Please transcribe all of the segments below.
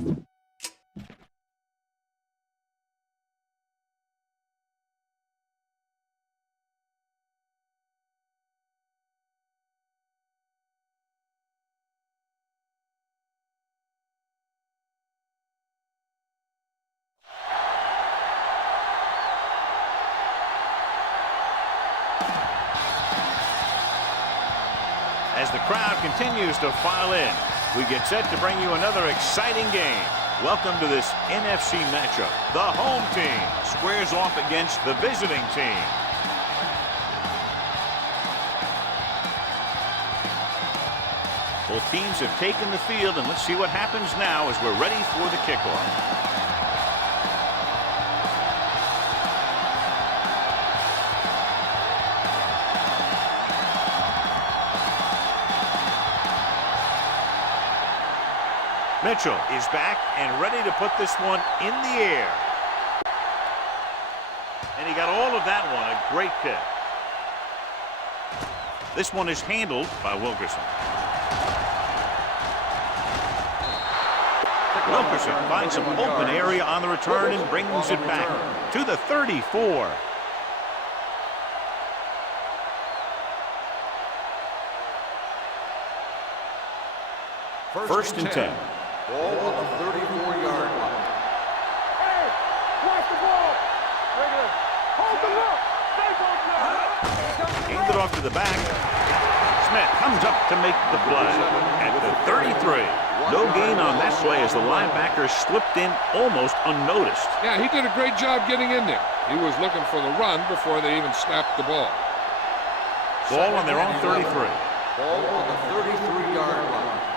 As the crowd continues to file in, we get set to bring you another exciting game. Welcome to this NFC matchup. The home team squares off against the visiting team. Both teams have taken the field, and let's see what happens now as we're ready for the kickoff. Mitchell is back and ready to put this one in the air. And he got all of that one. A great kick. This one is handled by Wilkerson. Wilkerson finds some open area on the return and brings it back to the 34. First and 10. Ball on the 34-yard line. Hey, watch the ball. Regular. Hold the look. Hand it off to the back. Smith comes up to make the play at the 33. No gain on that play as the linebacker slipped in almost unnoticed. Yeah, he did a great job getting in there. He was looking for the run before they even snapped the ball. Ball on their own 33. Ball on the 33-yard line.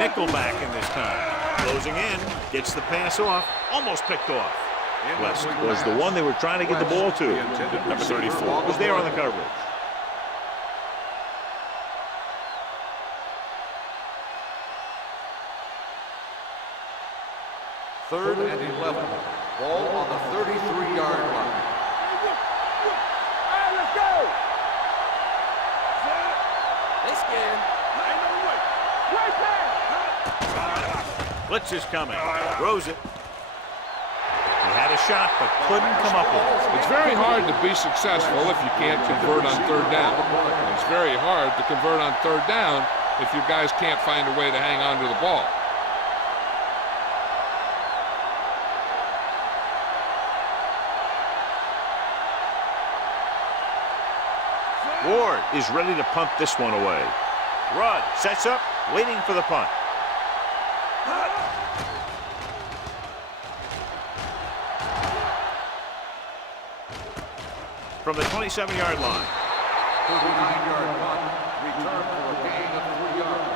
Nickelback in this time. Closing in. Gets the pass off. Almost picked off. West was the one they were trying to get the ball to. Number 34 was there on the coverage. Third and 11. Ball on the 33-yard line. All right, let's go. They scared. Right pass. Blitz is coming. Throws it. He had a shot, but couldn't come up with it. It's very hard to be successful if you can't convert on third down. It's very hard to convert on third down if you guys can't find a way to hang on to the ball. Ward is ready to punt this one away. Rudd sets up, waiting for the punt. From the 27-yard line. 39-yard punt. Return for a gain of 3 yards.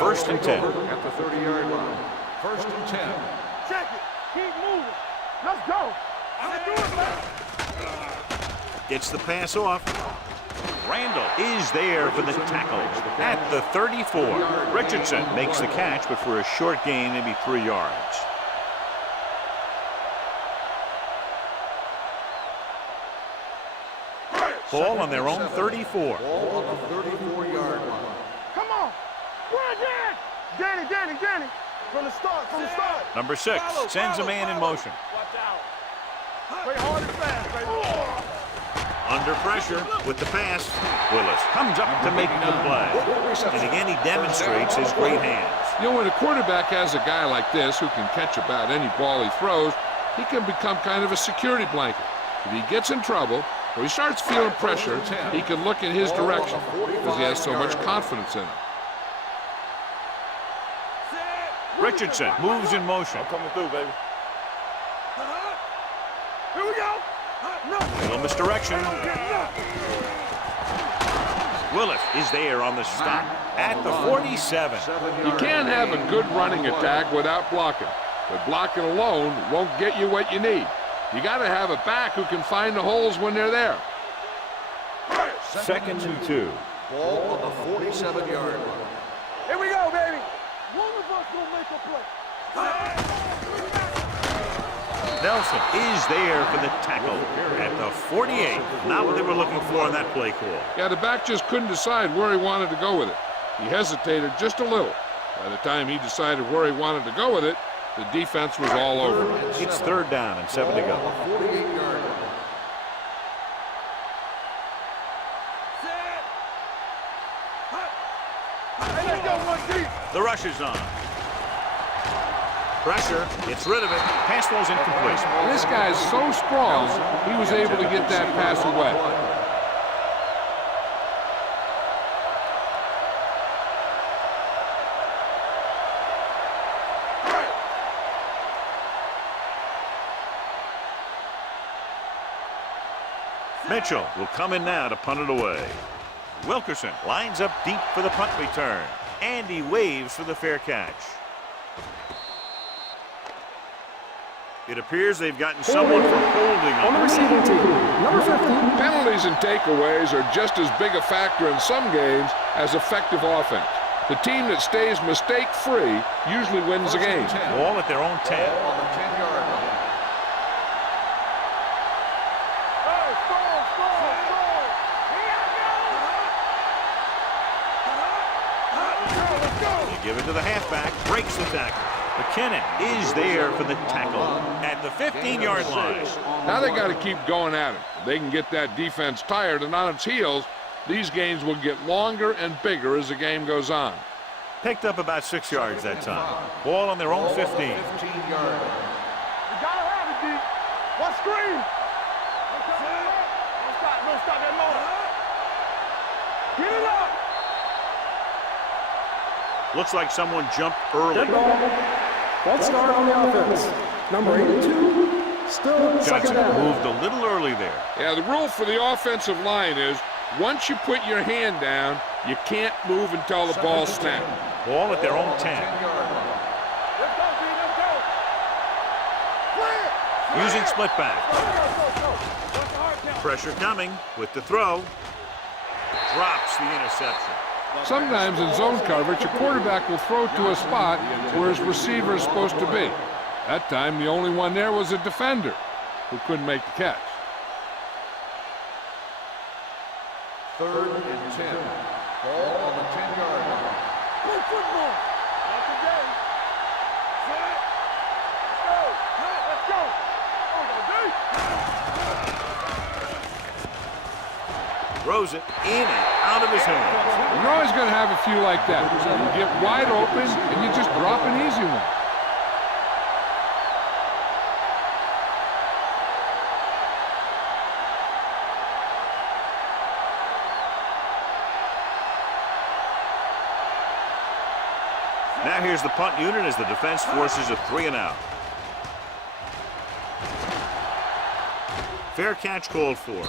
First and 10. At the 30-yard line. First and 10. Check it. Keep moving. Let's go. Let's do it, man. Gets the pass off. Randall is there for the tackle at the 34. Richardson makes the catch, but for a short gain, maybe 3 yards. Ball on their own 34. Ball on the 34-yard line. Come on. Run, Danny. From the start. Number 6 sends a man in motion. Watch out. Play hard and fast, baby. Under pressure with the pass. Willis comes up to make the play. And again, he demonstrates his great hands. You know, when a quarterback has a guy like this who can catch about any ball he throws, he can become kind of a security blanket. If he gets in trouble or he starts feeling pressure, he can look in his direction because he has so much confidence in him. Richardson moves in motion. Coming through, baby. Here we go. Little misdirection. Willis is there on the stop at the 47. You can't have a good running attack without blocking, but blocking alone won't get you what you need. You got to have a back who can find the holes when they're there. Second and 2. Ball on the 47-yard line. Here we go, baby. One of us will make a play. Nelson is there for the tackle at the 48. Not what they were looking for on that play call. Yeah, the back just couldn't decide where he wanted to go with it. He hesitated just a little. By the time he decided where he wanted to go with it, the defense was all over. It's 3rd down and 7 to go. 48-yard line. The rush is on. Pressure, gets rid of it. Pass falls incomplete. This guy's so strong, he was able to get that pass away. Mitchell will come in now to punt it away. Wilkerson lines up deep for the punt return. And he waves for the fair catch. It appears they've gotten someone for holding On the receiving team, number 50. Penalties and takeaways are just as big a factor in some games as effective offense. The team that stays mistake-free usually wins the game. Ball at their own 10. Ball on the 10-yard line. Give it to the halfback, breaks the tackle. McKinnon is there for the tackle at the 15-yard line. Now they got to keep going at it. If they can get that defense tired and on its heels, these games will get longer and bigger as the game goes on. Picked up about 6 yards that time. Ball on their own 15. 15-yard line. You gotta have it, D. One screen. Don't stop that motor. Get it up. Looks like someone jumped early. Good ball. False start on the offense. Number 82, still second Johnson down. moved a little early there. Yeah, the rule for the offensive line is once you put your hand down, you can't move until the ball snaps. Ball at their own 10. 10-yard line. Let's go, D. Let's go. Play it. Using split back. Go. What's the hard count? Pressure coming with the throw. Drops the interception. Sometimes in zone coverage, a quarterback will throw to a spot where his receiver is supposed to be. That time, the only one there was a defender who couldn't make the catch. 3rd and 10. Ball on the 10-yard line. Play football. Not today. Set. Let's go. Throws it in and out of his hands. You're always going to have a few like that. So you get wide open and you just drop an easy one. Now here's the punt unit as the defense forces a 3 and out. Fair catch called for.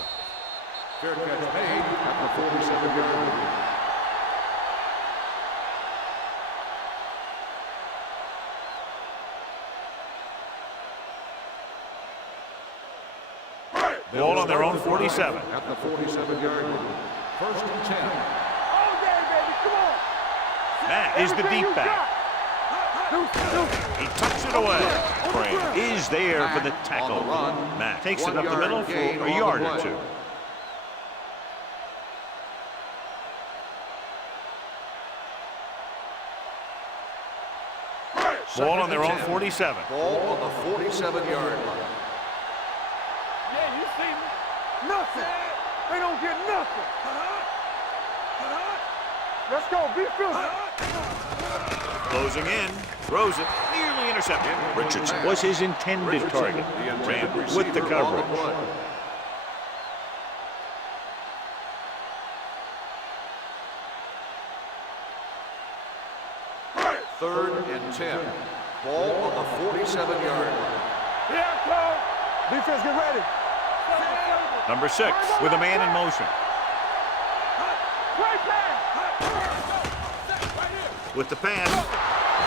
Fair catch made at the 47-yard line. Ball on their own 47. At the 47-yard line. 1st and 10. All day, baby. Come on. That is the deep back. He tucks it away. Crane is there for the tackle. Matt takes it up the middle for a yard or two. Ball on their own 47. Ball on the 47-yard line. Yeah, you see me. Nothing. They don't get nothing. Let's go. Be physical. Closing in. Throws it. Nearly intercepted. Richardson was his intended target. Ran with the coverage. 3rd and 10. Ball on the 47-yard line. Here it comes. Defense, get ready. Number 6 with a man in motion. Play pass. With the pass.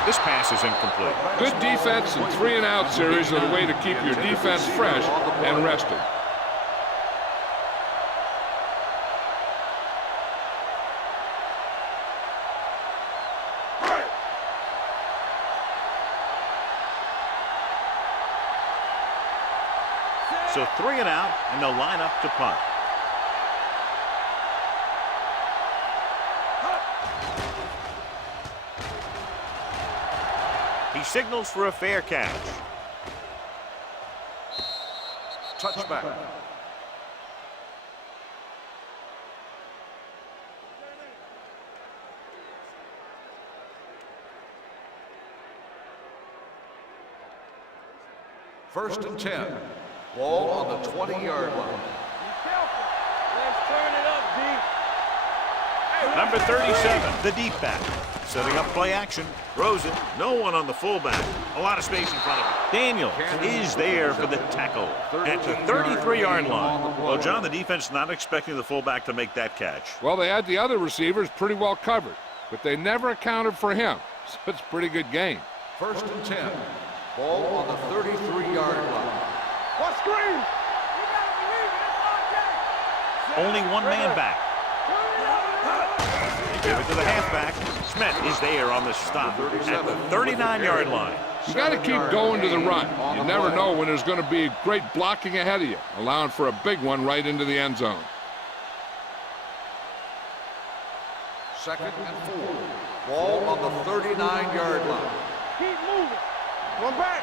This pass is incomplete. Good defense and 3 and out series are the way to keep your defense fresh and rested. So 3 and out, and they'll line up to punt. He signals for a fair catch. Touchback. First and 10. Ball on the 20-yard line. Let's turn it up, D. Number 37, the deep back. Setting up play action. Throws it. No one on the fullback. A lot of space in front of him. Daniels is there for the tackle at the 33-yard line. Well, John, the defense not expecting the fullback to make that catch. Well, they had the other receivers pretty well covered, but they never accounted for him. So it's a pretty good game. First and 10. Ball on the 33-yard line. What screen? Only one man back. They give it to the halfback. Smith is there on the stop at the 39-yard line. You got to keep going to the run. You never know when there's going to be great blocking ahead of you, allowing for a big one right into the end zone. Second and 4. Ball on the 39-yard line. Keep moving. One back.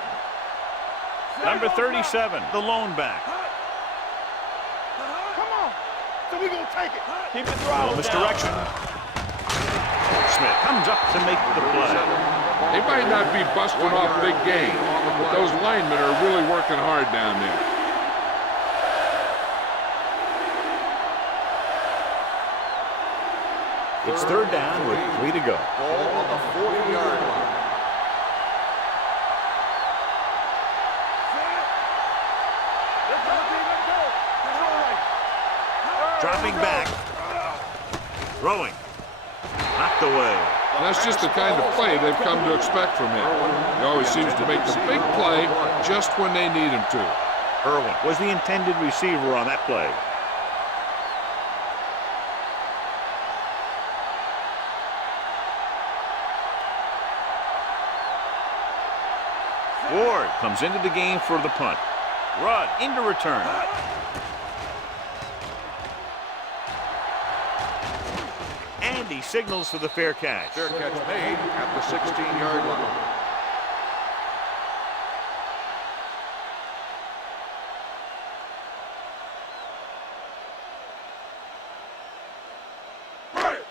Number 37, the lone back. Come on. So we gonna take it. Keep it Well, throttled misdirection. Smith comes up to make the play. They might not be busting off big game, but those linemen are really working hard down there. It's third down with 3 to go. Ball on the 40-yard line. Dropping back. Throwing. Knocked away. And that's just the kind of play they've come to expect from him. He always seems to make the big play just when they need him to. Irwin was the intended receiver on that play. Ward comes into the game for the punt. Rudd into return. And he signals for the fair catch. Fair catch made at the 16-yard line.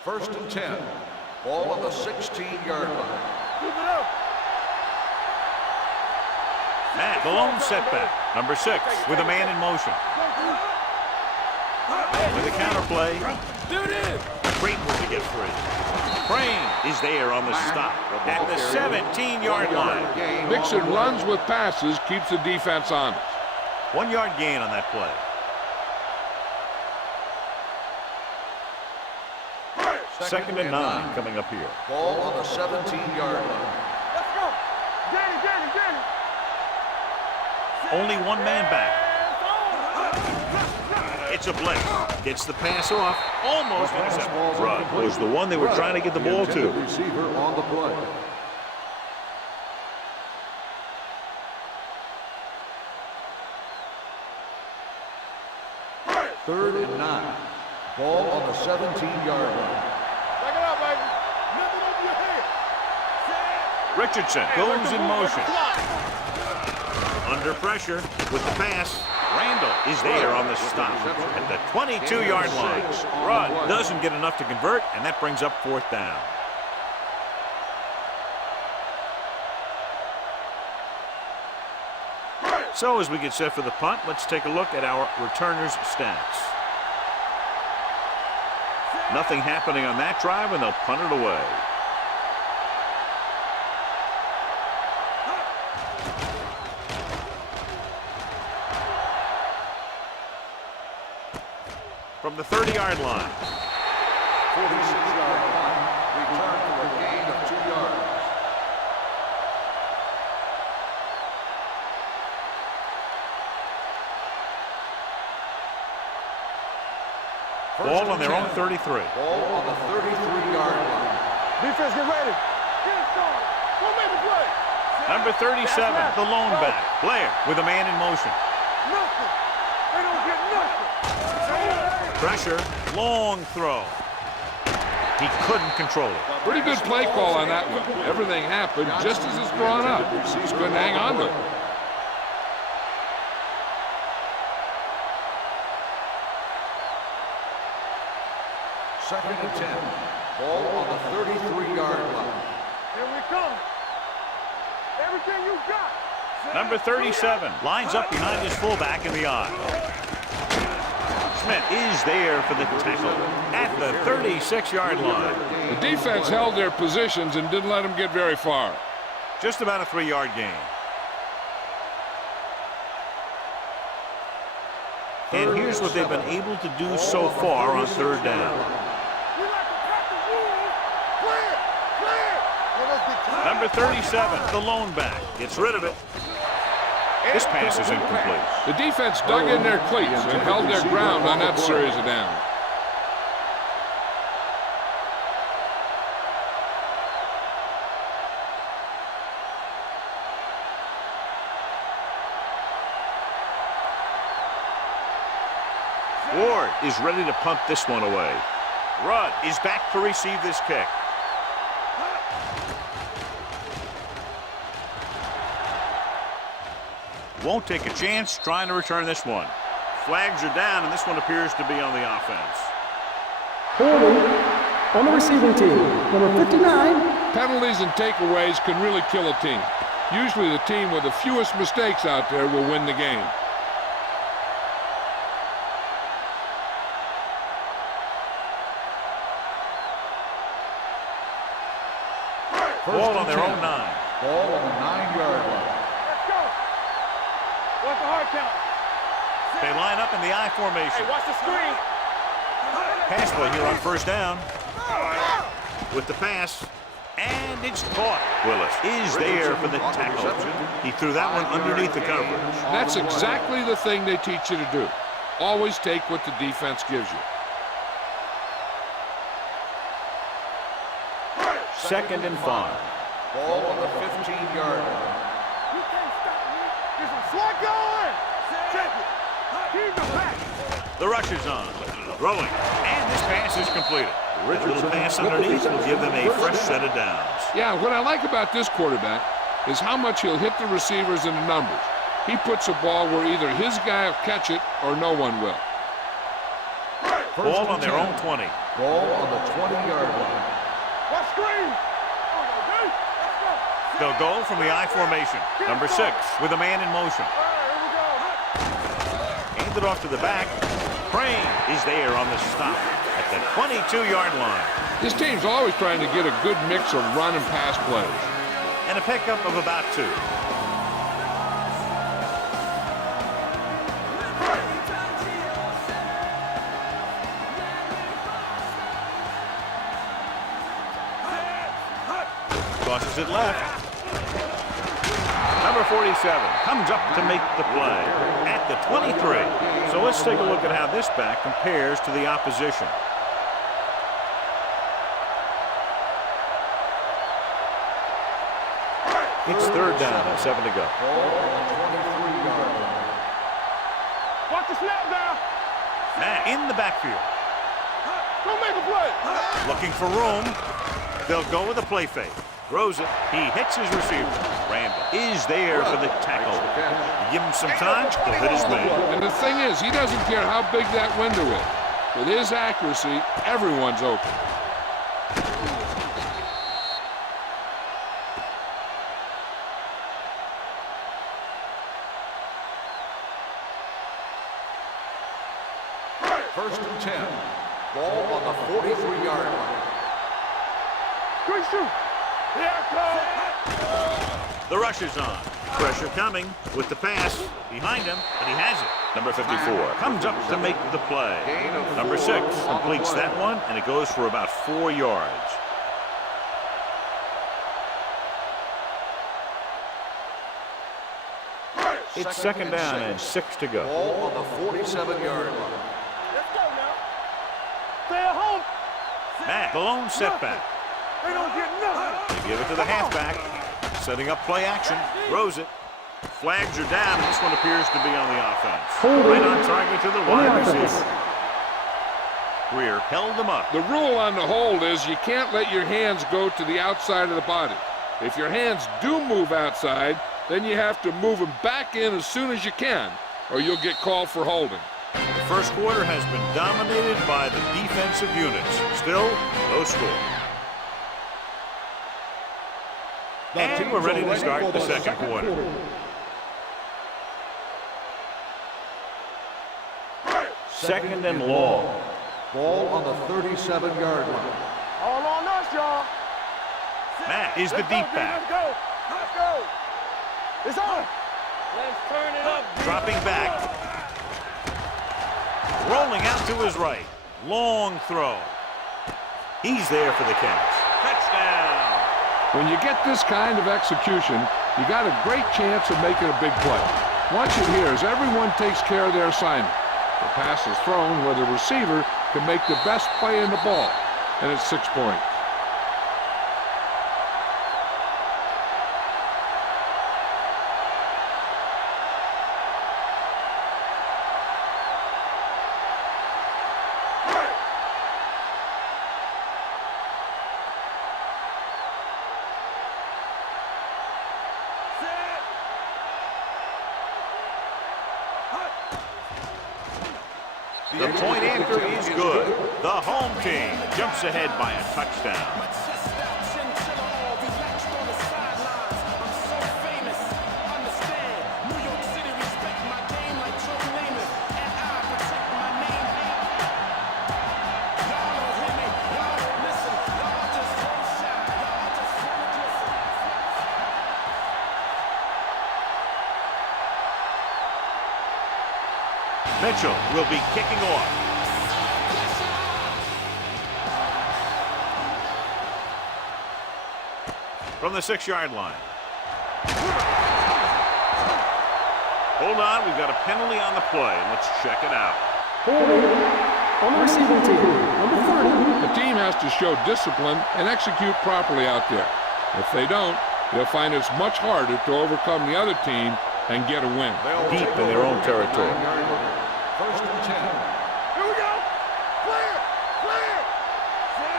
First and 10. Ball on the 16-yard line. Keep it up. Matt, the lone setback. Number 6 with a man in motion. With a counter play. Great move to get free. Crane is there on the stop at the 17-yard line. Mixing runs with passes keeps the defense honest. 1 yard gain on that play. Second and 9 coming up here. Ball on the 17-yard line. Let's go. Get it. Only one man back. It's a blitz. Gets the pass off. Almost intercepted. Rudd was the one they were trying to get the ball to. Receiver on the play. Third and 9. Ball on the 17-yard line. Back it up, baby. Lift it over your head. Richardson goes in motion. Under pressure with the pass. Randall is there on the stop at the 22-yard line. Rudd doesn't get enough to convert, and that brings up 4th down. So as we get set for the punt, let's take a look at our returners' stats. Nothing happening on that drive, and they'll punt it away. From the 30-yard line. 46-yard line. Return for a gain of 2 yards. Ball on their own 33. Ball on the 33-yard line. Defense, get ready. Get started. Go make the play. Number 37, the lone back. Blair with a man in motion. Nothing. Pressure, long throw. He couldn't control it. Pretty good play call on that one. Everything happened just as it's drawn up. He's going to hang on to it. Second and 10. Ball on the 33-yard line. Here we come. Everything you got. Number 37 lines up behind his fullback in the eye. Smith is there for the tackle at the 36-yard line. The defense held their positions and didn't let them get very far. Just about a 3-yard gain. And here's what they've been able to do so far on third down. Number 37, the lone back, gets rid of it. This pass is incomplete. The defense dug in their cleats and held their ground on that series of downs. Ward is ready to punt this one away. Rudd is back to receive this kick. Won't take a chance trying to return this one. Flags are down, and this one appears to be on the offense. Holding on the receiving team, number 59. Penalties and takeaways can really kill a team. Usually the team with the fewest mistakes out there will win the game. Ball on their own 9. Ball on the 9-yard line. Let's go. What's the hard count? They line up in the I formation. Hey, watch the screen. Pass play here on first down. With the pass. And it's caught. Willis is there for the tackle. He threw that one underneath the coverage. That's exactly the thing they teach you to do. Always take what the defense gives you. Second and 5. Ball on the 15-yard line. You can't stop me. There's a slot going. Check it. Keep the back. The rush is on. Throwing. And this pass is completed. The original pass underneath will give them a fresh set of downs. Yeah, what I like about this quarterback is how much he'll hit the receivers in the numbers. He puts a ball where either his guy will catch it or no one will. Ball on their own 20. Ball on the 20-yard line. Watch screen. They'll go from the I formation. Number 6 with a man in motion. All right, here we go. Hand it off to the back. Crane is there on the stop at the 22-yard line. This team's always trying to get a good mix of run and pass plays. And a pickup of about 2. Tosses it left. Number 47 comes up to make the play at the 23. So let's take a look at how this back compares to the opposition. It's third down and 7 to go. Ball on the 23-yard line. Watch the snap down. Matt in the backfield. Go make a play. Looking for room. They'll go with a play fake. Throws it. He hits his receiver. Randall is there for the tackle. You give him some time, he'll hit his man. And the thing is, he doesn't care how big that window is. With his accuracy, everyone's open. First and 10. Ball on the 43-yard line. Good shoot. Here it comes. The rush is on. Pressure coming with the pass behind him, and he has it. Number 54 comes up to make the play. Number 6 completes that one, and it goes for about 4 yards. It's second down and 6 to go. Ball on the 47-yard line. Let's go now. Stay at home. Matt, the lone setback. They don't get nothing. They give it to the halfback. Setting up play action. Throws it. Flags are down, and this one appears to be on the offense. Holding. Right on target to the On the wide offense. receiver. Greer held him up. The rule on the hold is you can't let your hands go to the outside of the body. If your hands do move outside, then you have to move them back in as soon as you can, or you'll get called for holding. The first quarter has been dominated by the defensive units. Still, no score. And we're ready to start the second quarter. Second and long. Ball on the 37-yard line. All on us, y'all. Matt is the deep back. Let's go. Let's go. It's on. Let's turn it up. Dropping back. Rolling out to his right. Long throw. He's there for the catch. Touchdown. When you get this kind of execution, you got a great chance of making a big play. Watch it here as everyone takes care of their assignment. The pass is thrown where the receiver can make the best play in the ball, and it's 6 points. The point after is good. The home team jumps ahead by a touchdown. Mitchell will be kicking off. From the 6-yard line. Hold on, we've got a penalty on the play. Let's check it out. Holding on the receiving team. Number 30. The team has to show discipline and execute properly out there. If they don't, they'll find it's much harder to overcome the other team and get a win. Deep in their own territory. First and 10. Here we go. Clear. Clear.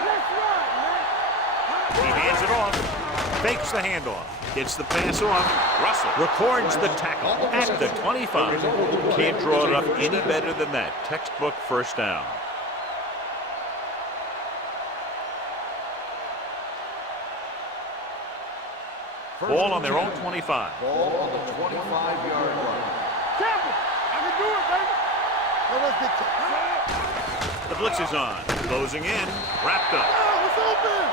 Let's run, man. He hands it off. Fakes the handoff. Gets the pass off. Russell records the tackle at the 25. Can't draw it up any better than that. Textbook first down. Ball on their own 25. Ball on the 25-yard line. Campbell, I can do it, baby. Now let's get The blitz is on. Closing in. Wrapped up. it's open.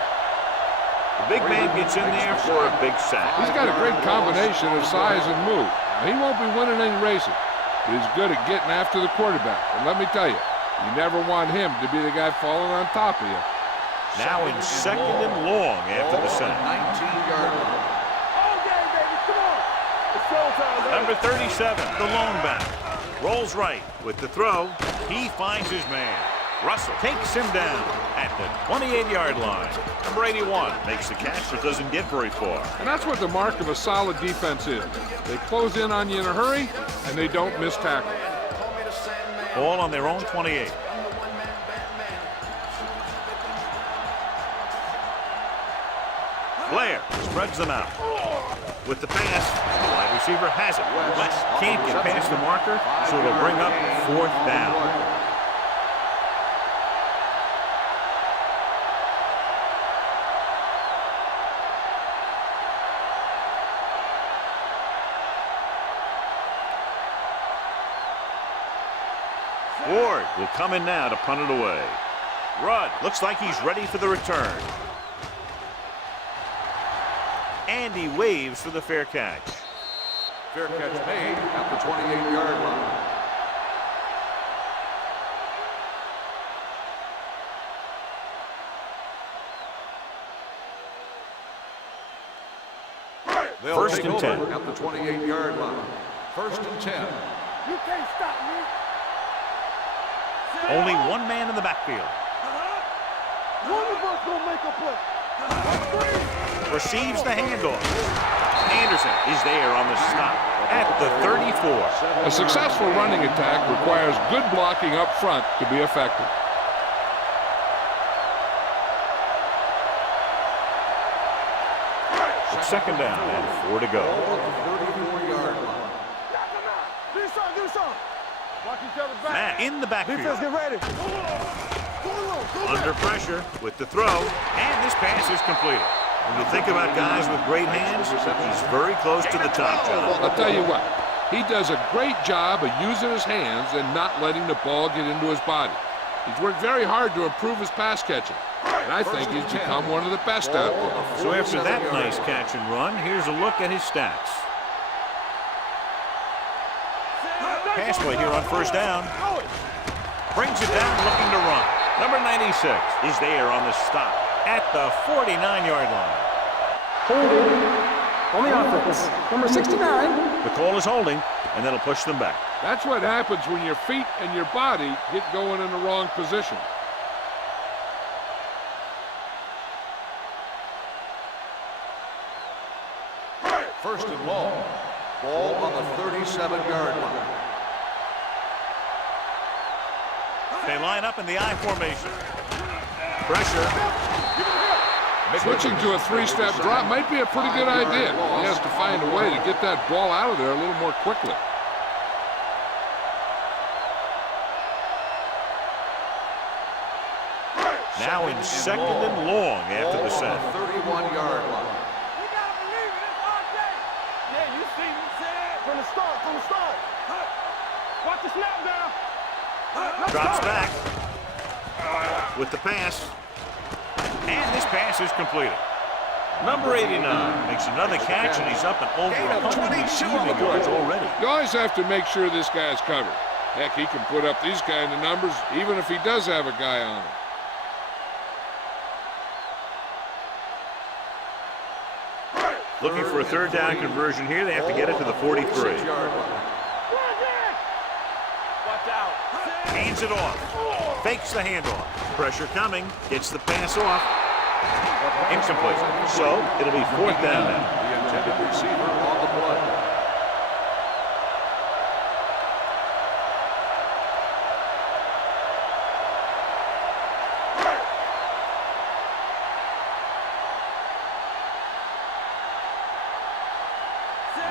The big man gets in there for a big sack. He's got a great combination of size and move. Now, he won't be winning any races, but he's good at getting after the quarterback. And let me tell you, you never want him to be the guy falling on top of you. Now in second and long after the sack. 19-yard line. All game, baby. Come on. It's showtime, baby. Number 37, the lone back. Rolls right with the throw. He finds his man. Russell takes him down at the 28-yard line. Number 81 makes the catch but doesn't get very far. And that's what the mark of a solid defense is. They close in on you in a hurry, and they don't miss tackle. Ball on their own 28. Blair spreads them out. With the pass, the wide receiver has it. West can't get past the marker, so it'll bring up 4th down. Ward will come in now to punt it away. Rudd looks like he's ready for the return. And he waves for the fair catch. Fair catch made at the 28-yard line. They'll First take and over 10. at the 28-yard line. First and 10. You can't stop me. Only one man in the backfield. One of us gonna make a play. receives the handoff. Anderson is there on the stop at the 34. A successful running attack requires good blocking up front to be effective. Second down and 4 to go. Matt in the backfield. Defense, get ready. Under pressure with the throw, and this pass is completed. When you think about guys with great hands, he's very close to the top, John. I'll tell you what, he does a great job of using his hands and not letting the ball get into his body. He's worked very hard to improve his pass catching, and I think he's become one of the best out there. So after that nice catch and run, here's a look at his stats. Pass play here on first down. Brings it down looking to run. Number 96 is there on the stop at the 49-yard line. Holding on the offense. Number 69. The call is holding, and that'll push them back. That's what happens when your feet and your body get going in the wrong position. First and long. Ball on the 37-yard line. They line up in the I formation. Pressure. Switching to a three-step drop might be a pretty good idea. He has to find a way to get that ball out of there a little more quickly. Now in second and long after the set. 31-yard line. You gotta believe it. It's our day. Yeah, you see me. From the start, from the start. Watch the snap down. Drops back with the pass. And this pass is completed. Number 89 makes another catch, and he's up and over 100 receiving yards already. You always have to make sure this guy's covered. Heck, he can put up these kind of numbers even if he does have a guy on him. Looking for a third down conversion here. They have to get it to the 43. Hands it off. Fakes the handoff. Pressure coming. Gets the pass off. Incomplete. So it'll be fourth down now. The intended receiver on the play.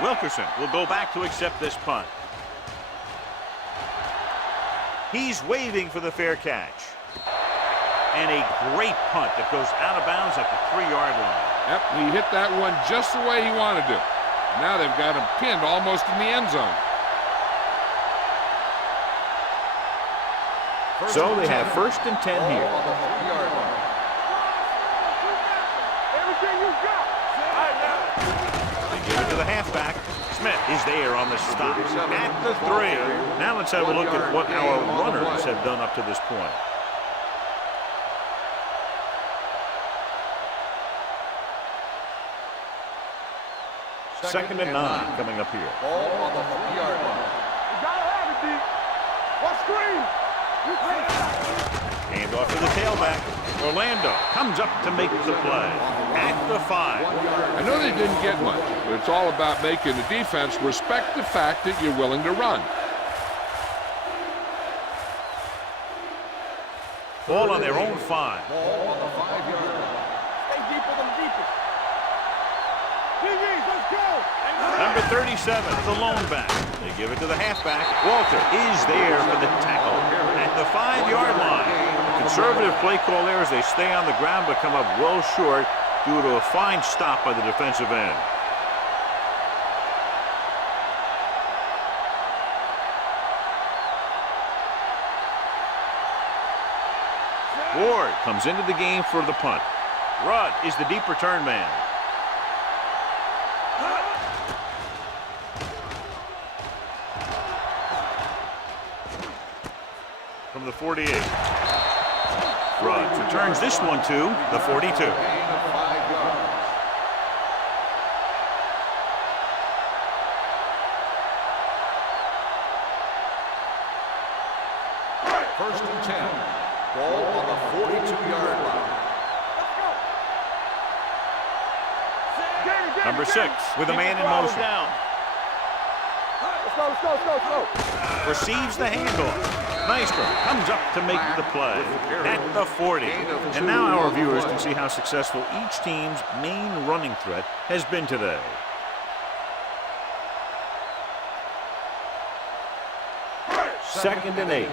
Wilkerson will go back to accept this punt. He's waving for the fair catch. And a great punt that goes out of bounds at the 3-yard line. Yep, he hit that one just the way he wanted to. Now they've got him pinned almost in the end zone. So they have first and 10 here. On the 3-yard line. Everything you got. They give it to the halfback. Smith is there on the stop at the 3. Now let's have a look at what our runners have done up to this point. Second and 9 coming up here. Ball on the 3-yard line. You gotta have it, D. What screen? Hand off to the tailback. Orlando comes up to make the play at the 5. I know they didn't get much, but it's all about making the defense respect the fact that you're willing to run. Ball on their own 5. Ball on the 5-yard line. Stay deeper than deepest. DBs, let's go. Number 37, the lone back. They give it to the halfback. Walter is there for the tackle at the 5-yard line. Conservative play call there as they stay on the ground but come up well short due to a fine stop by the defensive end. Ward comes into the game for the punt. Rudd is the deep return man. From the 48. Rudd returns this one to the 42. Gain of 5 yards. First and 10. Ball on the 42-yard line. Number 6 with a man in motion. Let's go, let's go, let's go, let's go. Receives the handoff. Nystrom comes up to make the play at the 40. And now our viewers can see how successful each team's main running threat has been today. Second and 8.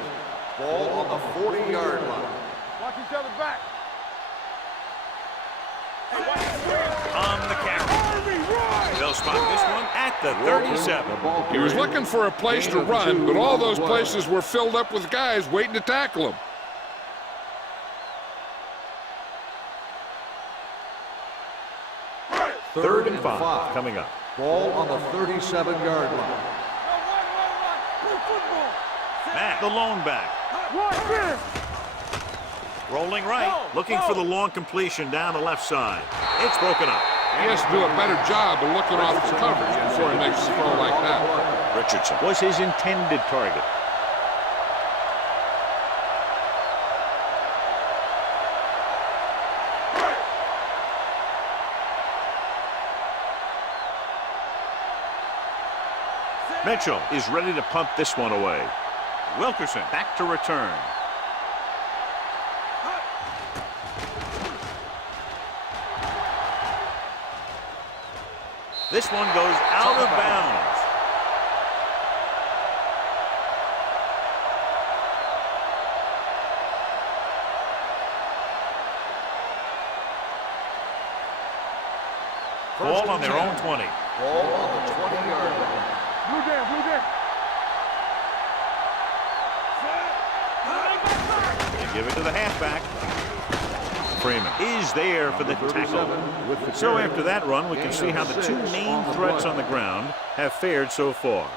Ball on the 40-yard line. Watch each other back. On the carry. They'll spot this one at the 37. He was looking for a place to run, but all those places were filled up with guys waiting to tackle him. Third and 5 coming up. Ball on the 37-yard line. Matt, the lone back. Watch this. Rolling right, looking for the long completion down the left side. It's broken up. He has to do a better job of looking off his coverage before he makes a throw like that. Richardson was his intended target. Mitchell is ready to pump this one away. Wilkerson back to return. This one goes out of bounds. Ball on their own 20. Ball on the 20-yard line. Blue down, blue down. They give it to the halfback. Freeman is there for the tackle. So after that run, we can see how the two main threats on the ground have fared so far.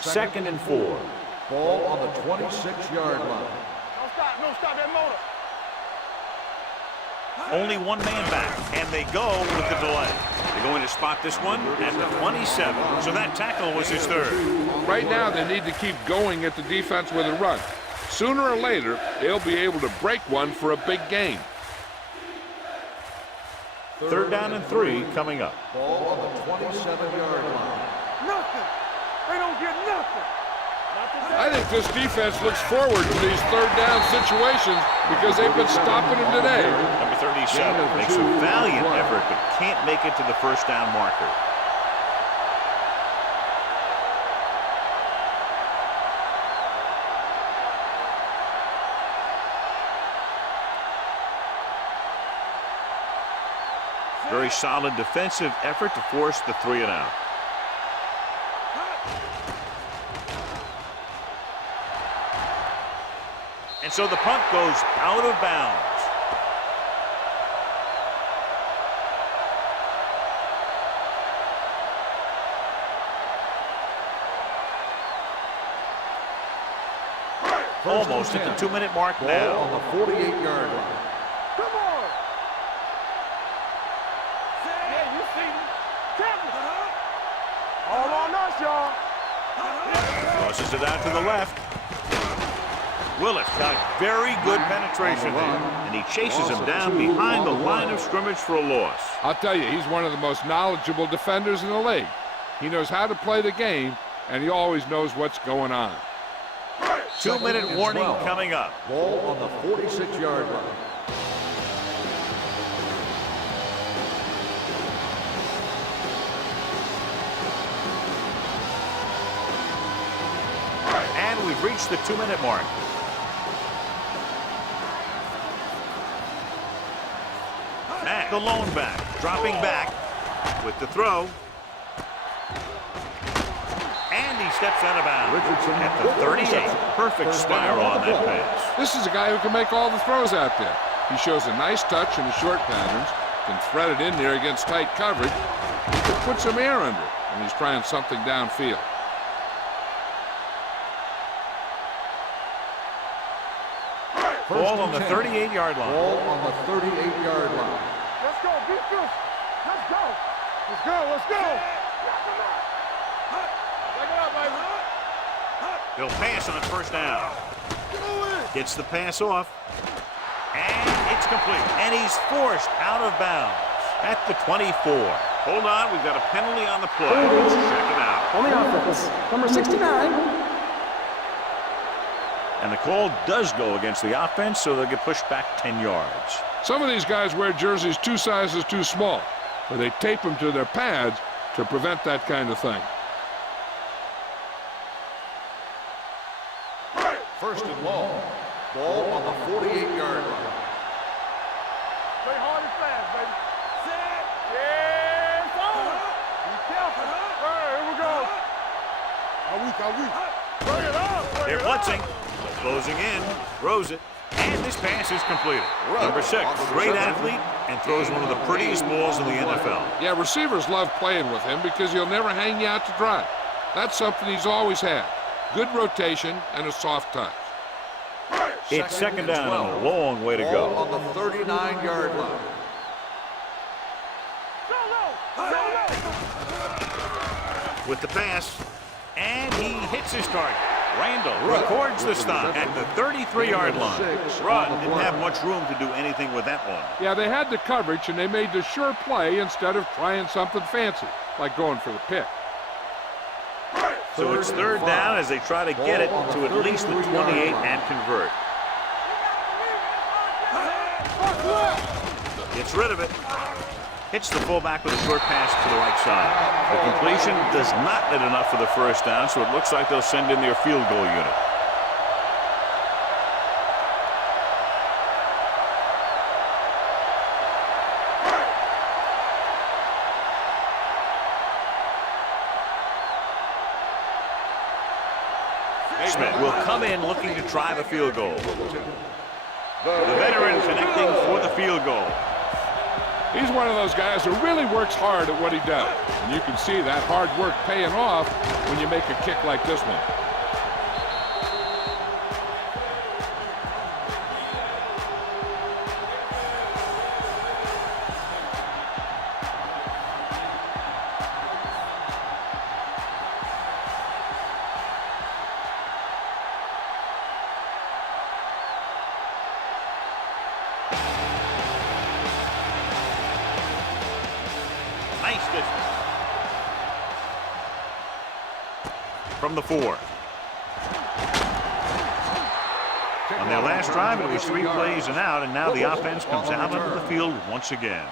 Second and 4. Ball on the 26-yard line. No stop that motor. Only one man back, and they go with the delay. They're going to spot this one at the 27. So that tackle was his third. Right now, they need to keep going at the defense with a run. Sooner or later, they'll be able to break one for a big gain. Third down and 3 coming up. Ball on the 27-yard line. Nothing. They don't get nothing. I think this defense looks forward to these third down situations because they've been stopping them today. Number 37 makes a valiant effort but can't make it to the first down marker. Very solid defensive effort to force the 3 and out. And so the punt goes out of bounds. Almost at the 2-minute mark Ball now. on the 48-yard line. Come on. Yeah, you see me. All on us, y'all. Tosses it out to the left. Willis got very good penetration there, and he chases him down behind the line of scrimmage for a loss. I'll tell you, he's one of the most knowledgeable defenders in the league. He knows how to play the game, and he always knows what's going on. 2-minute warning coming up. Ball on the 46-yard line. And we've reached the 2-minute mark. Matt, the lone back, dropping back with the throw. And he steps out of bounds at the 38. Perfect spiral on that pass. This is a guy who can make all the throws out there. He shows a nice touch in the short patterns, can thread it in there against tight coverage. He can put some air under it when he's trying something downfield. Ball on the 38-yard line. Ball on the 38-yard line. Let's go, beat this. Let's go. Let's go, let's go. Take it up, baby. He'll pass on first down. Gets the pass off. And it's complete. And he's forced out of bounds at the 24. Hold on, we've got a penalty on the play. Let's check it out. On the offense, number 69. And the call does go against the offense, so they'll get pushed back 10 yards. Some of these guys wear jerseys 2 sizes too small, but they tape them to their pads to prevent that kind of thing. First and long. Ball on the 48-yard line. Play hard and fast, baby. Set. Yeah, it's on. Be careful. All right, here we go. Bring it up. They're blitzing. Closing in. Throws it. And this pass is completed. Number 6, great athlete, and throws one of the prettiest balls in the NFL. Yeah, receivers love playing with him because he'll never hang you out to dry. That's something he's always had. Good rotation and a soft touch. It's second down and a long way to Ball go. on the 39-yard line. With the pass, and he hits his target. Randall records the stop at the 33-yard line. Rudd didn't have much room to do anything with that one. Yeah, they had the coverage, and they made the sure play instead of trying something fancy, like going for the pick. So it's third down as they try to get it to at least the 28 and convert. Gets rid of it. Hits the fullback with a short pass to the right side. The completion does not net enough for the first down, so it looks like they'll send in their field goal unit. Smith will come in looking to try the field goal. The veteran connecting for the field goal. He's one of those guys who really works hard at what he does. And you can see that hard work paying off when you make a kick like this one. Nice distance. From the 4. On their last drive, it was 3 plays and out, and now the offense comes out onto the field once again.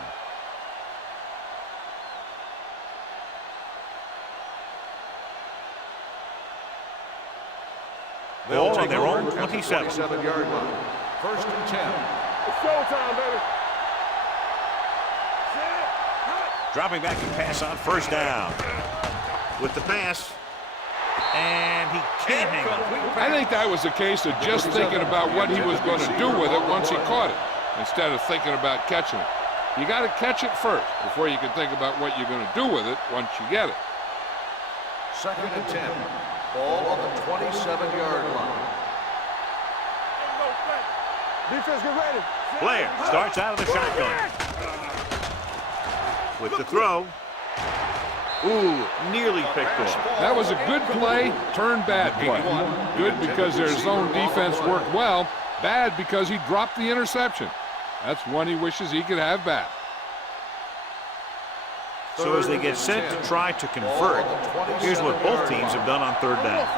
Ball on their own 27. 27-yard line. First and 10. It's showtime, baby. Dropping back to pass on first down. With the pass. And he can't hang on. I think that was a case of just thinking about what he was going to do with it once he caught it, instead of thinking about catching it. You got to catch it first before you can think about what you're going to do with it once you get it. Second and 10. Ball on the 27-yard line. Defense, get ready. Blair starts out of the shotgun. With the throw. Ooh, nearly picked off. That was a good play, turned bad play. Good because their zone defense worked well, bad because he dropped the interception. That's one he wishes he could have back. So as they get set to try to convert, here's what both teams have done on third down.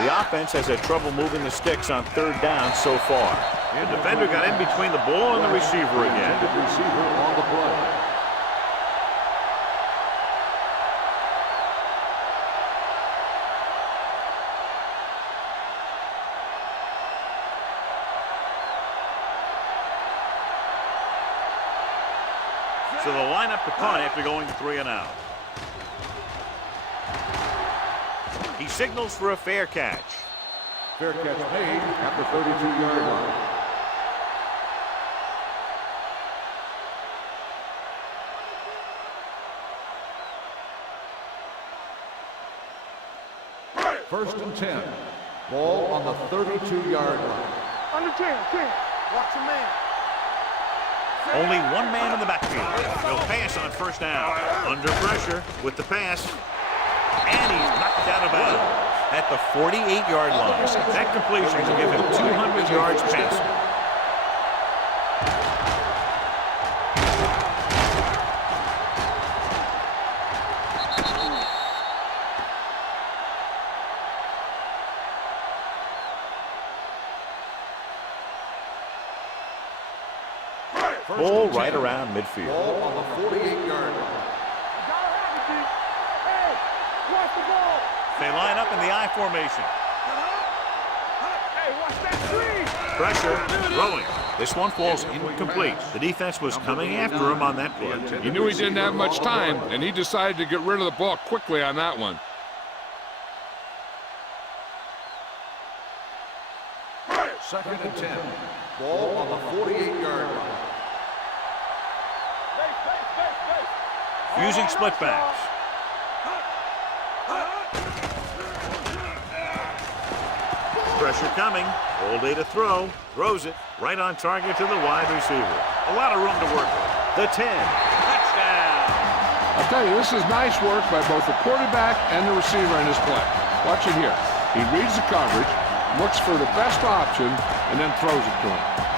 The offense has had trouble moving the sticks on third down so far. The defender got in between the ball and the receiver again. Receiver on the play. So they'll line up to punt after going 3 and out. He signals for a fair catch. Fair catch made at the 32-yard line. First and 10. Ball on the 32-yard line. Under 10. Watch your man. Only one man in the backfield. They'll pass on first down. Under pressure with the pass. And he's knocked out of bounds. at the 48-yard line. That completion will give him 200 yards passing. Ball right around midfield. Ball on the 48-yard line. Hey, watch the ball. They line up in the I formation. Hey, watch that screen. Pressure, throwing. This one falls incomplete. The defense was coming after him on that play. He knew he didn't have much time, and he decided to get rid of the ball quickly on that one. Second and 10. Ball on the 48-yard line. Using split backs. Pressure coming. All day to throw. Throws it right on target to the wide receiver. A lot of room to work with. The 10. Touchdown. I'll tell you, this is nice work by both the quarterback and the receiver in this play. Watch it here. He reads the coverage, looks for the best option, and then throws it to him.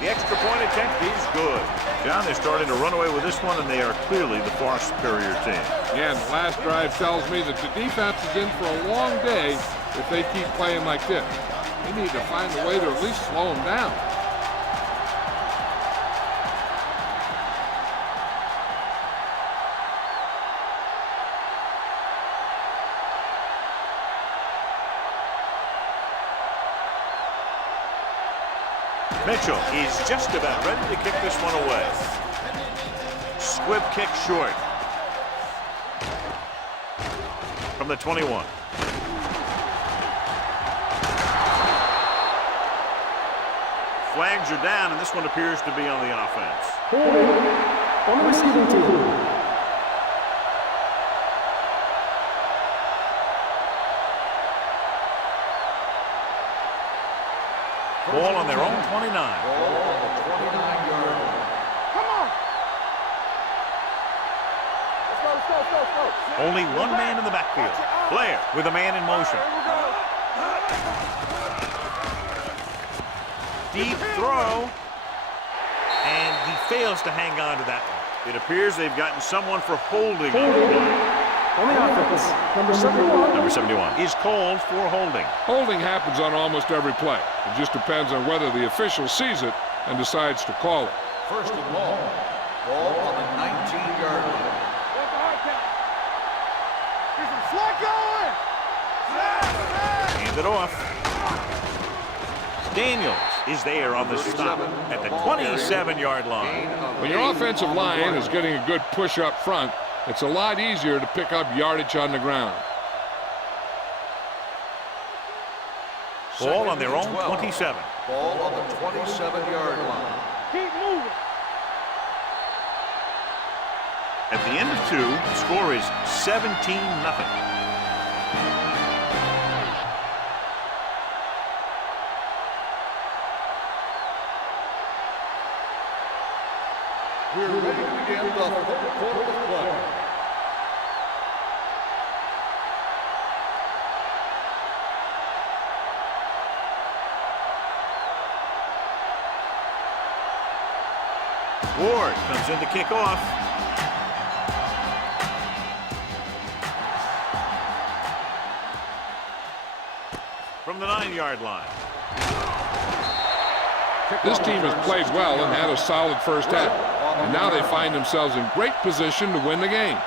The extra point attempt is good. John, they're starting to run away with this one, and they are clearly the far superior team. Yeah, and the last drive tells me that the defense is in for a long day if they keep playing like this. They need to find a way to at least slow them down. Mitchell is just about ready to kick this one away. Squib kick short. From the 21. Flags are down, and this one appears to be on the offense. Holding on the receiving team. Ball on their own 29. Ball on the 29-yard line. Come on. Let's go. Only one man in the backfield. Blair with a man in motion. Deep throw. And he fails to hang on to that one. It appears they've gotten someone for holding. On the offense, number 71. Number 71 is called for holding. Holding happens on almost every play. It just depends on whether the official sees it and decides to call it. First and long. Ball on the 19-yard line. What's the hard count? Here's some slug going. Hand it off. Daniels is there on the stop at the 27-yard line. When your offensive line is getting a good push up front, it's a lot easier to pick up yardage on the ground. Ball on their own 27. Ball on the 27-yard line. Keep moving. At the end of 2, the score is 17-0. We're ready to begin the third quarter of play. Ward comes in to kick off. From the 9-yard line. This team has played well and had a solid first half. And now they find themselves in great position to win the game.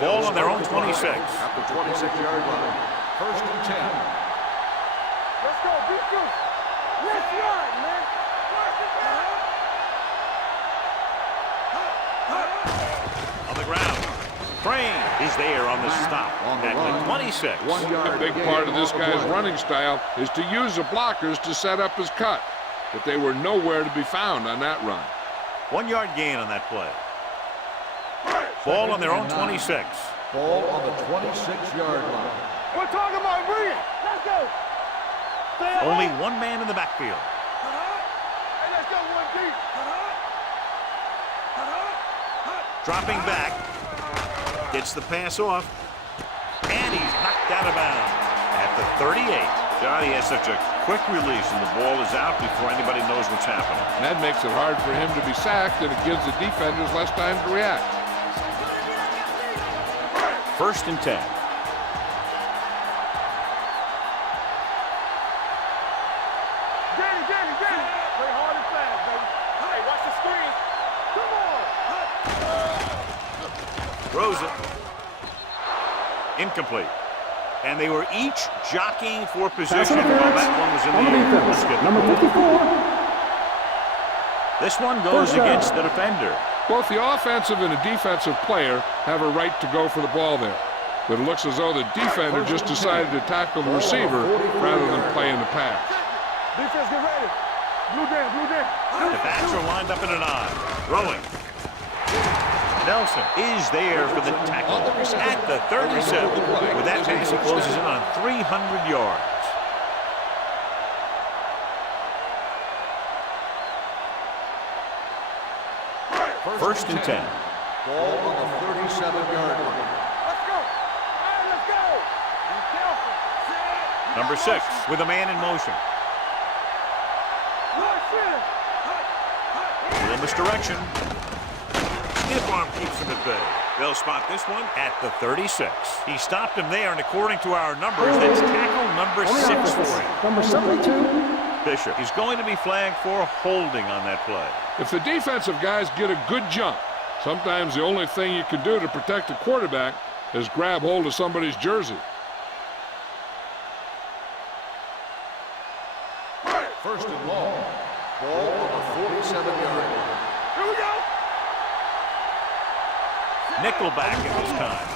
Ball on their own 26. At the 26-yard line. First and 10. Let's go. Beat you. Let's run, man. Crane is there on the stop at the 26. 1 yard. A big part of this guy's running style is to use the blockers to set up his cut, but they were nowhere to be found on that run. 1 yard gain on that play. Ball on their own 26. Ball on the 26-yard line. We're talking about bring it. Let's go. Stay Only away. one man in the backfield. Hey, let's go one deep. Dropping back. Gets the pass off. And he's knocked out of bounds at the 38. Johnny has such a quick release, and the ball is out before anybody knows what's happening. That makes it hard for him to be sacked, and it gives the defenders less time to react. 1st and 10. Danny. Play hard and fast, baby. Hey, watch the screen. Come on. Throws it. Incomplete. And they were each jockeying for Pass position while interference that one was in on the the air. Let's defense. get Number 54. This one goes First down. against the defender. Both the offensive and the defensive player have a right to go for the ball there. But it looks as though the defender just decided to tackle the receiver rather than playing the pass. Defense, get ready. Blue down. The backs are lined up in an I. Throwing. Nelson is there for the tackle at the 37. With that pass, he closes in on 300 yards. First and 10. Ball on the 37-yard line. Let's go. Hey, let's go. Be careful. Number 6 with a man in motion. A little misdirection. Stiff arm keeps him at bay. They'll spot this one at the 36. He stopped him there, and according to our numbers, that's tackle number 6 for him. Number 72. Bishop is going to be flagged for holding on that play. If the defensive guys get a good jump, sometimes the only thing you can do to protect the quarterback is grab hold of somebody's jersey. 1st and long. Ball on the 47-yard line. Here we go. Nickelback in this time.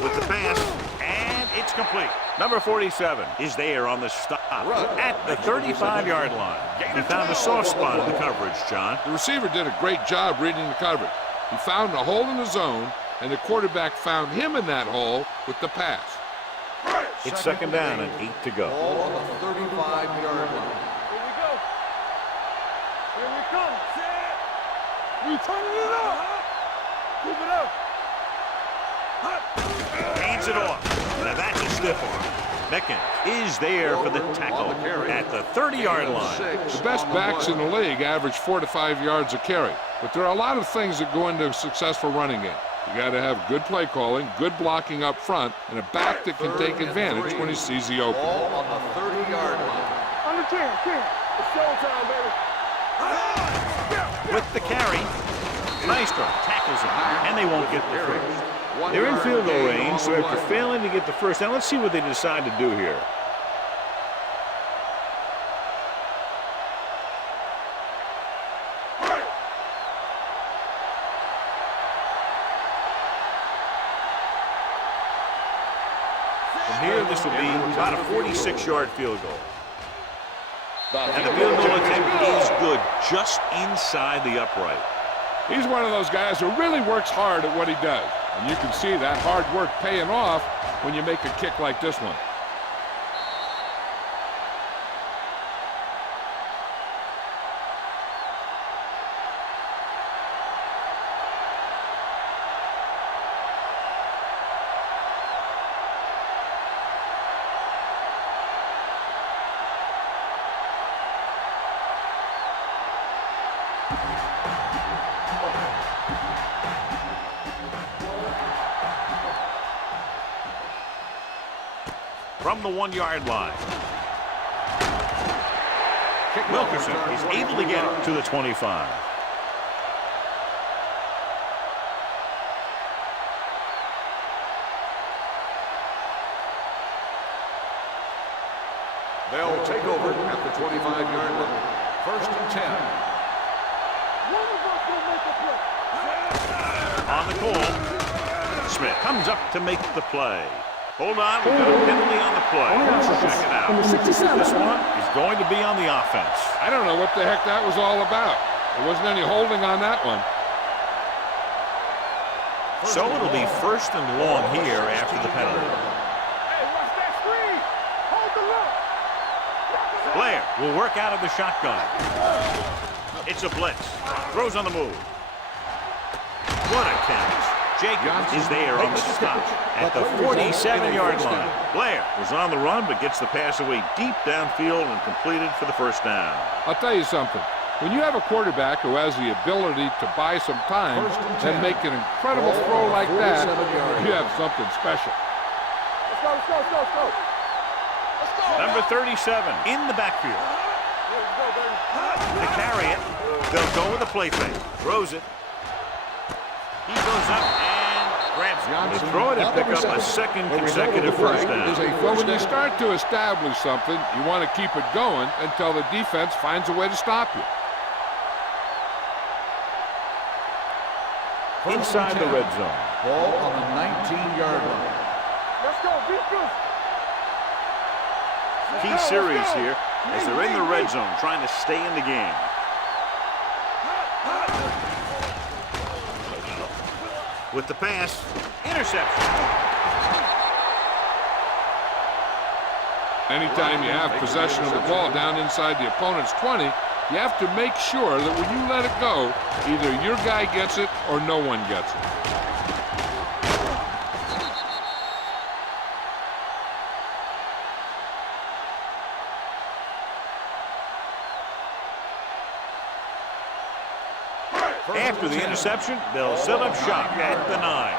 With the pass, and it's complete. Number 47 is there on the stop at the 35-yard line. He found a soft spot in the coverage, John. The receiver did a great job reading the coverage. He found a hole in the zone, and the quarterback found him in that hole with the pass. It's 2nd down and 8 to go. Ball on the 35-yard line. Here we go. Here we come. We turning it up. Keep it up. Hands it off. Now that's a stiff arm. Mickens is there for the tackle at the 30-yard line. The best backs in the league average 4 to 5 yards a carry, but there are a lot of things that go into a successful running game. You got to have good play calling, good blocking up front, and a back that can take advantage when he sees the opening. Ball on the 30-yard line. Under 10. It's showtime, baby. With the carry, Maestro tackles him, and they won't get the first. They're in field goal range, so after failing to get the first, now let's see what they decide to do here. From here, this will be about a 46-yard field goal. And the field goal attempt is good, just inside the upright. He's one of those guys who really works hard at what he does. And you can see that hard work paying off when you make a kick like this one. From the 1-yard line. Wilkerson is able to get it to the 25. They'll take over at the 25-yard line. 1st and 10. On the call. Smith comes up to make the play. Hold on, we've got a penalty on the play. Let's check it out. Number 67. This one is going to be on the offense. I don't know what the heck that was all about. There wasn't any holding on that one. So it'll be first and long here after the penalty. Hey, watch that screen. Hold the look. Blair will work out of the shotgun. It's a blitz. Throws on the move. What a catch. Jacobs is there on the stop at the 47-yard line. Blair was on the run but gets the pass away deep downfield and completed for the first down. I'll tell you something. When you have a quarterback who has the ability to buy some time and make an incredible throw like that, you have something special. Let's go, let's go, let's go, let's go. Let's go. Number 37 in the backfield. To carry it, they'll go with a play fake. Throws it. He goes up and grabs it. They throw it and pick up a second consecutive first down. Well, when you start to establish something, you want to keep it going until the defense finds a way to stop you. Inside the red zone. Ball on the 19-yard line. Let's go, beat this. Key series here as they're in the red zone trying to stay in the game. With the pass, interception. Anytime you have possession of the ball down inside the opponent's 20, you have to make sure that when you let it go, either your guy gets it or no one gets it. After the interception, they'll set up shop at the 9.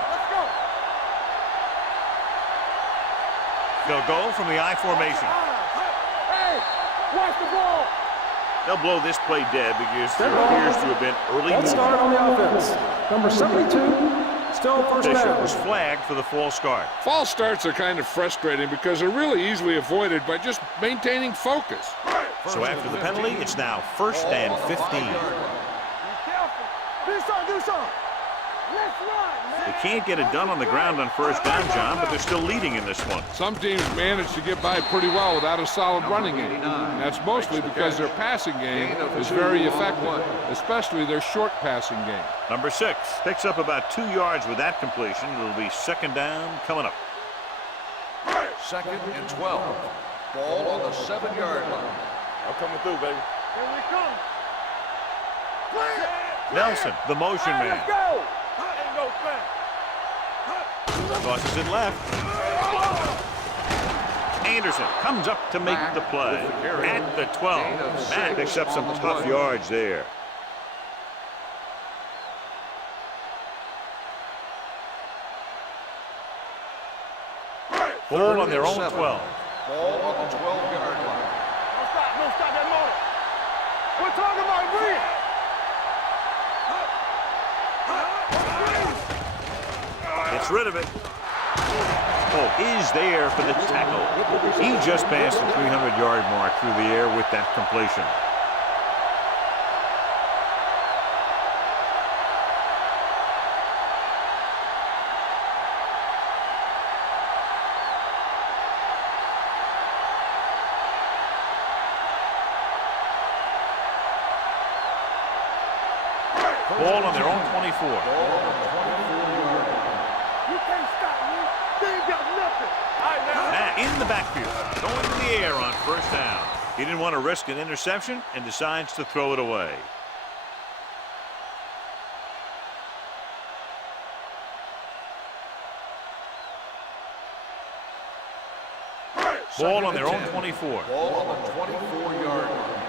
They'll go from the I formation. Hey, watch the ball. They'll blow this play dead because there appears to have been early Let's start on the offense. Number 72, still first Fisher down. was flagged for the false start. False starts are kind of frustrating because they're really easily avoided by just maintaining focus. So after the penalty, it's now first and 15. Be careful. Do something, do something. Let's run, man. They can't get it done on the ground on first down, John, but they're still leading in this one. Some teams manage to get by pretty well without a solid running game. And that's mostly because their passing game is very effective, especially their short passing game. Number 6 picks up about 2 yards with that completion. It'll be second down coming up. Second and 12. Ball on the 7-yard line. I'm coming through, baby. Here we come. Play it. Nelson, the motion man. Let's go. Ain't no thing. Tosses it left. Anderson comes up to make the play at the 12. Matt picks up some tough yards there. Ball on their own 12. Ball on the 12-yard line. Don't stop that motor. We're talking about green. Gets rid of it. Oh, is there for the tackle. He just passed the 300-yard mark through the air with that completion. Ball on their own 24. You can't stop me. They ain't got nothing. All right, now. Matt in the backfield, going to the air on first down. He didn't want to risk an interception and decides to throw it away. Ball on their own 24. Ball on the 24-yard line.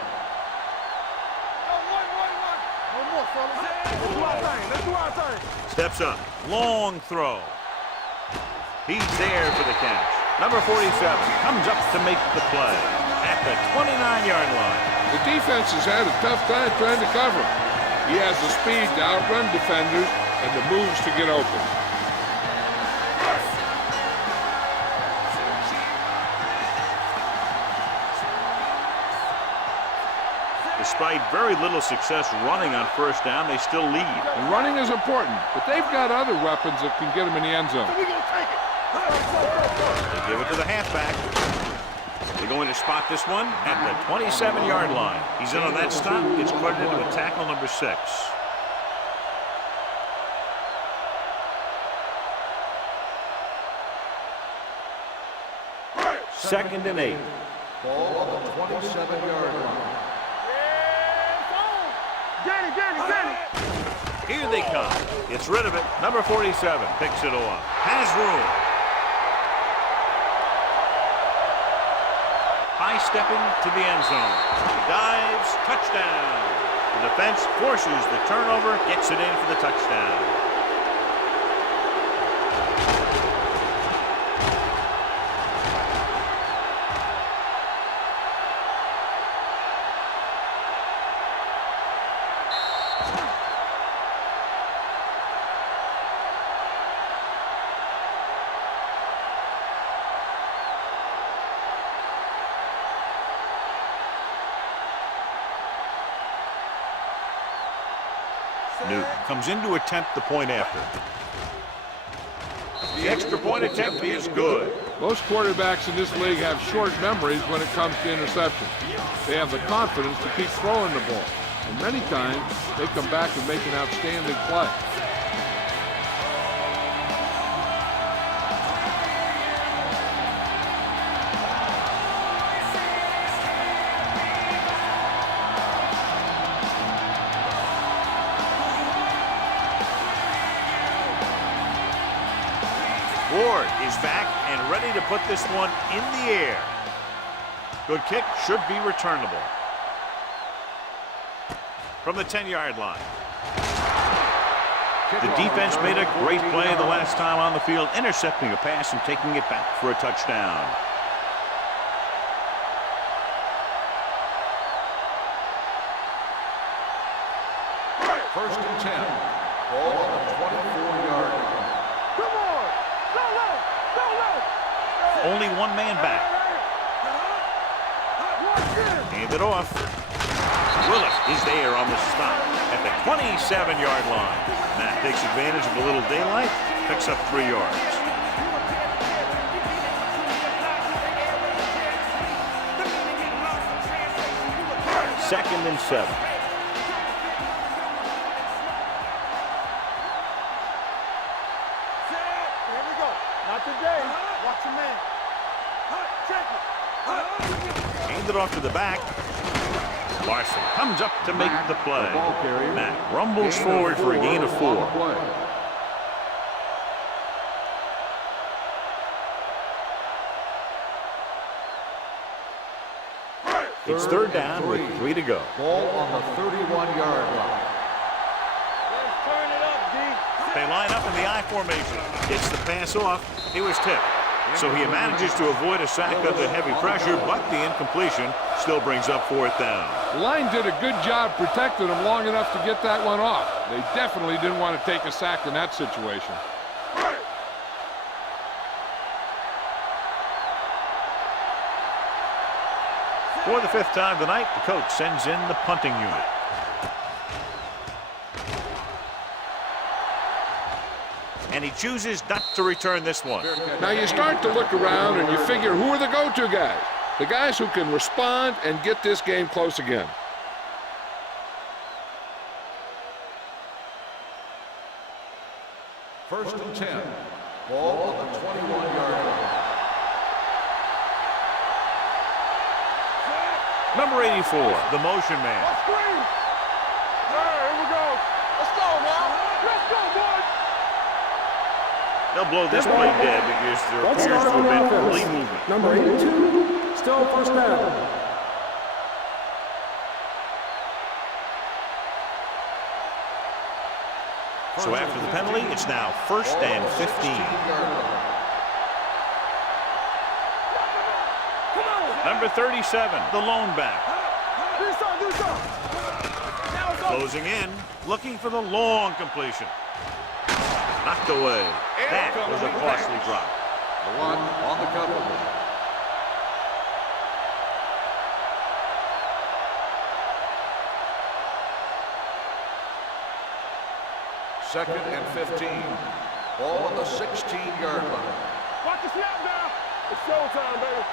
One more, fellas. Let's do our thing. Let's do our thing. Steps up, long throw. He's there for the catch. Number 47 comes up to make the play at the 29-yard line. The defense has had a tough time trying to cover him. He has the speed to outrun defenders and the moves to get open. The Despite very little success running on first down, they still lead. And running is important, but they've got other weapons that can get them in the end zone. We gonna take it. They give it to the halfback. They're going to spot this one at the 27-yard line. He's in on that stop. Gets credited with tackle number 6. Second and 8. Ball on the 27-yard line. Get it. Here they come. Gets rid of it. Number 47 picks it off. Has room. High stepping to the end zone. Dives. Touchdown. The defense forces the turnover. Gets it in for the touchdown. Newton comes in to attempt the point after. The extra point attempt is good. Most quarterbacks in this league have short memories when it comes to interception. They have the confidence to keep throwing the ball. And many times, they come back and make an outstanding play. Ward is back and ready to put this one in the air. Good kick, should be returnable. From the 10-yard line. The defense made a great play the last time on the field, intercepting a pass and taking it back for a touchdown. First and 10. Ball on the 24-yard line. Come on. Go. Only one man back. Hand it off. Willis is there on the stop at the 27-yard line. Matt takes advantage of a little daylight, picks up 3 yards. Second and 7. Here we go. Not today. Watch your man. Check it. Hand it off to the back. Larson comes up to make the play. Matt rumbles forward for a gain of 4. It's third down with 3 to go. Ball on the 31-yard line. Let's turn it up, D. They line up in the I formation. Gets the pass off. It was tipped. So he manages to avoid a sack under heavy pressure, but the incompletion still brings up 4th down. The line did a good job protecting him long enough to get that one off. They definitely didn't want to take a sack in that situation. For the 5th time tonight, the coach sends in the punting unit. And he chooses not to return this one. Now you start to look around and you figure, who are the go-to guys? The guys who can respond and get this game close again. First and 10. Ball on the 21-yard line. Number 84, the motion man. Screen. Here we go. Let's go now. Let's go, boys. They'll blow this play dead because there Let's appears to start on have been offense. early movement. Number 82, still first down. So after the penalty, it's now 1st and 15. Number 37, the lone back. Do something. Now it's over. Closing in, looking for the long completion. Knocked away. That was a costly drop. The one on the cover. Second and 15. Ball on the 16-yard line. Watch the snap down. It's showtime, baby.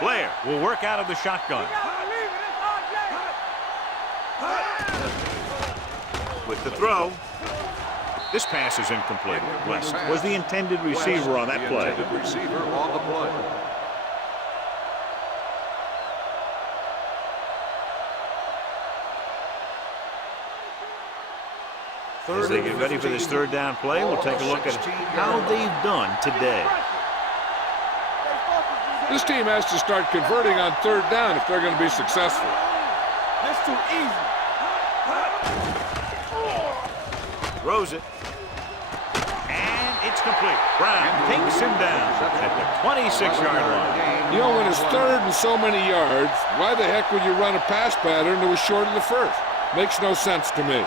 Blair will work out of the shotgun. You gotta believe it. It's RJ. With the throw. This pass is incomplete. West was the intended receiver on that play. The intended receiver on the play. As they get ready for this third down play, we'll take a look at how they've done today. This team has to start converting on third down if they're going to be successful. That's too easy. Throws it. And it's complete. Brown takes him down at the 26-yard line. You know, when it's third and so many yards, why the heck would you run a pass pattern that was short of the first? Makes no sense to me.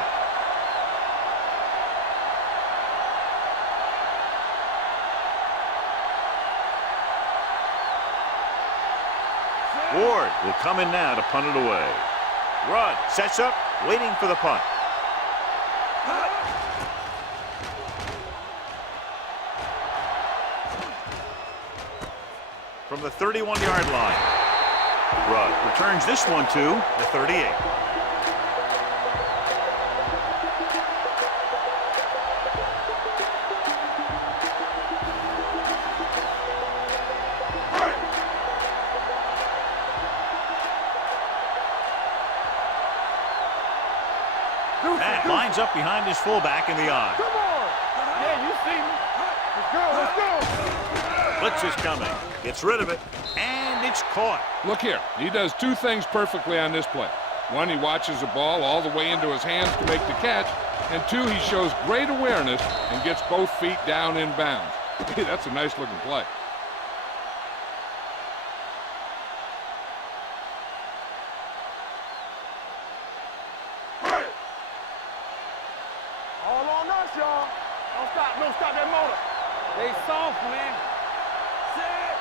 Ward will come in now to punt it away. Rudd sets up, waiting for the punt. From the 31-yard line. Rudd returns this one to the 38. Matt lines up behind his fullback in the eye. Come on. Yeah, you see me. Let's go. Blitz is coming. Gets rid of it. And it's caught. Look here. He does two things perfectly on this play. One, he watches the ball all the way into his hands to make the catch. And two, he shows great awareness and gets both feet down in bounds. That's a nice looking play. All on us, y'all. Don't stop that motor. They soft, man. Set.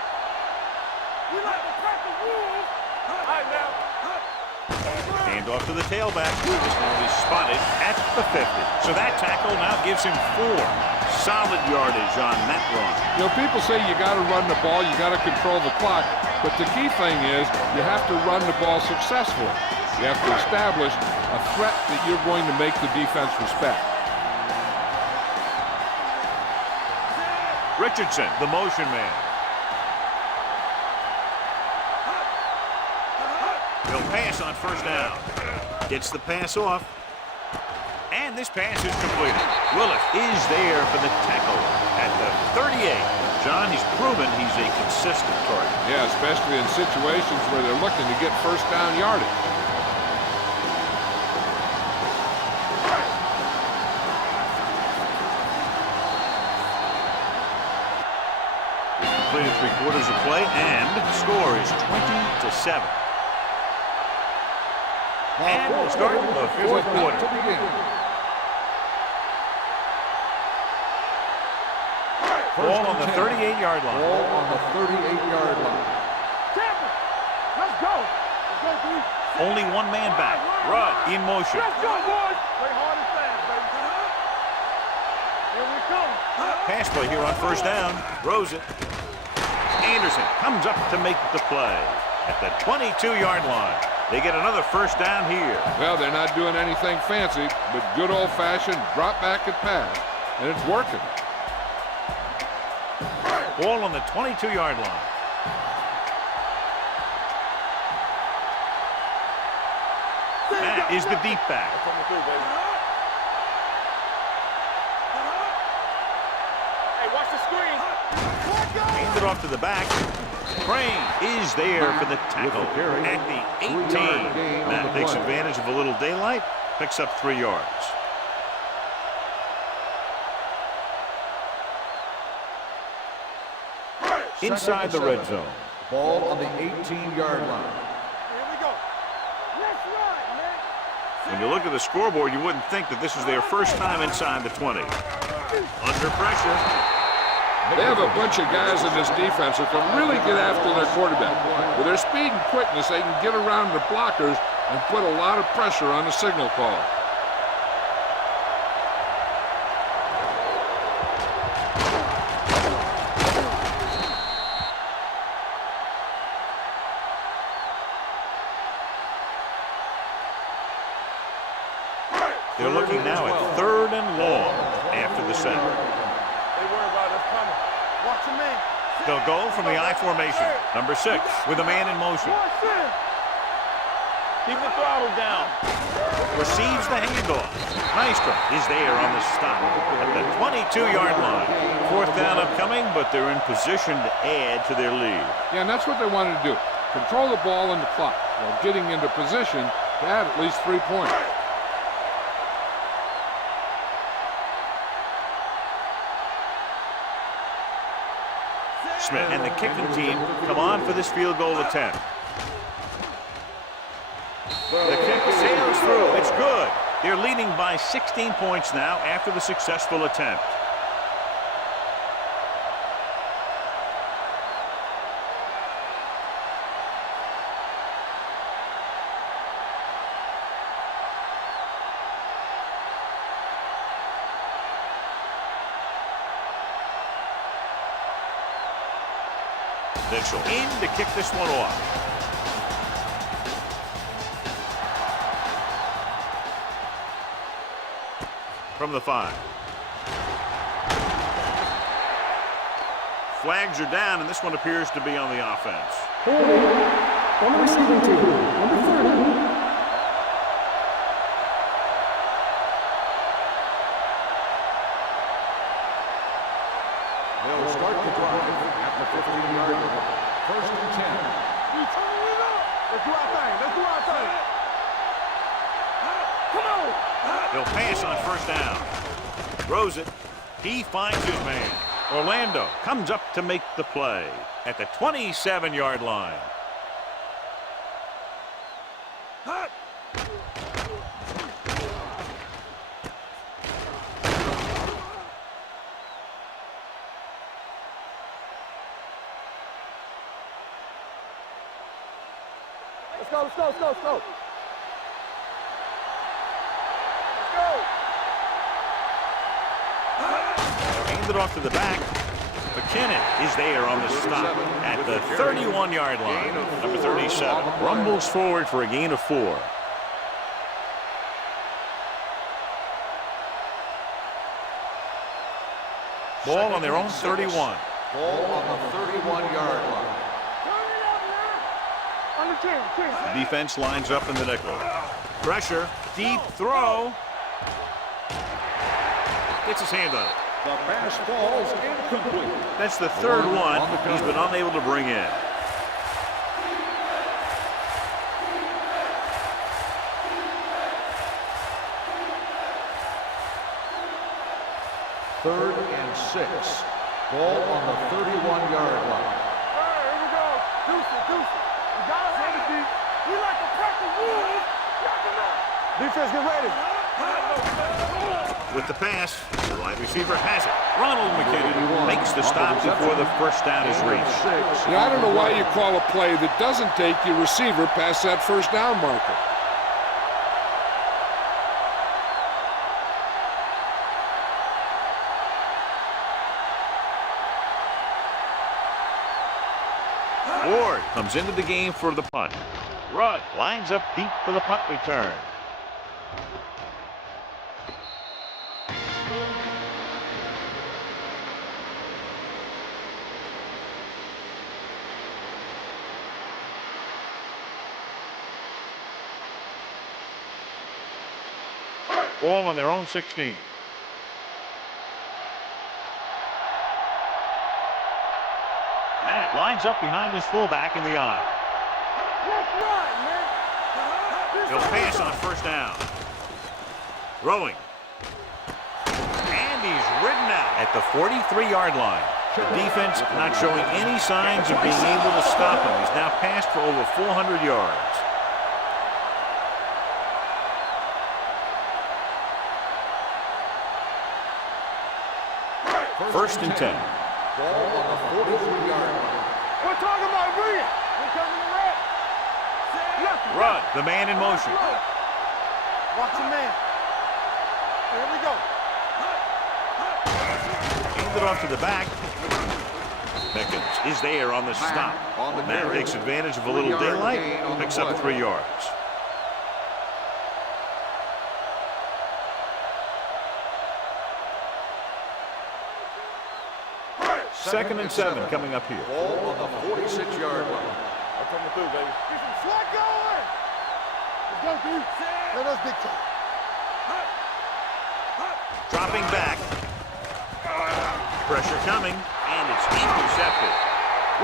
We like to crack the wolves. All right, now. Hand off to the tailback. This one is spotted at the 50. So that tackle now gives him 4 solid yardage on that run. You know, people say you got to run the ball, you got to control the clock, but the key thing is you have to run the ball successfully. You have to establish a threat that you're going to make the defense respect. Richardson, the motion man. He'll pass on first down. Gets the pass off. And this pass is completed. Willis is there for the tackle at the 38. John, he's proven he's a consistent target. Yeah, especially in situations where they're looking to get first down yardage. He's completed 3/4 of play, and the score is 20-7. And we'll start the fourth quarter. Ball on the 38-yard line. Ball on the 38-yard line. Tampa, let's go. Let's go, dude. Only one man back. Rudd in motion. Let's go, boys. Play hard and fast, baby. Here we come. Pass play here on first down. Throws it. Anderson comes up to make the play at the 22-yard line. They get another first down here. Well, they're not doing anything fancy, but good old-fashioned drop back and pass, and it's working. Ball on the 22-yard line. That is the deep back. Hey, watch the screen. Hand it off to the back. Crane is there for the tackle at the 18. Matt takes advantage of a little daylight, picks up 3 yards. Inside the red zone. Ball on the 18-yard line. Here we go. Let's run, man. When you look at the scoreboard, you wouldn't think that this is their first time inside the 20. Under pressure. They have a bunch of guys in this defense that can really get after their quarterback. With their speed and quickness, they can get around the blockers and put a lot of pressure on the signal call. They're looking now at 3rd and long after the set. They worry about us coming. Watch your man. They'll go from the I formation. Number 6 with a man in motion. Keep the throttle down. Receives the handoff. Nystrom is there on the stop at the 22-yard line. 4th down upcoming, but they're in position to add to their lead. Yeah, and that's what they wanted to do. Control the ball and the clock while getting into position to add at least 3 points. Smith and the kicking team come on for this field goal attempt. The kick sails through. It's good. They're leading by 16 points now after the successful attempt. Mitchell in to kick this one off. From the 5. Flags are down, and this one appears to be on the offense. Holding on the receiving team. Number 30. They'll start the drive at the 15-yard line. 1st and 10. You turn it up. Let's do our thing. Let's do our thing. Come on. He'll pass on 1st down. Throws it. He finds his man. Orlando comes up to make the play at the 27-yard line. Let's go, let's go, let's go, let's go. Let's go. Hand it off to the back. McKinnon is there on the stop at the 31-yard line. Number 37 rumbles forward for a gain of 4. Ball on their own 31. Ball on the 31-yard line. The defense lines up in the nickel. Pressure, deep throw. Gets his hand on it. The pass falls incomplete. That's the 3rd one he's been unable to bring in. Third and 6. Ball on the 31-yard line. Here we go. Deuce it, deuce it. We got it ready. We like to pack the wolves. Defense, get ready. With the pass, the wide receiver has it. Ronald McKinnon makes the stop before the 1st down is reached. Yeah, I don't know why you call a play that doesn't take your receiver past that 1st down marker. Ward comes into the game for the punt. Rudd lines up deep for the punt return. Ball on their own 16. Matt lines up behind his fullback in the eye. He'll pass on 1st down. Throwing. And he's ridden out at the 43-yard line. The defense not showing any signs of being able to stop him. He's now passed for over 400 yards. 1st and 10. Ball on the 43-yard line. We're talking about Rhea. We're coming to red. Rudd, the man in motion. Watch your man. Here we go. Hand it off to the back. Pickens is there on the stop. Matt takes advantage of a little daylight, picks up 3 yards. 2nd and 7 coming up here. Ball on the 46-yard line. I'm coming through, baby. Get some slack going. Let's go, dude. Let us dictate. Dropping back. Pressure coming, and it's intercepted.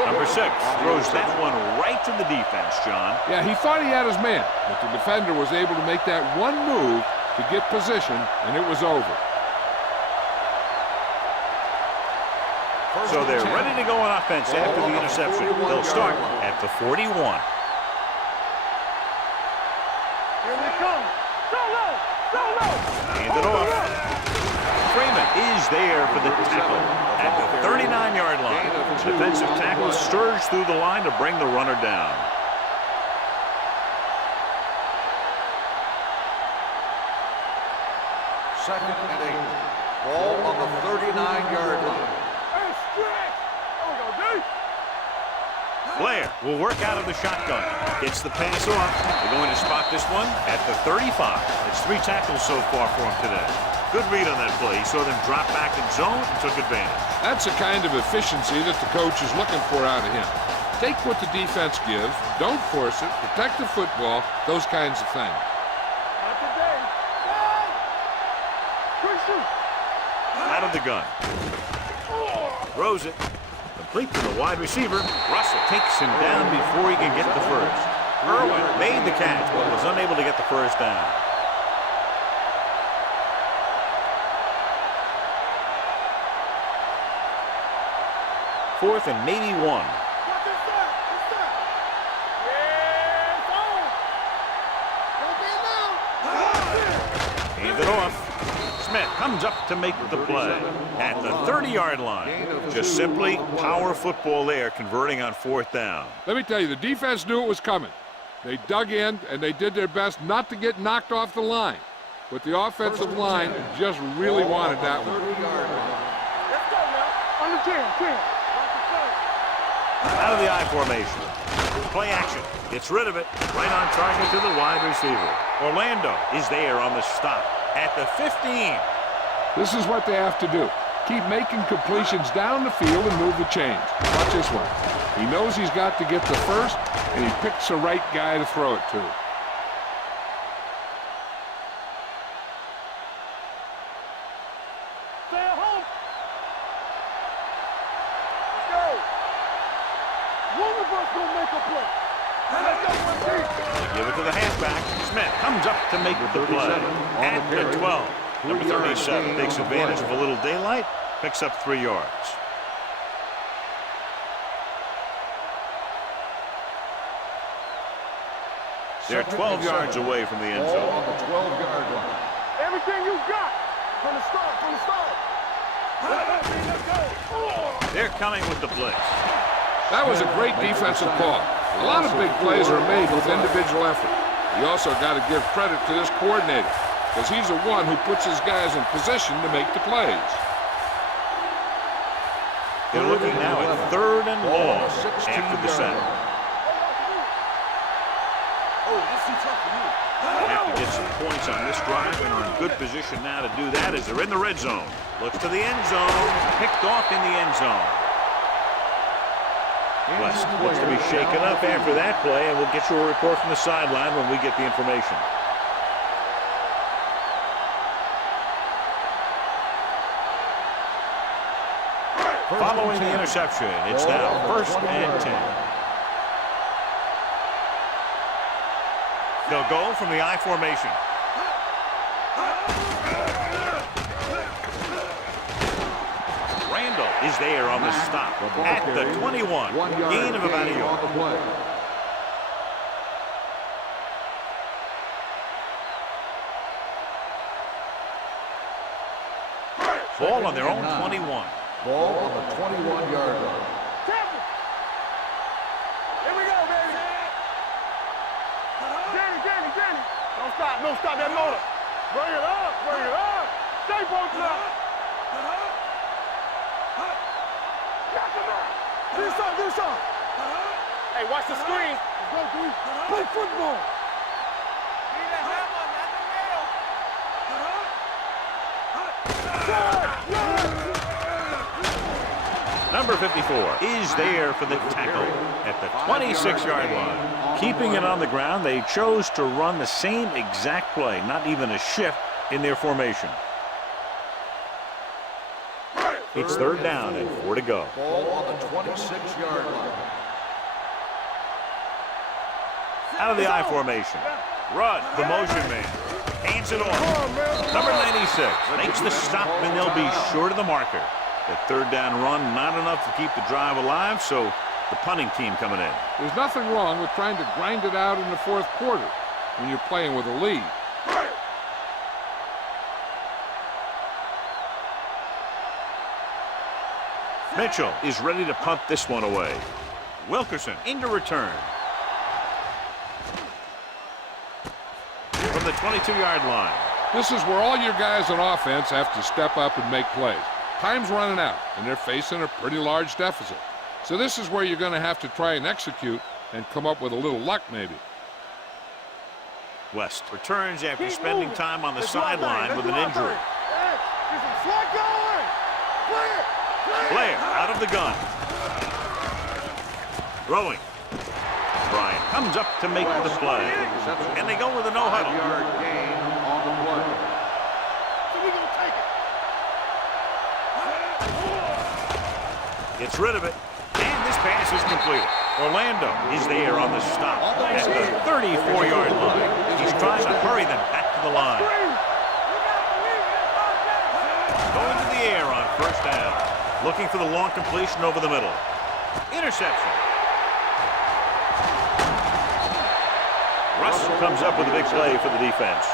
Number 6 throws that one right to the defense, John. Yeah, he thought he had his man, but the defender was able to make that one move to get position, and it was over. So they're ready to go on offense after the interception. They'll start at the 41. Here we come. Solo! Solo! Hand it off. Freeman is there for the tackle at the 39-yard line. Defensive tackle surge through the line to bring the runner down. Second and 8. Ball on the 39-yard line. Hey, stretch! There we go, dude. Blair will work out of the shotgun. Gets the pass off. They're going to spot this one at the 35. It's 3 tackles so far for him today. Good read on that play. He saw them drop back in zone and took advantage. That's the kind of efficiency that the coach is looking for out of him. Take what the defense gives, don't force it, protect the football, those kinds of things. Not today. Quick shoot. Out of the gun. Throws it. Complete to the wide receiver. Russell takes him down before he can get the first. Irwin made the catch, but was unable to get the first down. Fourth and maybe 1. What this that? What's that? Yeah, it's on. Don't be now. Hand it off. Smith comes up to make the play at the 30-yard line. Just simply power football there, converting on 4th down. Let me tell you, the defense knew it was coming. They dug in, and they did their best not to get knocked off the line. But the offensive line just really wanted that one. Let's go now. On the 10. Out of the I formation. Play action. Gets rid of it. Right on target to the wide receiver. Orlando is there on the stop at the 15. This is what they have to do. Keep making completions down the field and move the chains. Watch this one. He knows he's got to get the first, and he picks the right guy to throw it to. Stay at home. Let's go. One of us gonna make a play. Let's go, one deep. They give it to the halfback. Smith comes up to make the play at the 12. Number 37 takes advantage of a little daylight, picks up 3 yards. They're 12 yards away from the end Ball zone. on the 12-yard line. Everything you got from the start. Let's go. They're coming with the blitz. That was a great defensive call. A lot of big plays are made with individual effort. You also got to give credit to this coordinator, because he's the one who puts his guys in position to make the plays. They're looking now at 3rd and long after the center. They have to get some points on this drive and are in good position now to do that as they're in the red zone. Looks to the end zone. Picked off in the end zone. West looks to be shaken up after that play, and we'll get you a report from the sideline when we get the information. Following the interception, it's now 1st and 10. They'll go from the I formation. Randall is there on the stop at the 21. Gain of about a yard. Ball on their own 21. Ball on the 21-yard line. Here we go, baby. Danny. Don't stop that motor. Bring it up. Stay posted up. Do something. Hey, watch the screen. Go, dude. Play football. Need that hammer, not the nail. Number 54 is there for the tackle at the 26-yard line. Keeping it on the ground, they chose to run the same exact play, not even a shift in their formation. It's third down and 4 to go. Ball on the 26-yard line. Out of the I formation. Rudd, the motion man. Hands it off. Number 96 makes the stop, and they'll be short of the marker. The third down run, not enough to keep the drive alive, so the punting team coming in. There's nothing wrong with trying to grind it out in the fourth quarter when you're playing with a lead. Mitchell is ready to punt this one away. Wilkerson into return. From the 22-yard line. This is where all your guys on offense have to step up and make plays. Time's running out, and they're facing a pretty large deficit. So this is where you're going to have to try and execute and come up with a little luck maybe. West returns after spending time on the sideline with an injury. Blair out of the gun. Throwing. Bryant comes up to make the play. And they go with a no-huddle. 5-yard gain on the play. Gets rid of it. And this pass is completed. Orlando is there on the stop at the 34-yard line. He's trying to hurry them back to the line. Going to the air on first down. Looking for the long completion over the middle. Interception. Russ comes up with a big play for the defense.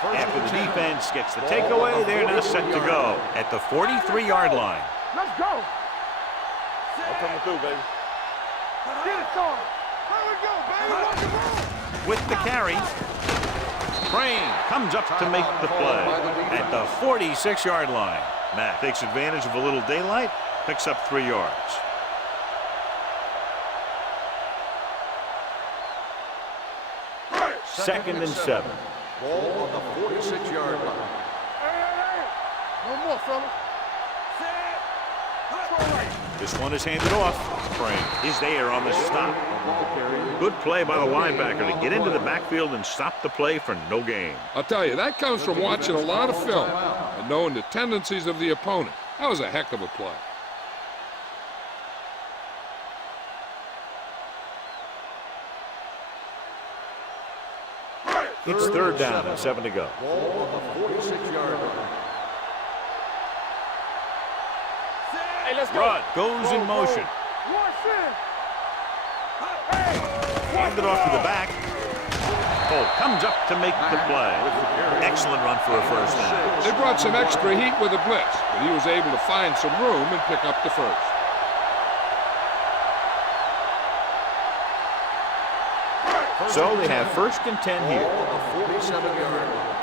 After the defense gets the takeaway, they're now set to go at the 43-yard line. Let's go. I'm coming through, baby. Get it, son. Here we go, baby. Rock and roll. With the carry, Crane comes up to make the play at the 46-yard line. Matt takes advantage of a little daylight, picks up 3 yards. Second and 7. Ball on the 46-yard line. Hey. One more, fella. This one is handed off. Crane is there on the stop. Good play by the linebacker to get into the backfield and stop the play for no gain. I'll tell you, that comes from watching a lot of film and knowing the tendencies of the opponent. That was a heck of a play. It's third down and 7 to go. Ball on the 46-yard line. Hey, let's go. Rudd goes in motion. Handed off to the back. Holt comes up to make the play. Excellent run for a first down. They brought some extra heat with a blitz, but he was able to find some room and pick up the first. So they have first and 10 here. Ball on the 47-yard line.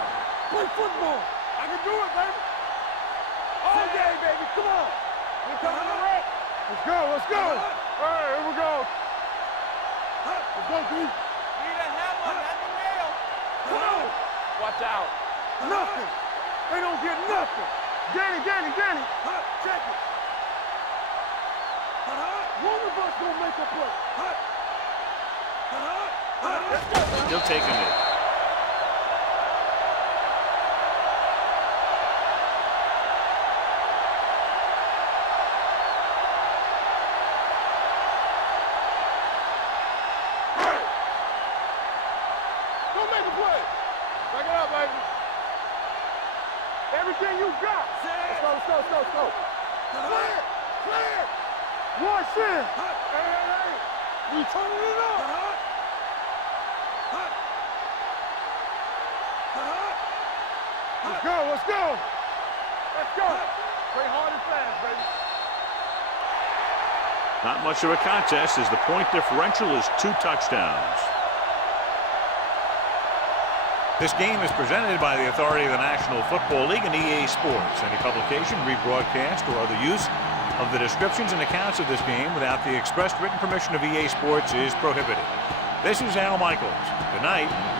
Play football. I can do it, baby. All day, baby. Come on. You coming to rap? Let's go. Let's go. All right, here we go. Let's go, D. Need a hammer, not the nail. Come on. Watch out. Nothing. They don't get nothing. Danny. Check it. One of us gonna make a play. He'll take him in. Go make a play. Back it up, baby. Everything you got. Let's go. Clear. Rush in. Hey. We turning it up. Let's go. Play hard and fast, baby. Not much of a contest as the point differential is 2 touchdowns. This game is presented by the authority of the National Football League and EA Sports. Any publication, rebroadcast, or other use of the descriptions and accounts of this game without the expressed written permission of EA Sports is prohibited. This is Al Michaels. Good night.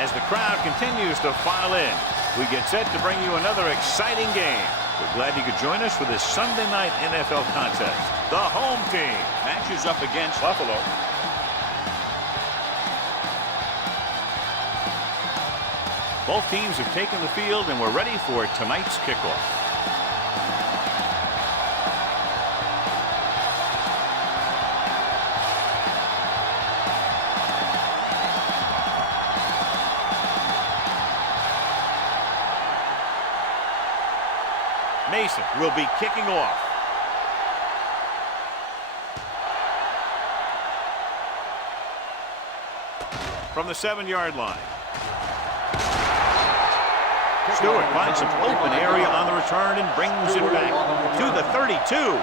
As the crowd continues to file in, we get set to bring you another exciting game. We're glad you could join us for this Sunday night NFL contest. The home team matches up against Buffalo. Both teams have taken the field and we're ready for tonight's kickoff. Mason will be kicking off. From the 7-yard line. Stewart finds some open area on the return and brings it back to the 32.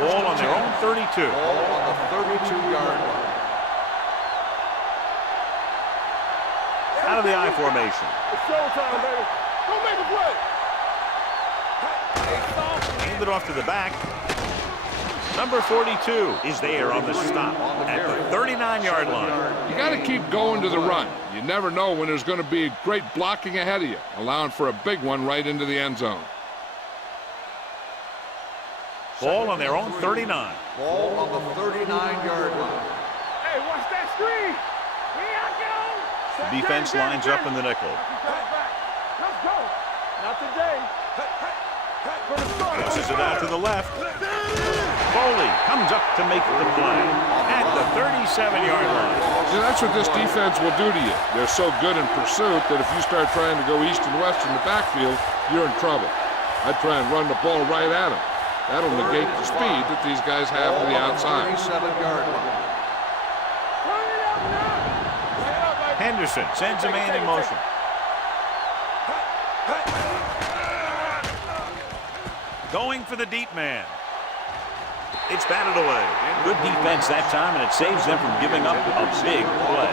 Ball on their own 32. Ball on the 32-yard line. Out of the I formation. It's showtime, baby. Go make a play. Hand it off to the back. Number 42 is there on the stop at the 39-yard line. You got to keep going to the run. You never know when there's going to be great blocking ahead of you, allowing for a big one right into the end zone. Ball on their own 39. Ball on the 39-yard line. Hey, watch that screen. Here I go. The defense lines up in the nickel. Let's go. Not today. Passes it out to the left. Foley comes up to make the play at the 37-yard line. See, that's what this defense will do to you. They're so good in pursuit that if you start trying to go east and west in the backfield, you're in trouble. I'd try and run the ball right at them. That'll negate the speed that these guys have to the outside. 37-yard line. Henderson sends a man in motion. Going for the deep man. It's batted away. Good defense that time, and it saves them from giving up a big play.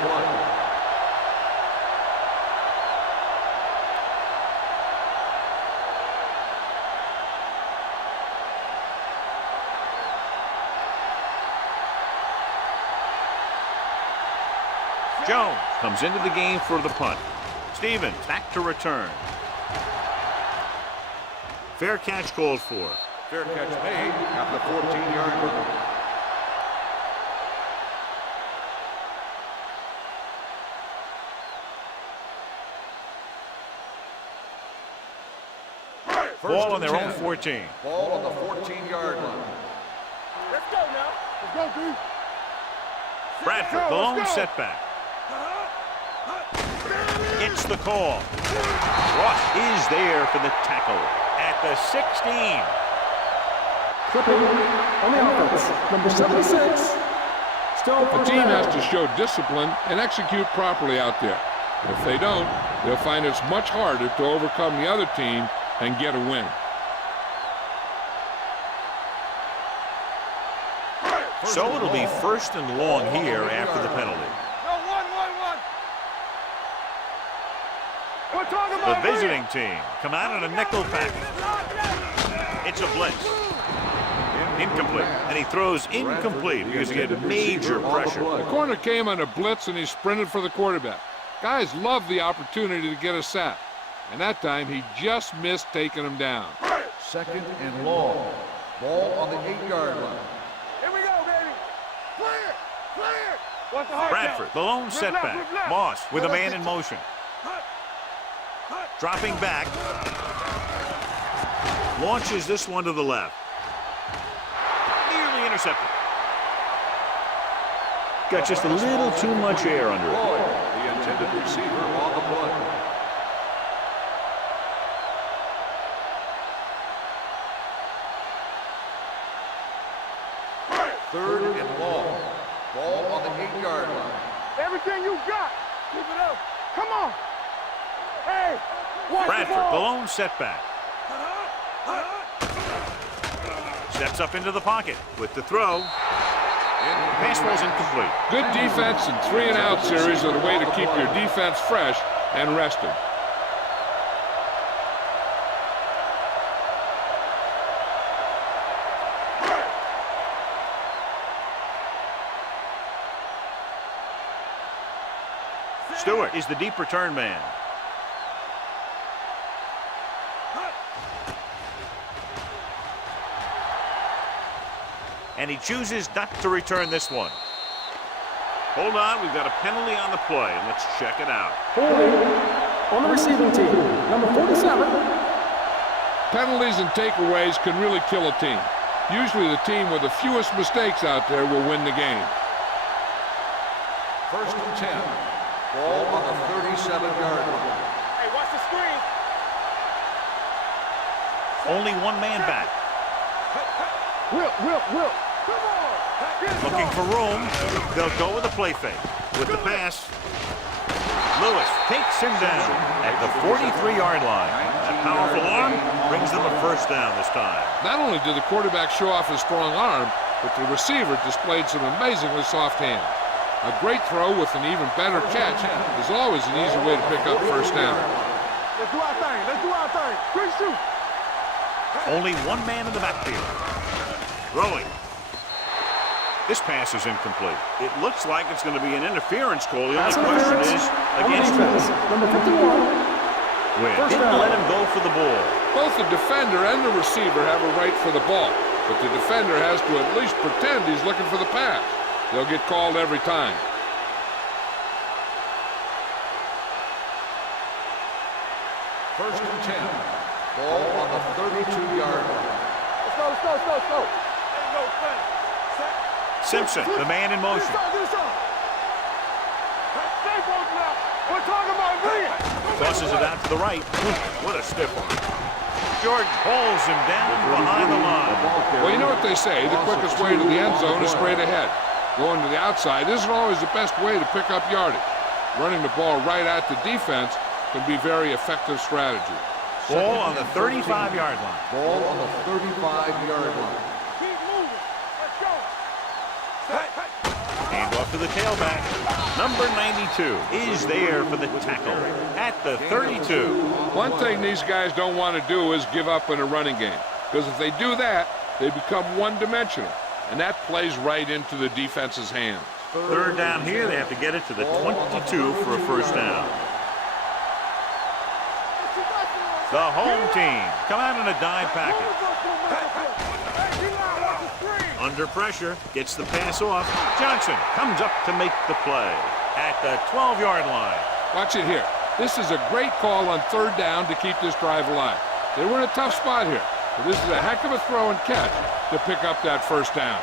Jones comes into the game for the punt. Stevens back to return. Fair catch called for. Fair catch made at the 14-yard line. Ball on their own 14. Ball on the 14-yard line. Let's go now. Let's go, dude. Bradford, the lone setback. It's the call. Ross is there for the tackle at the 16. Clipping on the offense, number 76. Still The team has to show discipline and execute properly out there. If they don't, they'll find it's much harder to overcome the other team and get a win. So it'll be first and long here after the penalty. No, one. We're talking The about visiting team come out in a nickel package. It's a blitz. Incomplete. And he throws incomplete because he had major pressure. The corner came on a blitz and he sprinted for the quarterback. Guys love the opportunity to get a sack. And that time he just missed taking him down. Second and long. Ball on the 8-yard line. Here we go, baby. Clear. What's the hard Bradford, the lone setback. Moss with a man in motion. Dropping back. Launches this one to the left. Nearly intercepted. Got just a little too much air under it. Boyd, the intended receiver on the play. Third and long. Ball on the 8-yard line. Everything you got. Keep it up. Come on. Hey, watch Bradford, the the ball. lone setback. Steps up into the pocket with the throw. Pass ball's incomplete. Good defense and 3-and-out series are the way to keep your defense fresh and rested. Stewart is the deep return man. And he chooses not to return this one. Hold on, we've got a penalty on the play. Let's check it out. Holding on the receiving team, number 47. Penalties and takeaways can really kill a team. Usually the team with the fewest mistakes out there will win the game. 1st and 10. Ball on the 37-yard line. Hey, watch the screen. Only one man back. Will. Come on. Looking for room. They'll go with a play fake. With the pass, Lewis takes him down at the 43-yard line. A powerful arm brings them a first down this time. Not only did the quarterback show off his strong arm, but the receiver displayed some amazingly soft hands. A great throw with an even better catch is always an easy way to pick up first down. Let's do our thing. Quick shoot. Only one man in the backfield. Throwing. This pass is incomplete. It looks like it's going to be an interference call. The only question is against who? Number 51. Didn't let him go for the ball. Both the defender and the receiver have a right for the ball, but the defender has to at least pretend he's looking for the pass. They'll get called every time. First and 10. Ball on the 32-yard line. Let's go. Simpson, the man in motion. We're talking about bring it. Tosses it out to the right. What a stiff arm. Jordan pulls him down behind the line. Well, you know what they say, the quickest way to the end zone is straight ahead. Going to the outside isn't always the best way to pick up yardage. Running the ball right at the defense can be very effective strategy. Ball on the 35-yard line. Ball on the 35-yard line. Keep moving. Let's go. Hand off to the tailback. Number 92 is there for the tackle at the 32. One thing these guys don't want to do is give up in a running game, because if they do that, they become one-dimensional, and that plays right into the defense's hands. Third down here, they have to get it to the 22 for a first down. The home team come out in a dime package. Under pressure, gets the pass off. Johnson comes up to make the play at the 12-yard line. Watch it here. This is a great call on third down to keep this drive alive. They were in a tough spot here, but this is a heck of a throw and catch to pick up that first down.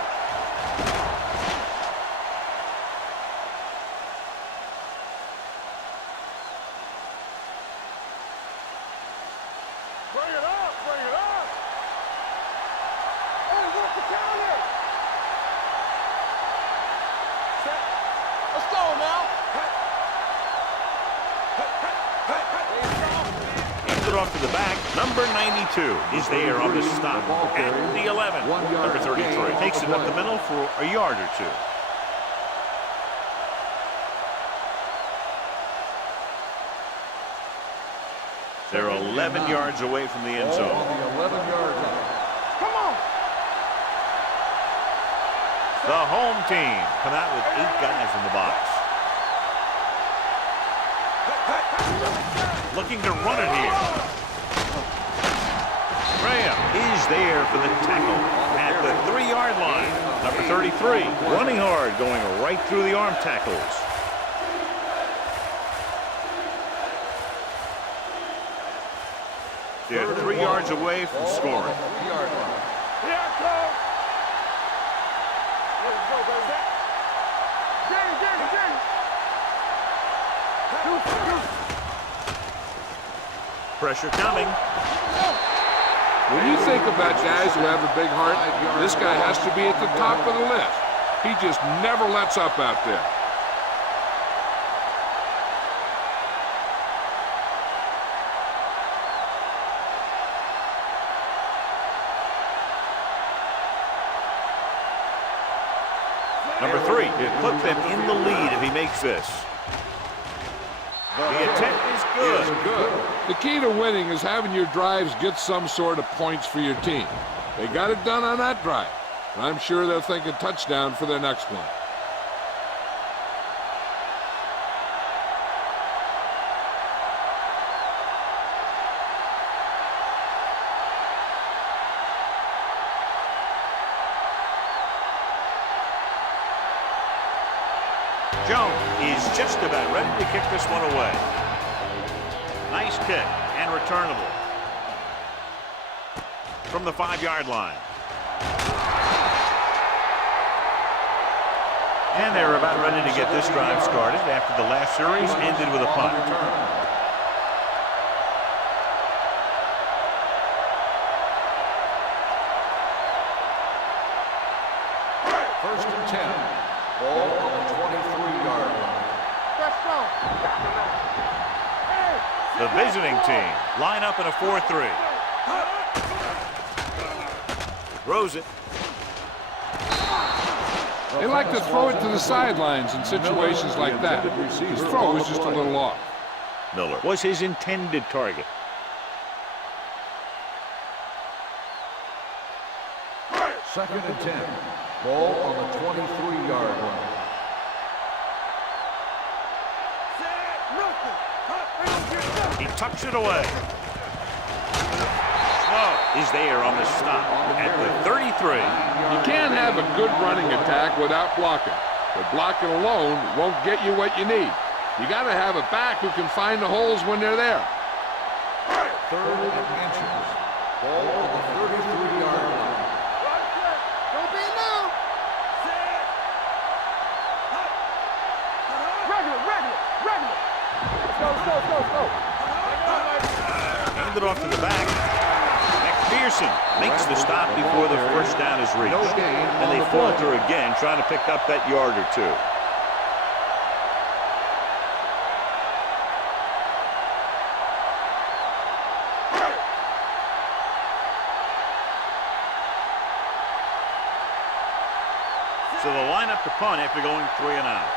Bring it up. Hey, what's the counter? Let's go now. Hands it off to the back. Number 92 is there on the stop at the 11. Number 33 takes it up the middle for a yard or two. They're 11 yards away from the end Ball zone. on the 11-yard line. Come on. The home team come out with 8 guys in the box. Looking to run it here. Graham is there for the tackle at the 3-yard line. Number 33 running hard, going right through the arm tackles. They're 3 yards away from scoring. Here I come. Let's go, baby. Get it. Pressure coming. When you think about guys who have a big heart, this guy has to be at the top of the list. He just never lets up out there. Number 3, it puts them in the lead if he makes this. The attempt is good. The key to winning is having your drives get some sort of points for your team. They got it done on that drive, and I'm sure they're thinking touchdown for their next one. Jones is just about ready to kick this one away. Nice kick and returnable. From the 5-yard line. And they're about ready to get this drive started after the last series ended with a punt. First and 10. Ball on the 23-yard line. The visiting team line up in a 4-3. Throws it. They like to throw it to the sidelines in situations like that. His throw was just a little off. Miller was his intended target. Second and 10. Ball on the 23-yard line. He tucks it away. Slow is there on the stop at the 33. You can't have a good running attack without blocking. But blocking alone won't get you what you need. You got to have a back who can find the holes when they're there. Third and inches. Ball on the 33-yard line. Don't be now. Regular. Let's go. Hand it off to the back. McPherson makes the stop before the first down is reached. And they falter again, trying to pick up that yard or two. So they'll line up to punt after going 3 and out.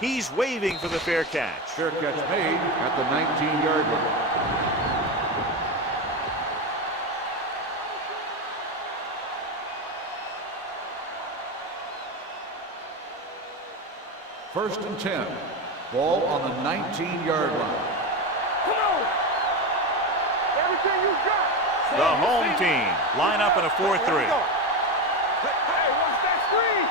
He's waving for the fair catch. Fair catch made at the 19-yard line. First and 10. Ball on the 19-yard line. Come on. Everything you got. The home team line up in a 4-3. Hey, watch that screen.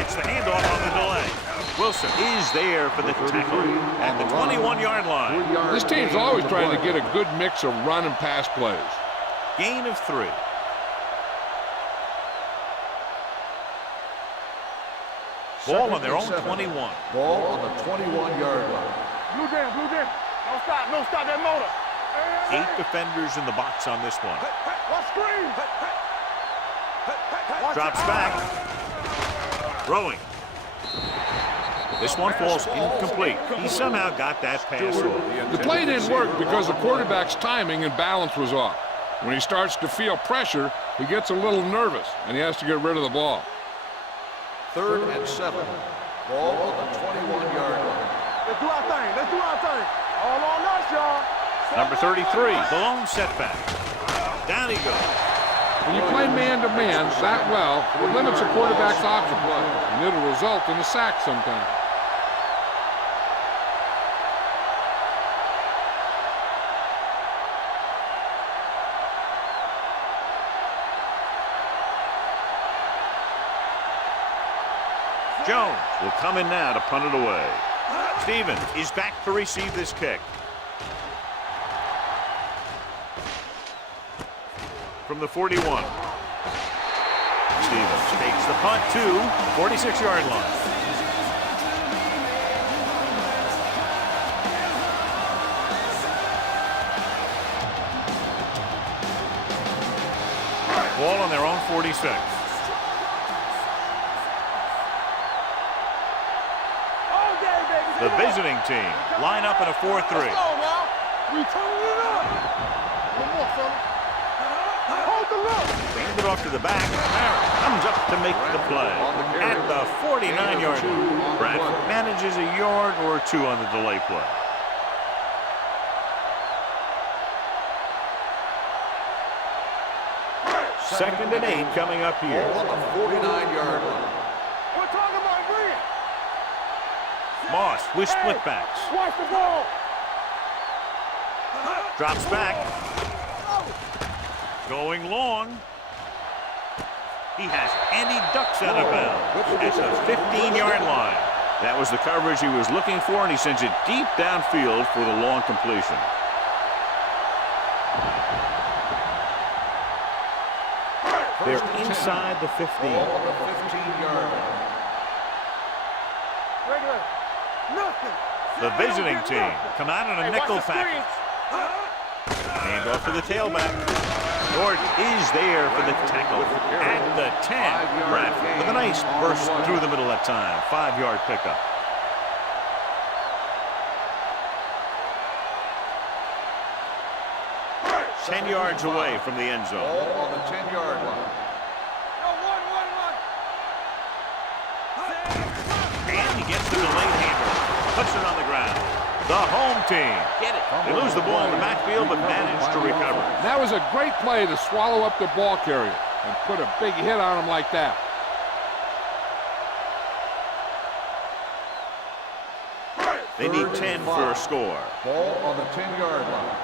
It's the handoff on the delay. Wilson is there for the tackle at the 21-yard line. This team's always trying to get a good mix of run and pass plays. Gain of 3. Ball on their own 21. Ball on the 21-yard line. Blue jam. No stop that motor. 8 defenders in the box on this one. Watch screen. Drops back. Throwing. This one falls incomplete. He somehow got that pass off. The play didn't work because the quarterback's timing and balance was off. When he starts to feel pressure, he gets a little nervous, and he has to get rid of the ball. Third and 7. Ball on the 21-yard line. Let's do our thing. All on us, y'all. Number 33, the lone setback. Down he goes. When you play man-to-man that well, it limits a quarterback's options, and it'll result in a sack sometimes. Jones will come in now to punt it away. Stevens is back to receive this kick. From the 41. Stevens takes the punt to 46-yard line. Ball on their own 46. The visiting team line up in a 4-3. We turning it up. One more, fella. Hold the look. Hand it off to the back. Barrett comes up to make the play at the 49-yard line. Bradford manages a yard or 2 on the delay play. Second and 8 coming up here. Ball on the 49-yard line. We're talking about green. Moss with split backs. Watch the ball. Drops back. Going long. He has it, and he ducks out of bounds at the 15-yard line. That was the coverage he was looking for, and he sends it deep downfield for the long completion. They're inside the 15. Ball on the 15-yard line. Regular. Nothing. The visiting team come out in a nickel package. Hand off to the tailback. Gordon is there for the tackle at the 10. Bradford with a nice burst through the middle that time. 5-yard pickup. Ten yards away from the end zone. Ball on the 10-yard line. And he gets the delayed handoff. Puts it on the ground. The home team. Get it. They lose the ball in the backfield, but manage to recover. That was a great play to swallow up the ball carrier and put a big hit on him like that. They need 10 for a score. Ball on the 10-yard line.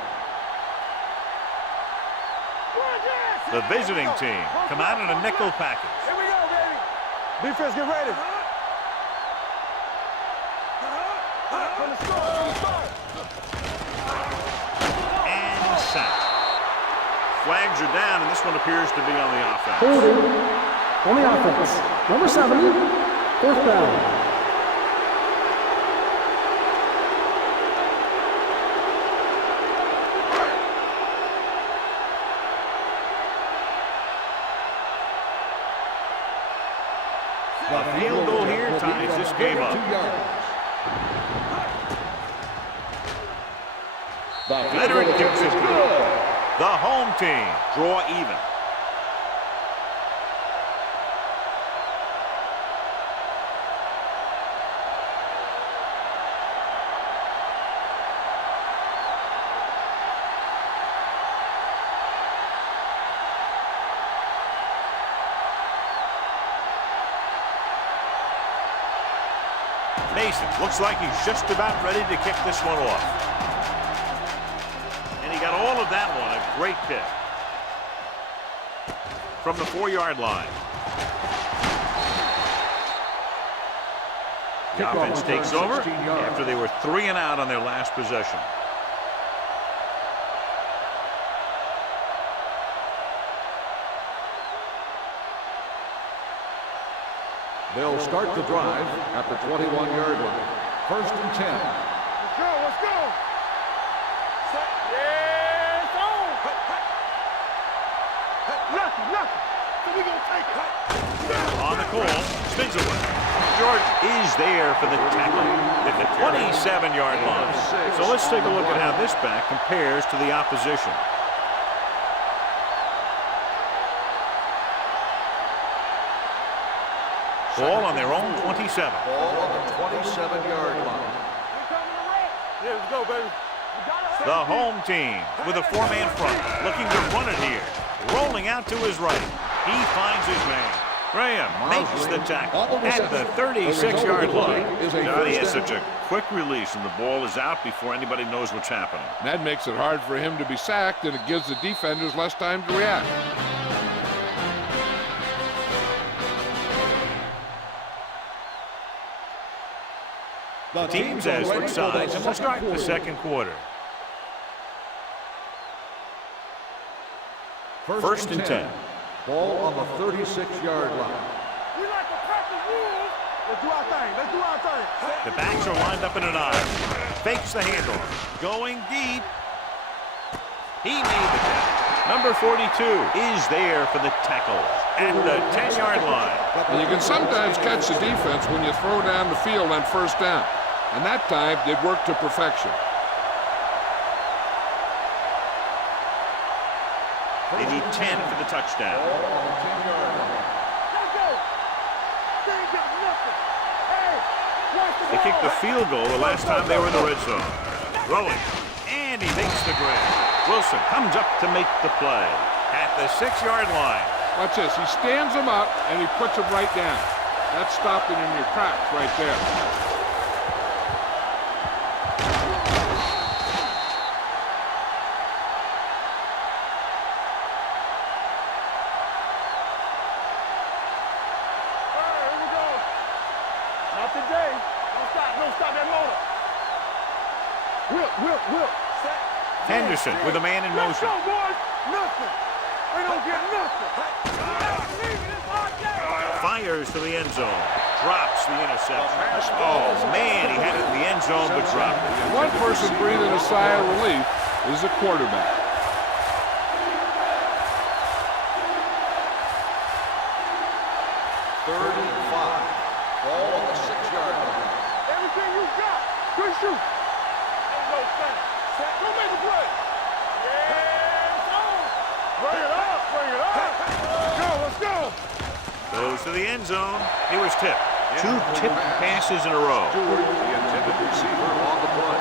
The visiting team come out in a nickel package. Here we go, baby. Defense, get ready. From the start. And sack. Flags are down, and this one appears to be on the offense. Holding on the offense. Number 7, 4th down. The field goal here ties this game up. Veteran kicks it good. The home team draw even. Mason looks like he's just about ready to kick this one off. And he got all of that one, a great kick. From the 4-yard line. The offense takes over after they were 3 and out on their last possession. They'll start the drive at the 21-yard line. 1st and 10. Let's go, let's go. Yes, on. Nothing. So we gonna take it. On the call, spins away. Jordan is there for the tackle at the 27-yard line. So let's take a look at how this back compares to the opposition. Ball on their own 27. Ball on the 27-yard line. Yeah, let's go, baby. The home team with a 4-man front, looking to run it here. Rolling out to his right. He finds his man. Graham makes the tackle at the 36-yard line. He has such a quick release, and the ball is out before anybody knows what's happening. That makes it hard for him to be sacked, and it gives the defenders less time to react. The teams as switch sides, and we'll start the second quarter. 1st and 10. Ball on the 36-yard line. We like to practice rules. Let's do our thing. The backs are lined up in an eye. Fakes the handoff. Going deep. He made the tackle. Number 42 is there for the tackle at the 10-yard line. And you can sometimes catch the defense when you throw down the field on 1st down. And that time did work to perfection. They need 10 for the touchdown. Let's go. They ain't got nothing. Hey, watch the They ball. kicked the field goal the last time they were in the red zone. Throwing, and he makes the grab. Wilson comes up to make the play at the 6-yard line. Watch this. He stands him up, and he puts him right down. That's stopping in your tracks right there. Whip. Henderson with a man in Let's motion. go, boys. Nothing. They don't get nothing. Fires to the end zone. Drops the interception. Oh, man, he had it in the end zone, but dropped it. One person breathing a sigh of relief is the quarterback. Third and 5. Ball on the 6-yard line. Everything you got. Good shoot. Ain't no thing. Go make a play. Yeah, it's on. Bring it up. Let's go. Goes to the end zone. He was tipped. 2 tipped passes in a row. Stewart, the intended receiver, on the play.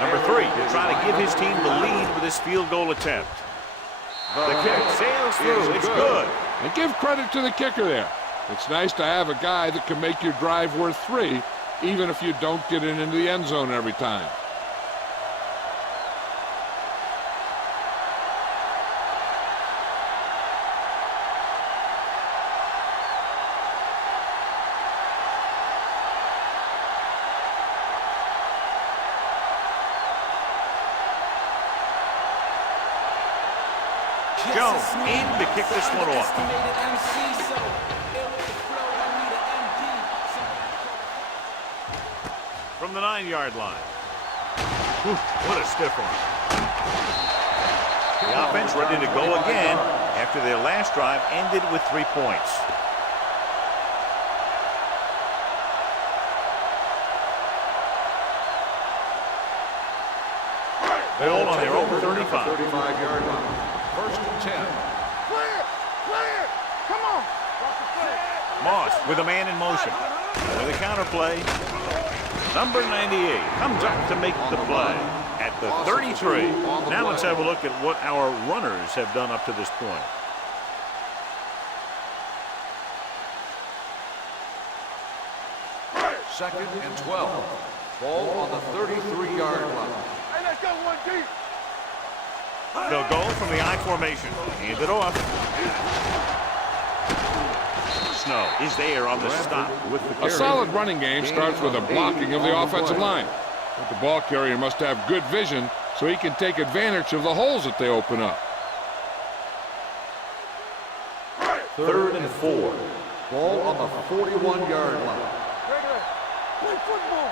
Number 3 trying to give his team the lead with this field goal attempt. The kick sails through. It's good. And give credit to the kicker there. It's nice to have a guy that can make your drive worth 3, even if you don't get it into the end zone every time. Jones in to kick this one off. From the 9-yard line. What a stiff one. The offense ready to go again after their last drive ended with 3 points. Build on their own 35. 35-yard line. First and 10. Clear. Come on. Moss with a man in motion. With a counter play. Number 98 comes up to make the play at the 33. Now let's have a look at what our runners have done up to this point. Second and 12. Ball on the 33-yard line. Hey, let's go one deep. They'll go from the I formation. Hand it off. Snow is there on the stop with the carry. A solid running game starts with a blocking of the offensive line. But the ball carrier must have good vision so he can take advantage of the holes that they open up. Third and 4. Ball on the 41-yard line. Play football.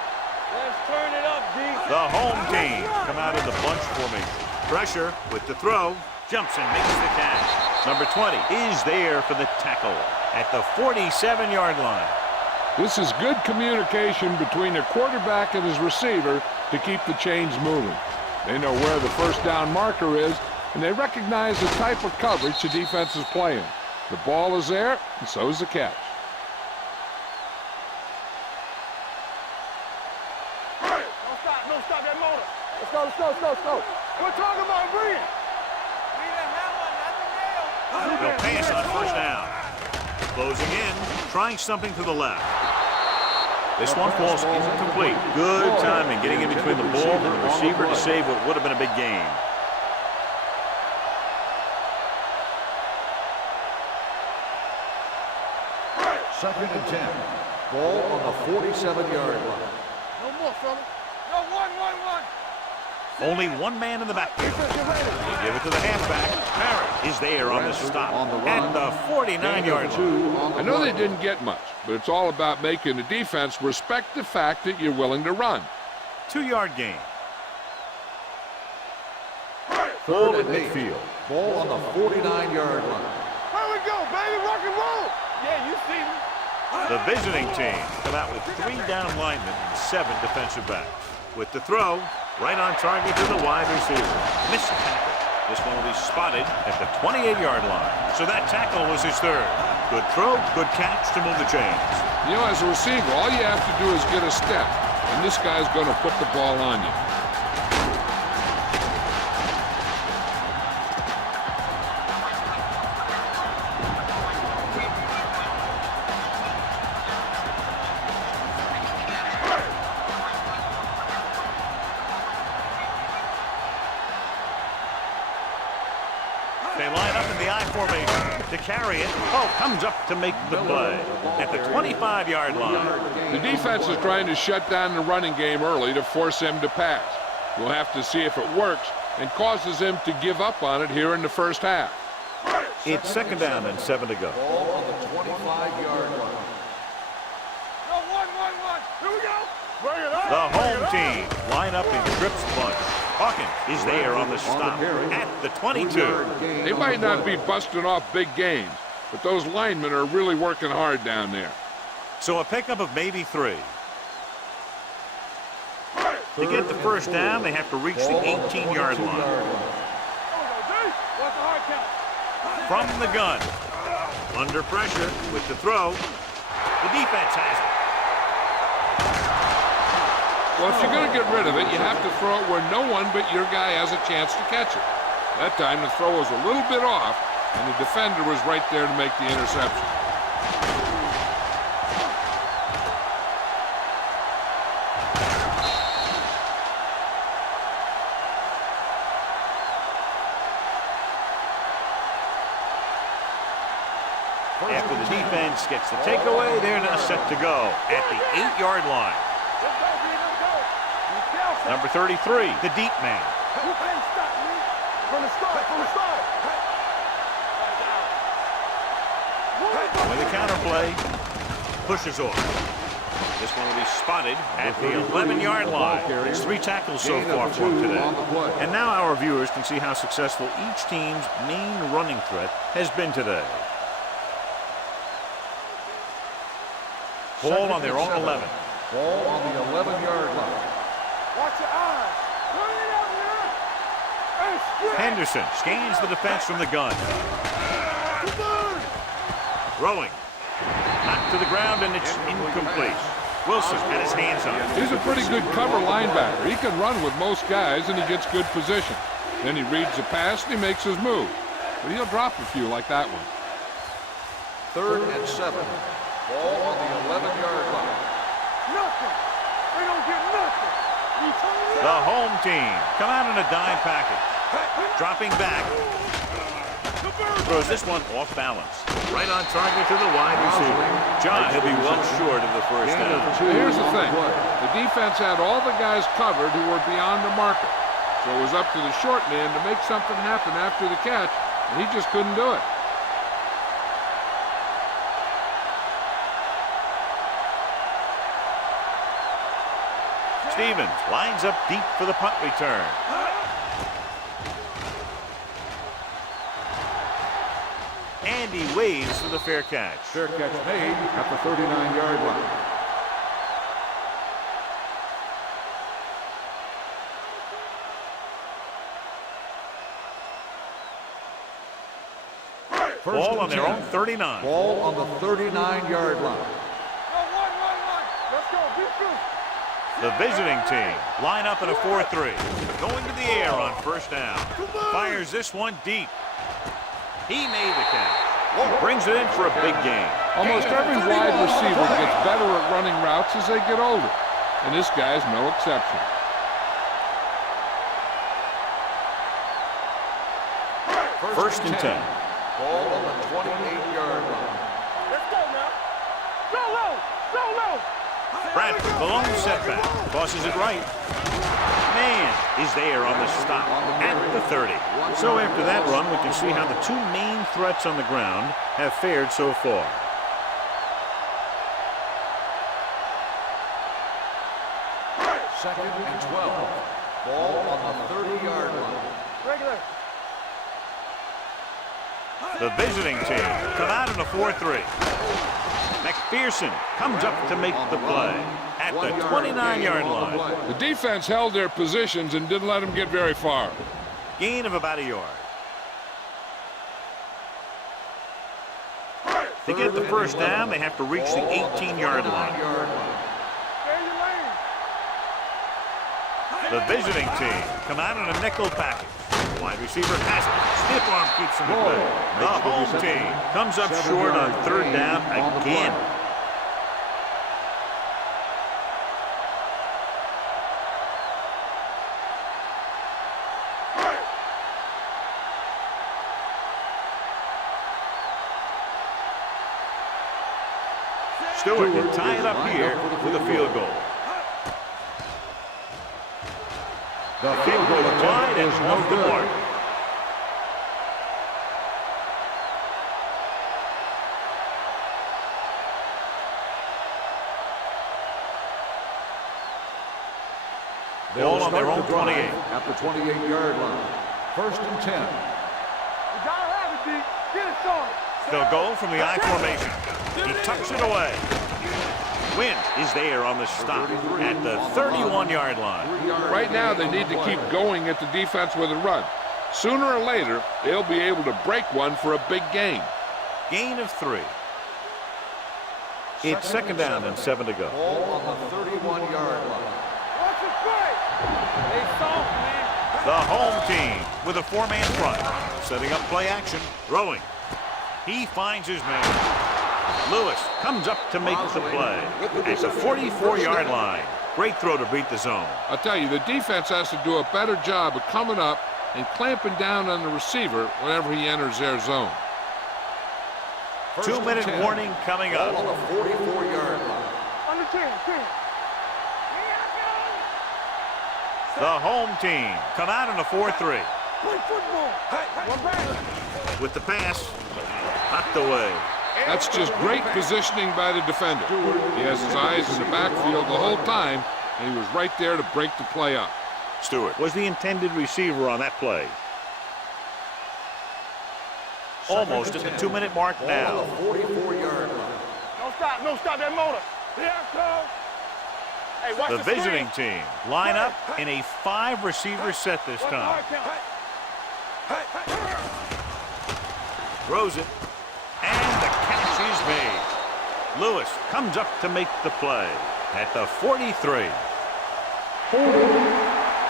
Let's turn it up, D. The home team come out in the bunch formation. Pressure with the throw. Jumps and makes the catch. Number 20 is there for the tackle at the 47-yard line. This is good communication between the quarterback and his receiver to keep the chains moving. They know where the first down marker is, and they recognize the type of coverage the defense is playing. The ball is there, and so is the catch. Don't stop that motor. Let's go. We're talking about breathing. They'll pass on first down. Closing in, trying something to the left. This one falls incomplete. Good timing getting in between the ball and the receiver to save what would have been a big game. Second and 10. Ball on the 47-yard line. No more, fella. No, one. Only one man in the backfield. They give it to the halfback. Parrott is there on the stop at the 49-yard line. I know they didn't get much, but it's all about making the defense respect the fact that you're willing to run. 2-yard gain. Third and 8. Ball on the 49-yard line. Here we go, baby. Rock and roll. Yeah, you see me. The visiting team come out with 3 down linemen and 7 defensive backs. With the throw, right on target to the wide receiver. Missed tackle. This one will be spotted at the 28-yard line. So that tackle was his third. Good throw, good catch to move the chains. You know, as a receiver, all you have to do is get a step, and this guy's going to put the ball on you. They line up in the I formation to carry it. Oh, comes up to make the play at the 25-yard line. The defense is trying to shut down the running game early to force him to pass. We'll have to see if it works and causes him to give up on it here in the first half. It's second down and 7 to go. Ball on the 25-yard line. Go, 1-1-1. Here we go. Bring it up. The home team line up in trips bunch. Hawkins is there on the stop at the 22. They might not be busting off big games, but those linemen are really working hard down there. So a pickup of maybe 3. To get the first down, they have to reach the 18-yard line. What's the hard count? From the gun. Under pressure with the throw. The defense has it. Well, if you're going to get rid of it, you have to throw it where no one but your guy has a chance to catch it. That time, the throw was a little bit off, and the defender was right there to make the interception. After the defense gets the takeaway, they're now set to go at the 8-yard line. Let's go, B. Let's go. Number 33, the deep man. You can't stop me. From the start, from the start. With the counter play, pushes off. This one will be spotted at the 11-yard line. It's 3 tackles so far for him today. And now our viewers can see how successful each team's main running threat has been today. Ball on their own 11. Ball on the 11-yard line. Watch your eyes. Bring it up here. Hey, straight. Henderson scans the defense from the gun. Throwing. Knocked to the ground, and it's incomplete. Wilson had his hands on it. He's a pretty good cover linebacker. He can run with most guys, and he gets good position. Then he reads the pass, and he makes his move. But he'll drop a few like that one. 3rd and 7. Ball on the 11-yard line. Nothing. They don't get nothing. You told me. The home team come out in a dime package. Dropping back. Throws this one off balance. Right on target to the wide receiver. John, he'll be well short of the first down. Here's the thing. The defense had all the guys covered who were beyond the marker. So it was up to the short man to make something happen after the catch, and he just couldn't do it. Stevens lines up deep for the punt return. And he waves for the fair catch. Fair catch made at the 39-yard line. Ball on their own 39. Ball on the 39-yard line. Go, 1-1-1. Let's go. Defense. The visiting team line up in a 4-3. Going to the air on first down. Fires this one deep. He made the catch. Brings it in for a big gain. Almost every wide receiver gets better at running routes as they get older, and this guy's no exception. First and 10. Ball on the 28-yard line. Let's go now. Go low. Go low. Bradford, the lone setback. Tosses it right. Man is there on the stop at the 30. So after that run, we can see how the 2 main threats on the ground have fared so far. Second and 12. Ball on the 30-yard line. Regular. The visiting team come out in a 4-3. McPherson comes up to make the play at the 29-yard line. The defense held their positions and didn't let them get very far. Gain of about a yard. To get the first down, they have to reach the 18-yard line. Stay in your lane. The visiting team come out in a nickel package. Wide receiver has it. Stiff arm keeps him at bay. The home team comes up short on third down again. Stewart can tie it up here with a field goal. The Kick field goal goes wide and attempt is no off the good. mark. Ball on their own 28. At the 28-yard line. 1st and 10. You gotta have it, D. Get it, Sean. They'll go from the I formation. He tucks it away. Win is there on the stop at the 31-yard line. Right now, they need to keep going at the defense with a run. Sooner or later, they'll be able to break one for a big gain. Gain of 3. It's 2nd down and 7 to go. Ball on the 31-yard line. Watch it fight. They soft, man. The home team with a 4-man front. Setting up play action. Throwing. He finds his man. Lewis comes up to make the play at the 44-yard line. Great throw to beat the zone. I'll tell you, the defense has to do a better job of coming up and clamping down on the receiver whenever he enters their zone. 2-minute warning coming Ball up. on the 44-yard line. Under 10. The home team come out in a 4-3. Play football. One back. With the pass, knocked away. That's just great positioning by the defender. He has his eyes in the backfield the whole time, and he was right there to break the play up. Stewart was the intended receiver on that play. Almost at the 2-minute mark now. Ball on the 44-yard line. No stop that motor. Here it comes. Hey, watch The the visiting screen. team line up in a 5-receiver set this Watch the time. hard count. Throws it, and the catch is made. Lewis comes up to make the play at the 43. Holding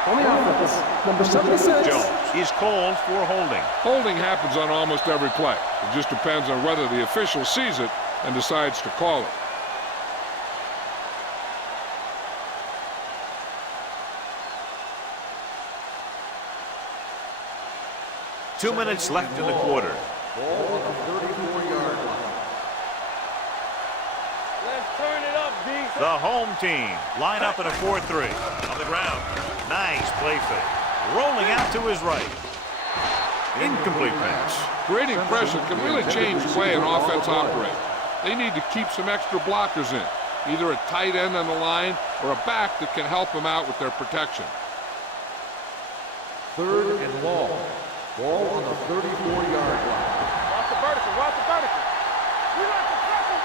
on the offense. Number 76. Jones is called for holding. Holding happens on almost every play. It just depends on whether the official sees it and decides to call it. Two minutes left in the quarter. Ball on the 34-yard line. Let's turn it up, D. The home team line up in a 4-3. On the ground. Nice play fake. Rolling out to his right. Incomplete pass. Creating pressure can really change the way an offense operates. They need to keep some extra blockers in, either a tight end on the line or a back that can help them out with their protection. 3rd and long. Ball on the 34-yard line. Watch the vertical. Watch the vertical. We like the tackle.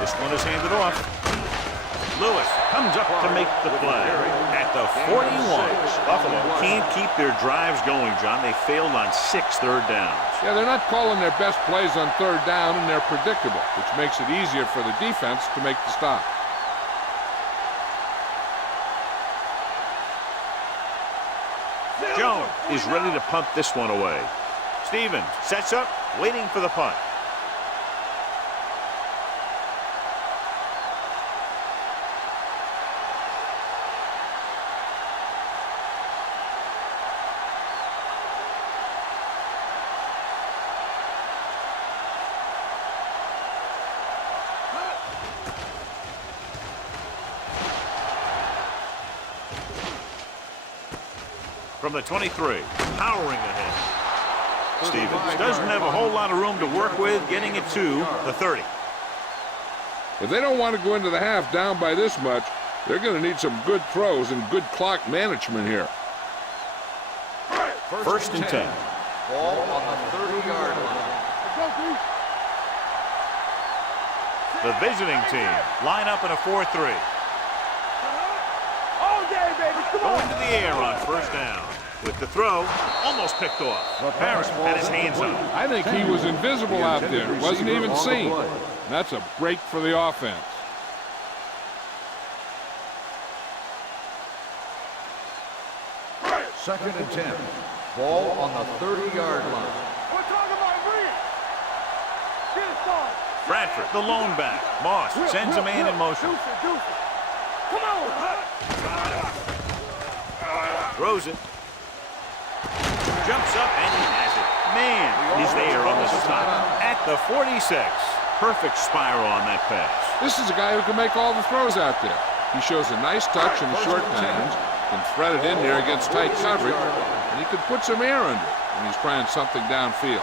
This one is handed off. Lewis comes up to make the play at the 41. Buffalo can't keep their drives going, John. They failed on 6 third downs. Yeah, they're not calling their best plays on 3rd down, and they're predictable, which makes it easier for the defense to make the stop. Jones is ready to punt this one away. Stevens sets up, waiting for the punt. From the 23, powering ahead. Stevens doesn't have a whole lot of room to work with, getting it to the 30. If they don't want to go into the half down by this much, they're going to need some good throws and good clock management here. 1st and 10. Ball on the 30-yard line. The visiting team line up in a 4-3. All day, baby. Come on. Going to the air on 1st down. With the throw, almost picked off. Parrish had his hands on it. I think he was invisible out there, wasn't even seen. That's a break for the offense. Second and 10. Ball on the 30-yard line. We're talking about Reed. Get it started. Bradford, the lone back. Moss sends a man in motion. Deuce it. Come on. Throws it. Jumps up and he has it. Man, he's there on the stop at the 46. Perfect spiral on that pass. This is a guy who can make all the throws out there. He shows a nice touch in the short bounds, can thread it in there against tight coverage, and he can put some air under it when he's trying something downfield.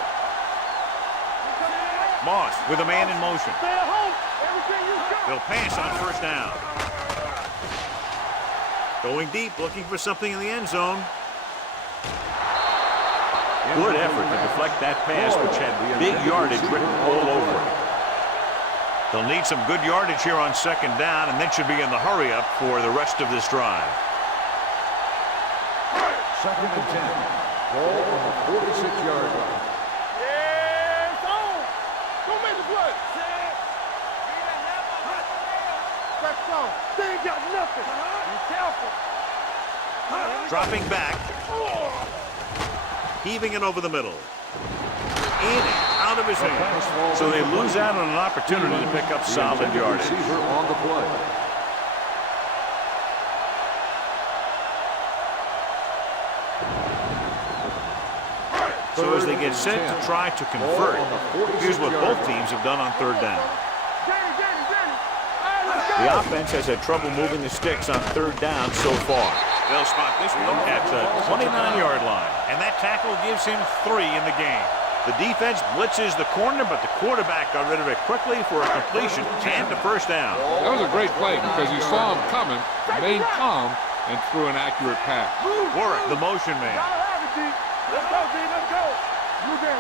Moss with a man in motion. Stay at home. Everything you got. They'll pass on first down. Going deep, looking for something in the end zone. Good effort to deflect that pass, which had big yardage written all over it. They'll need some good yardage here on second down, and then should be in the hurry-up for the rest of this drive. Second and 10. Ball on the 46-yard line. Yeah, it's on. Don't make the play. Back on. They ain't got nothing. Be careful. Dropping back. Heaving it over the middle. In and out of his hands. So they lose out on an opportunity to pick up solid yardage. Receiver on the play. So as they get set to try to convert, here's what both teams have done on third down. The offense has had trouble moving the sticks on third down so far. They'll spot this one at the 29-yard line, and that tackle gives him 3 in the game. The defense blitzes the corner, but the quarterback got rid of it quickly for a completion and a first down. That was a great play because he saw him coming, remained calm, and threw an accurate pass. Warwick, the motion man. Let's go, D. Let's go. Blue game.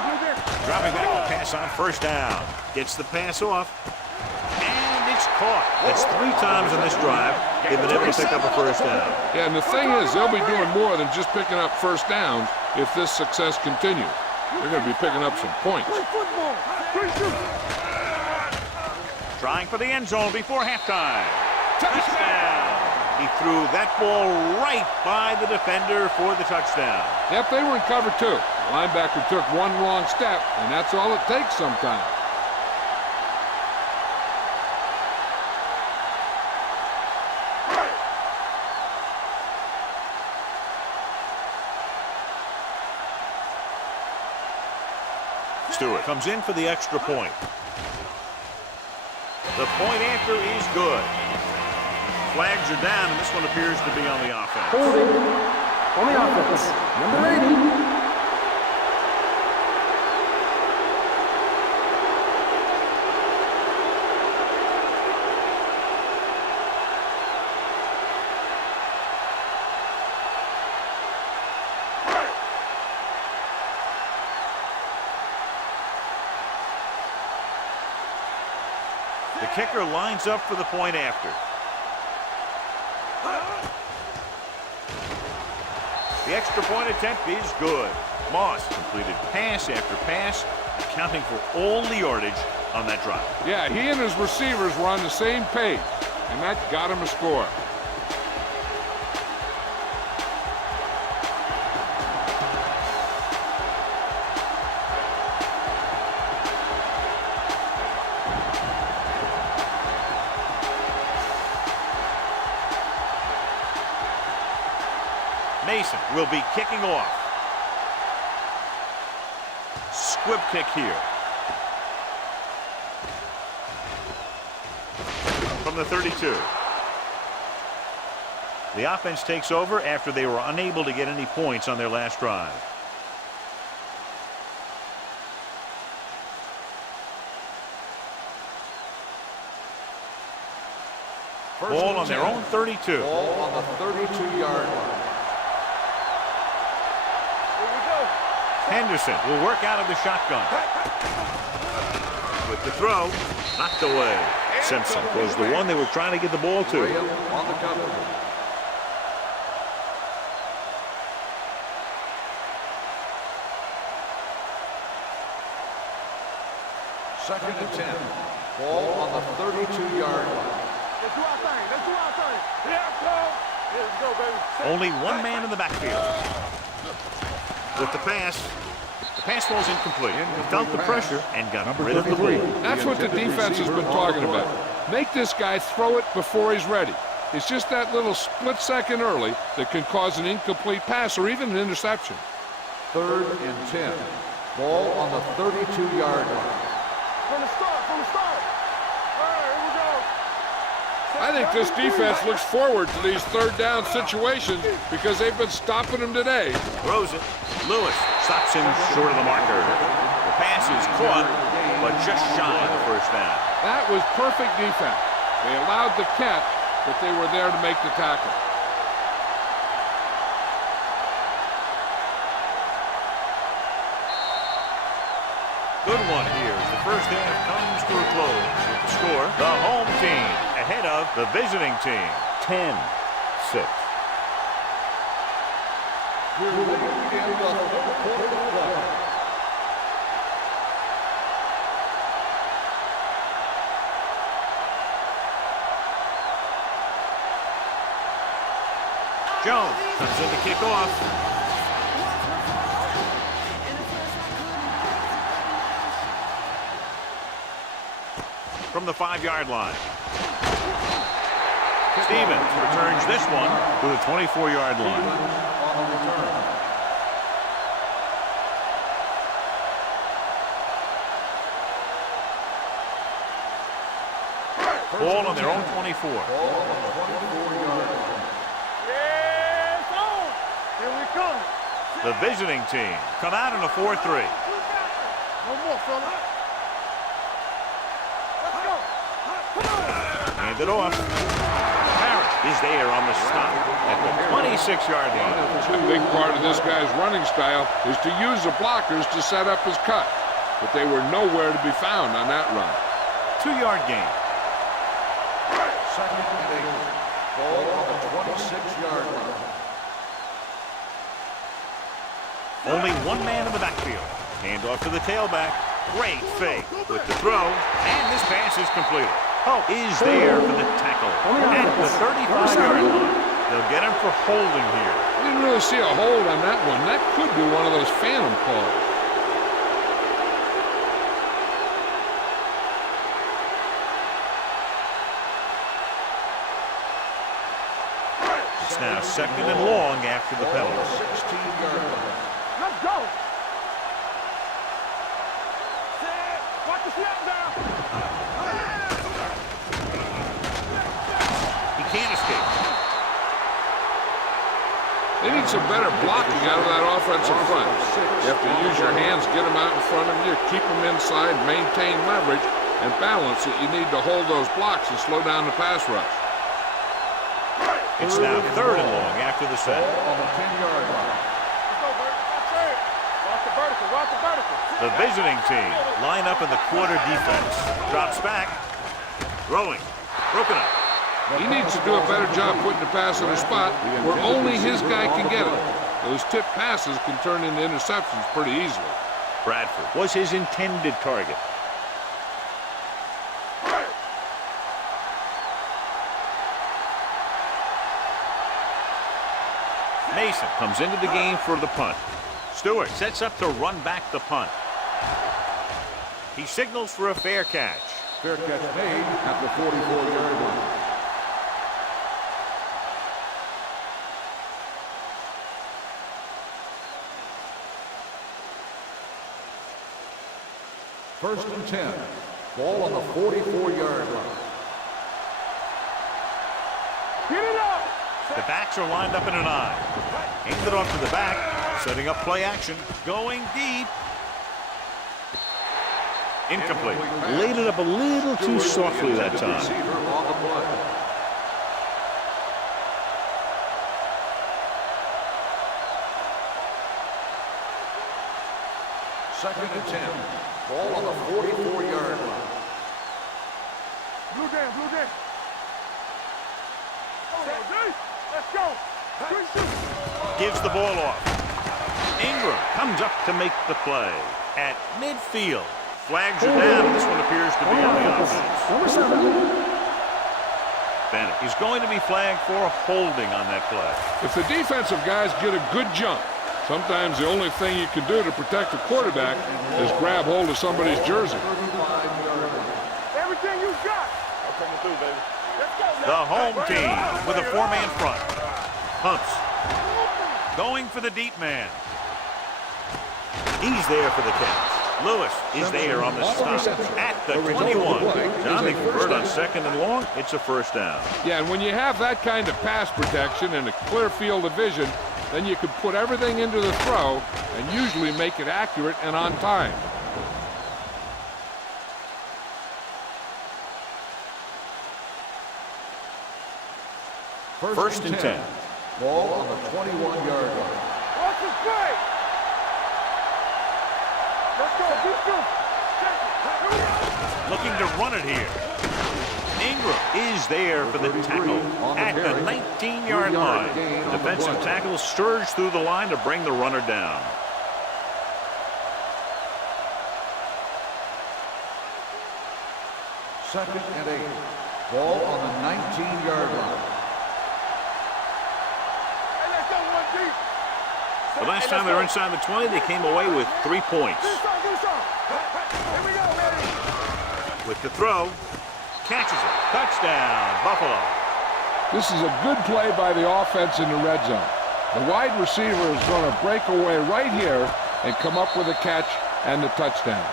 Dropping back to pass on first down. Gets the pass off. And it's caught. That's 3 times in this drive they've been able to pick up a first down. Yeah, and the thing is, they'll be doing more than just picking up first downs if this success continues. They're going to be picking up some points. Play football. Trying for the end zone before halftime. Touchdown. He threw that ball right by the defender for the touchdown. Yep, they were in cover 2. The linebacker took one wrong step, and that's all it takes sometimes. Stewart comes in for the extra point. The point after is good. Flags are down, and this one appears to be on the offense. Holding on the offense. Number 80. The kicker lines up for the point after. The extra point attempt is good. Moss completed pass after pass, accounting for all the yardage on that drive. Yeah, he and his receivers were on the same page, and that got him a score. Mason will be kicking off. Squib kick here. From the 32. The offense takes over after they were unable to get any points on their last drive. Ball on their own 32. Ball on the 32-yard line. Henderson will work out of the shotgun. With the throw, knocked away. Simpson was the one they were trying to get the ball to. On the cover. Second and 10. Ball on the 32-yard line. Let's do our thing. Yeah, let's go, baby. Only one man in the backfield. With the pass falls incomplete. He felt the pressure and got rid of the ball. That's what the defense has been talking about. Make this guy throw it before he's ready. It's just that little split second early that can cause an incomplete pass or even an interception. Third and 10. Ball on the 32-yard line. From the start. from the start. All right, here we go. I think this defense looks forward to these third down situations because they've been stopping them today. Throws it. Lewis stops him short of the marker. The pass is caught, but just shy of the first down. That was perfect defense. They allowed the catch, but they were there to make the tackle. Good one here as the first half comes to a close. With the score, the home team ahead of the visiting team, 10-6. We're ready to begin the third quarter of play. Jones comes in to kick off. From the 5-yard line. Stevens returns this one to the 24-yard line. On the return. Ball on their own 24. Ball on the 24-yard line. Yes, on. Here we come. The visiting team come out in a 4-3. No more, fella. Let's go. Come on. Hand it off. Parrott is there on the stop at the 26-yard line. A big part of this guy's running style is to use the blockers to set up his cut, but they were nowhere to be found on that run. 2-yard gain. Second and 8. Ball on the 26-yard line. Only one man in the backfield. Hand off to the tailback. Great fake with the throw, and this pass is completed. Oh, is there for the tackle at the 35-yard line. They'll get him for holding here. I didn't really see a hold on that one. That could be one of those phantom calls. It's now second and long after the Ball on penalty. the 16-yard line. Let's go. Watch the snap down. He can't escape. They need some better blocking out of that offensive front. You have to use your hands, get them out in front of you, keep them inside, maintain leverage, and balance it. You need to hold those blocks and slow down the pass rush. It's now third and long after the set. Ball on the 10-yard line. Let's go, Bert. That's it. Watch the vertical. Watch the vertical. The visiting team line up in the quarter defense. Drops back. Throwing. Broken up. He needs to do a better job putting the pass in a spot where only his guy can get it. Those tip passes can turn into interceptions pretty easily. Bradford was his intended target. Mason comes into the game for the punt. Stewart sets up to run back the punt. He signals for a fair catch. Fair catch made at the 44-yard line. First and 10. Ball on the 44-yard line. Get it up. The backs are lined up in an I. Hand it off to the back, setting up play action, going deep. Incomplete. Laid it up a little too softly that time. Receiver on the play. Second and 10. Ball on the 44-yard line. Blue game, blue game. Let's go. Gives the ball off. Ingram comes up to make the play. At midfield. Flags are down, and this one appears to be on the offense. Number 7. Bennett is going to be flagged for holding on that play. If the defensive guys get a good jump, sometimes the only thing you can do to protect a quarterback is grab hold of somebody's jersey. Everything you got. I'm coming through, baby. Let's go. The home team with a 4-man front. Pumps. Going for the deep man. He's there for the catch. Lewis is there on the stop at the 21. John, they convert on 2nd and long. It's a first down. Yeah, and when you have that kind of pass protection and a clear field of vision, then you can put everything into the throw and usually make it accurate and on time. First and 10. Ball on the 21-yard line. Watch this play. Let's go. Keep going. Looking to run it here. Ingram is there for the tackle at the 19-yard line. Defensive tackle surged through the line to bring the runner down. Second and 8. Ball on the 19-yard line. Hey, let's go one deep. The last time they were inside the 20, they came away with 3 points. Do some. Here we go, baby. With the throw, catches it. Touchdown, Buffalo. This is a good play by the offense in the red zone. The wide receiver is going to break away right here and come up with a catch and the touchdown.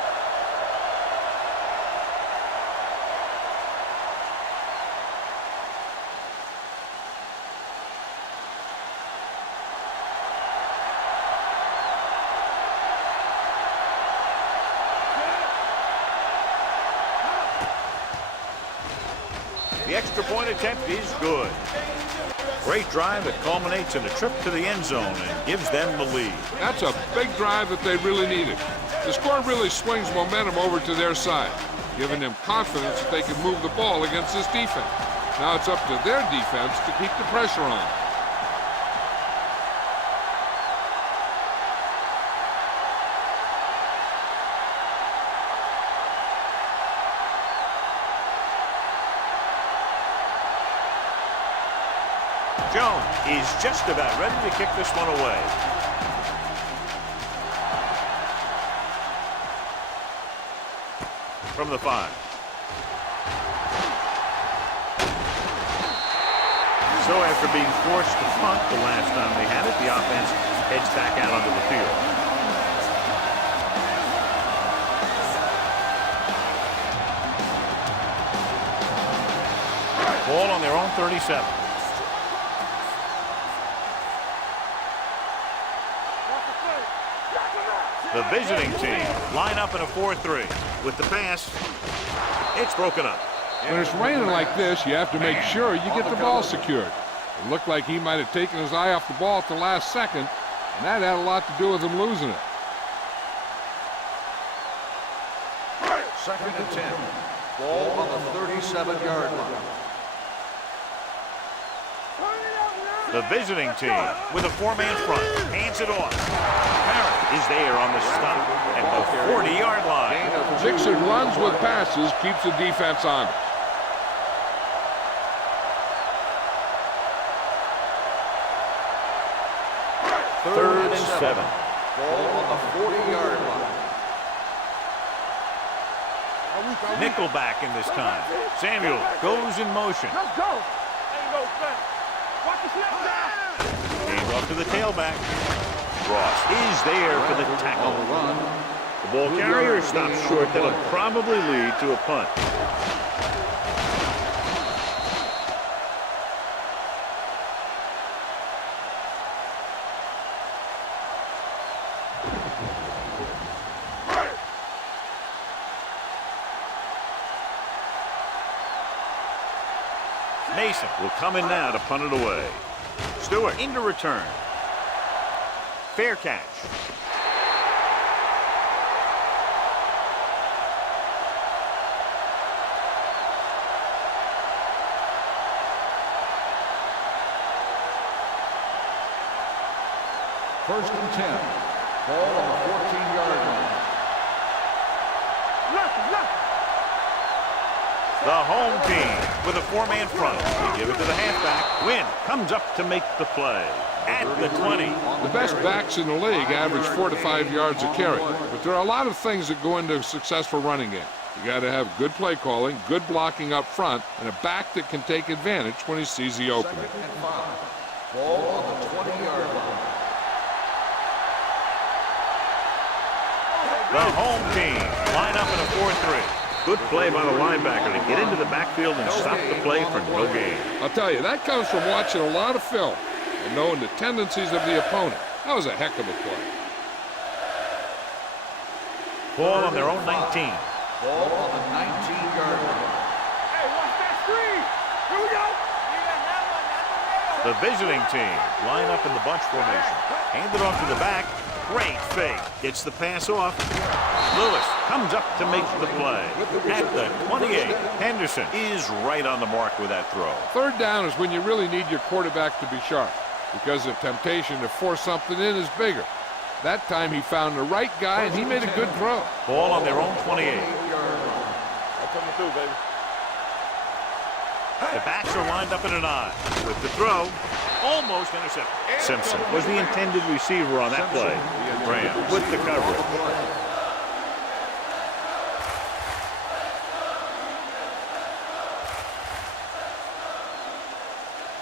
The extra point attempt is good. Great drive that culminates in a trip to the end zone and gives them the lead. That's a big drive that they really needed. The score really swings momentum over to their side, giving them confidence that they can move the ball against this defense. Now it's up to their defense to keep the pressure on. Jones is just about ready to kick this one away. From the 5. So after being forced to punt the last time they had it, the offense heads back out onto the field. Ball on their own 37. The visiting team line up in a 4-3. With the pass, it's broken up. When it's raining like this, you have to make sure you get the ball secured. It looked like he might have taken his eye off the ball at the last second, and that had a lot to do with him losing it. Second and 10. Ball on the 37-yard line. The visiting team with a 4-man front hands it off. Parrott is there on the stop at the 40-yard line. Mixon runs with passes, keeps the defense on. Third and 7. Ball on the 40-yard line. Nickelback in this time. Samuel goes in motion. Let's go. Ain't no thing. Watch the snap down. Hands off to the tailback. Ross is there for the tackle. The ball carrier stops short. That'll probably lead to a punt. Mason will come in now to punt it away. Stewart into return. Fair catch. First and 10. Ball on the 14-yard line. The home team with a 4-man front. They give it to the halfback. Wynn comes up to make the play at the 20. The best backs in the league average 4 to 5 yards a carry, but there are a lot of things that go into a successful running game. You got to have good play calling, good blocking up front, and a back that can take advantage when he sees the opening. Second and 5. Ball on the 20-yard line. The home team line up in a 4-3. Good play by the linebacker to get into the backfield and stop the play for no gain. I'll tell you, that comes from watching a lot of film and knowing the tendencies of the opponent. That was a heck of a play. Ball on their own 19. Ball on the 19-yard line. Hey, watch that screen. Here we go. The visiting team line up in the bunch formation. Hand it off to the back. Great fake. Gets the pass off. Lewis comes up to make the play. At the 28, Henderson is right on the mark with that throw. Third down is when you really need your quarterback to be sharp because the temptation to force something in is bigger. That time he found the right guy and he made a good throw. Ball on their own 28. That's coming through, baby. The backs are lined up in an I. With the throw, almost intercepted. Simpson was the intended receiver on that play. Graham with the coverage.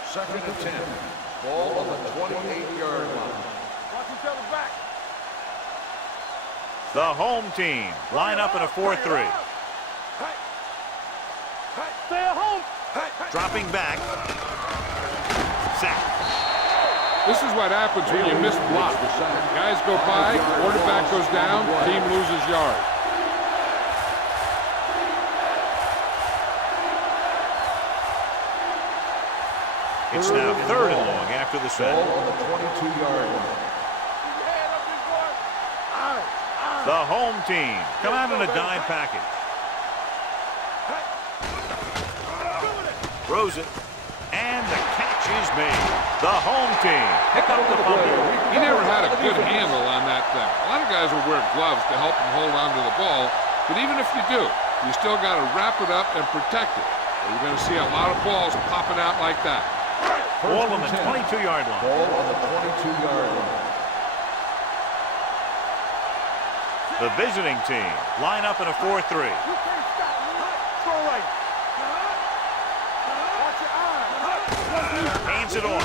Second and 10. Ball on the 28-yard line. Watch each other back. The home team line up in a 4-3. Stay at home. Dropping back. Sack. This is what happens when you miss block. Guys go by, quarterback goes down, team loses yards. It's now 3rd and long after the set. Ball on the 22-yard line. The home team come out in a dime package. Throws it, and the catch is made. The home team pick up the fumble. He never had a good handle on that thing. A lot of guys will wear gloves to help him hold on to the ball, but even if you do, you still got to wrap it up and protect it. Or you're going to see a lot of balls popping out like that. Ball on the 22-yard line. Ball on the 22-yard line. The visiting team line up in a 4-3. You can't stop me. Throw right. Watch your eyes. Hands it off.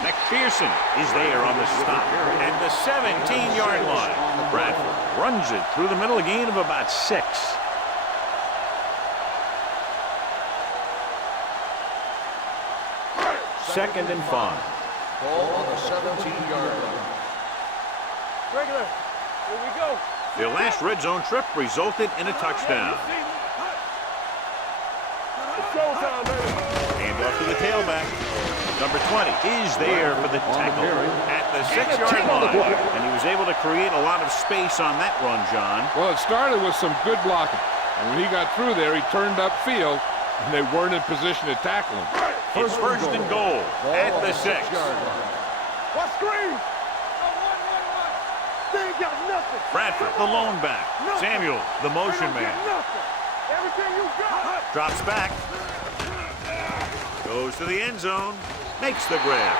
McPherson is there on the stop at the 17-yard line. Bradford runs it through the middle, a gain of about 6. Second and 5. Ball on the 17-yard line. Regular. Here we go. Their last red zone trip resulted in a touchdown. It's showtime, baby. Hand off to the tailback. Number 20 is there for the tackle at the 6-yard line. And he was able to create a lot of space on that run, John. Well, it started with some good blocking. And when he got through there, he turned upfield, and they weren't in position to tackle him. It's first and goal at the 6. What screen? They ain't got nothing. Bradford, the lone back. Samuel, the motion man. Nothing. Everything you got. Drops back. Goes to the end zone. Makes the grab.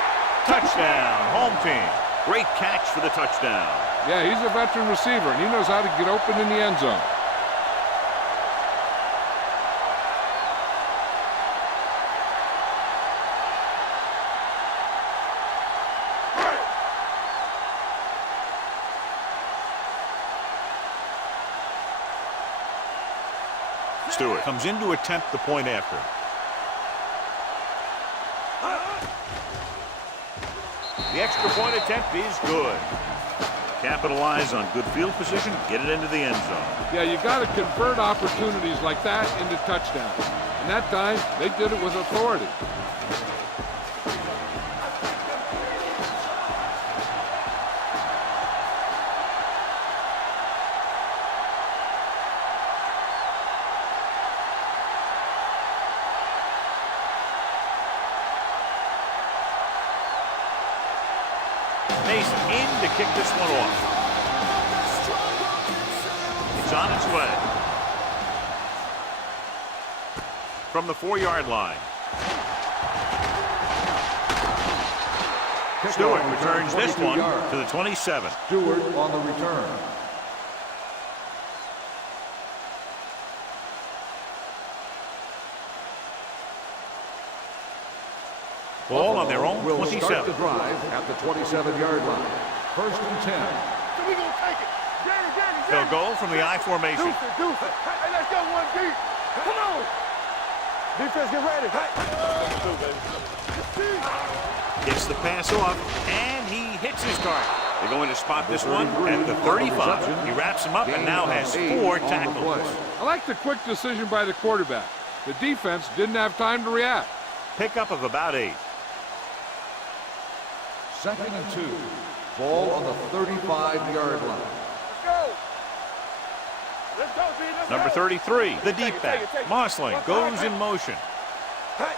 Touchdown, home team. Great catch for the touchdown. Yeah, he's a veteran receiver, and he knows how to get open in the end zone. Stewart comes in to attempt the point after. The extra point attempt is good. Capitalize on good field position, get it into the end zone. Yeah, you got to convert opportunities like that into touchdowns. And that time, they did it with authority. Mason in to kick this one off. It's on its way. From the 4-yard line. Stewart returns this one to the 27. Stewart on the return. Ball on their own Will 27. start the drive at the 27-yard line. First and 10. We gonna take it. Danny. They'll go from the I formation. Deuce it. Hey, let's go one deep. Come on. Defense, get ready. Gets the pass off, and he hits his target. They're going to spot this one at the 35. He wraps him up and now has 4 tackles. I like the quick decision by the quarterback. The defense didn't have time to react. Pickup of about 8. 2nd and 2. Ball on the 35-yard line. Let's go, Z. Let's Number go. 33, the deep back. Take it. Mossling goes in motion Hey.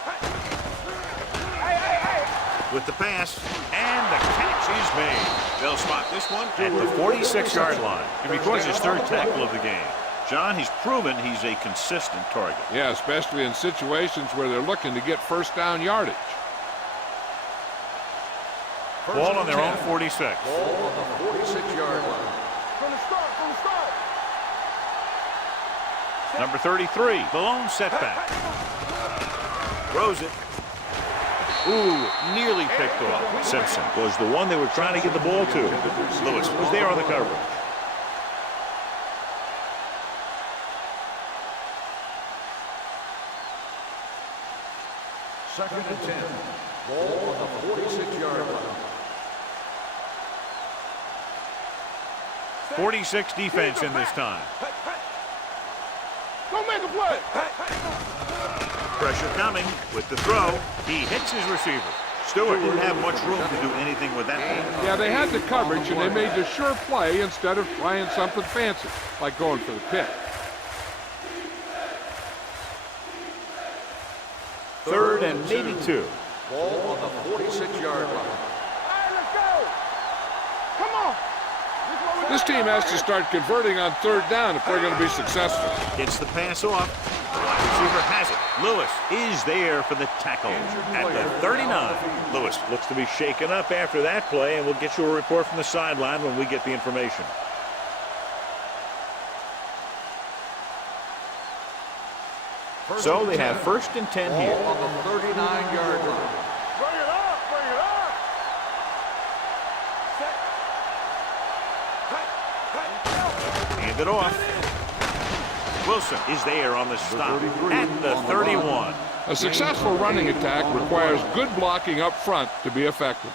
with the pass, and the catch is made. They'll spot this one at the 46-yard line. It records his 3rd tackle of the game. John, he's proven he's a consistent target. Yeah, especially in situations where they're looking to get first down yardage. Ball on their own 46. Ball on the 46-yard line. From the start. Number 33, the lone setback. Throws it. Ooh, nearly picked off. Simpson was the one they were trying to get the ball to. Lewis was there on the coverage. Second and 10. Ball on the 46-yard line. 46 defense in this time. Go make a play. Pressure coming with the throw. He hits his receiver. Stewart didn't have much room to do anything with that ball. Yeah, they had the coverage, and they made the sure play instead of trying something fancy, like going for the pick. 3rd and maybe 2. Ball on the 46-yard line. Hey, let's go. Come on. This team has to start converting on 3rd down if they're going to be successful. Gets the pass off. The wide receiver has it. Lewis is there for the tackle at the 39. Lewis looks to be shaken up after that play, and we'll get you a report from the sideline when we get the information. So they have 1st and 10 Ball here. on the 39-yard line. Bring it up. Hand it off. Wilson is there on the stop at the 31. A successful running attack requires good blocking up front to be effective.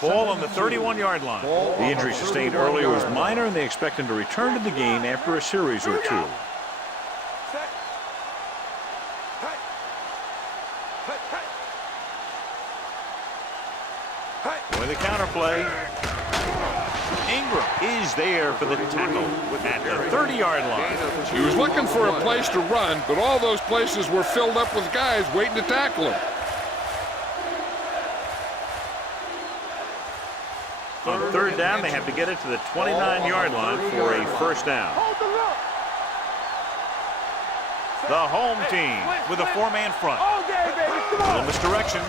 Ball on the 31-yard line. The injury sustained earlier was minor, and they expect him to return to the game after a series or 2. With the counter play, Ingram is there for the tackle at the 30-yard line. He was looking for a place to run, but all those places were filled up with guys waiting to tackle him. On 3rd down, they have to get it to the 29-yard line for a 1st down. The home team with a 4-man front. Little misdirection.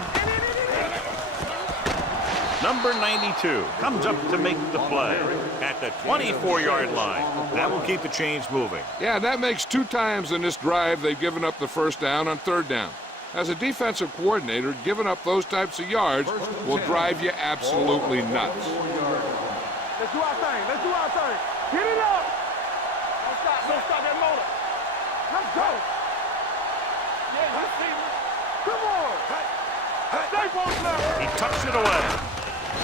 Number 92 comes up to make the play at the 24-yard line. That will keep the chains moving. Yeah, that makes 2 times in this drive they've given up the 1st down on 3rd down. As a defensive coordinator, giving up those types of yards will drive you absolutely nuts. Let's do our thing. Get it up. Don't stop that motor. Let's go. Yeah, you see me. Come on. Stay focused. He tucks it away.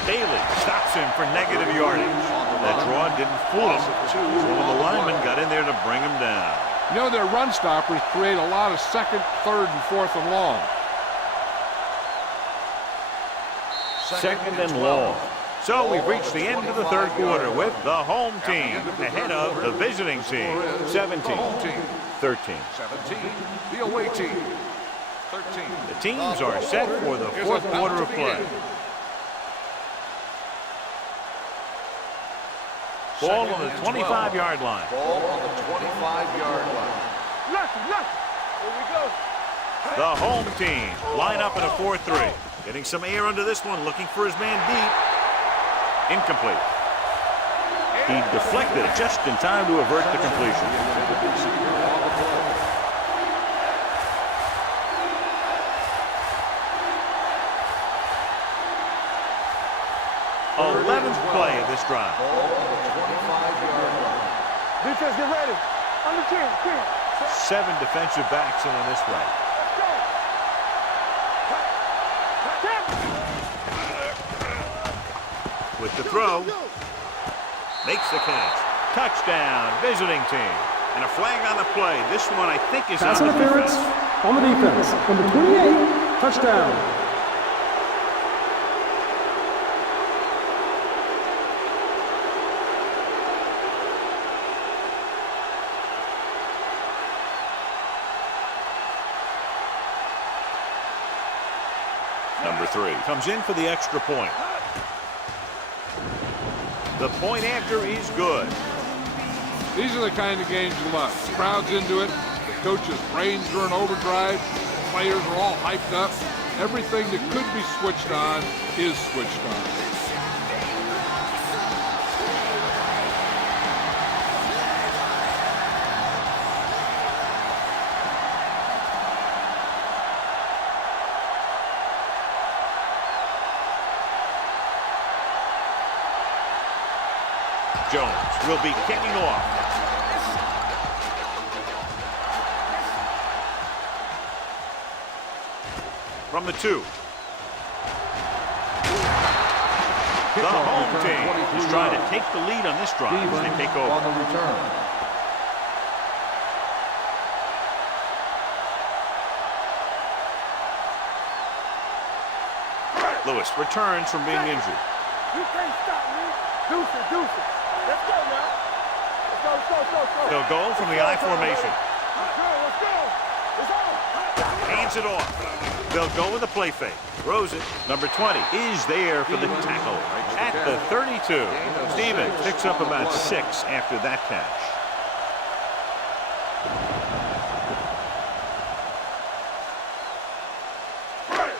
Bailey stops him for negative yardage. That draw didn't fool him. So one of the linemen got in there to bring him down. You know, their run stoppers create a lot of 2nd, 3rd, and 4th and long. 2nd and long. So we've reached the end of the 3rd quarter with the home team ahead of the visiting team. 17-13. 17, the away team. 13. The teams are set for the 4th quarter of play. Ball on the 25-yard line. Ball on the 25-yard line. Here we go. The home team line up in a 4-3. Getting some air under this one, looking for his man deep. Incomplete. He deflected it just in time to avert the completion. next drive. Ball on the 25-yard line. Defense, get ready. On the 10. 7 defensive backs in on this one. With the throw. Makes the catch. Touchdown, visiting team. And a flag on the play. This one, I think, is Pass on the interference defense. on the defense. Number 28, touchdown. Number 3 comes in for the extra point. The point after is good. These are the kind of games you love. The crowd's into it. The coach's brains are in overdrive. The players are all hyped up. Everything that could be switched on is switched on. Jones will be kicking off. From the 2. The home team is trying to take the lead on this drive as they take over. On the return. Lewis returns from being injured. You can't stop me. Deuce it. Let's go now. Let's go. They'll go from the I formation. Let's go. It's on. Hands it off. They'll go with a play fake. Throws it. Number 20 is there for the tackle at the 32. Stevens picks up about 6 after that catch.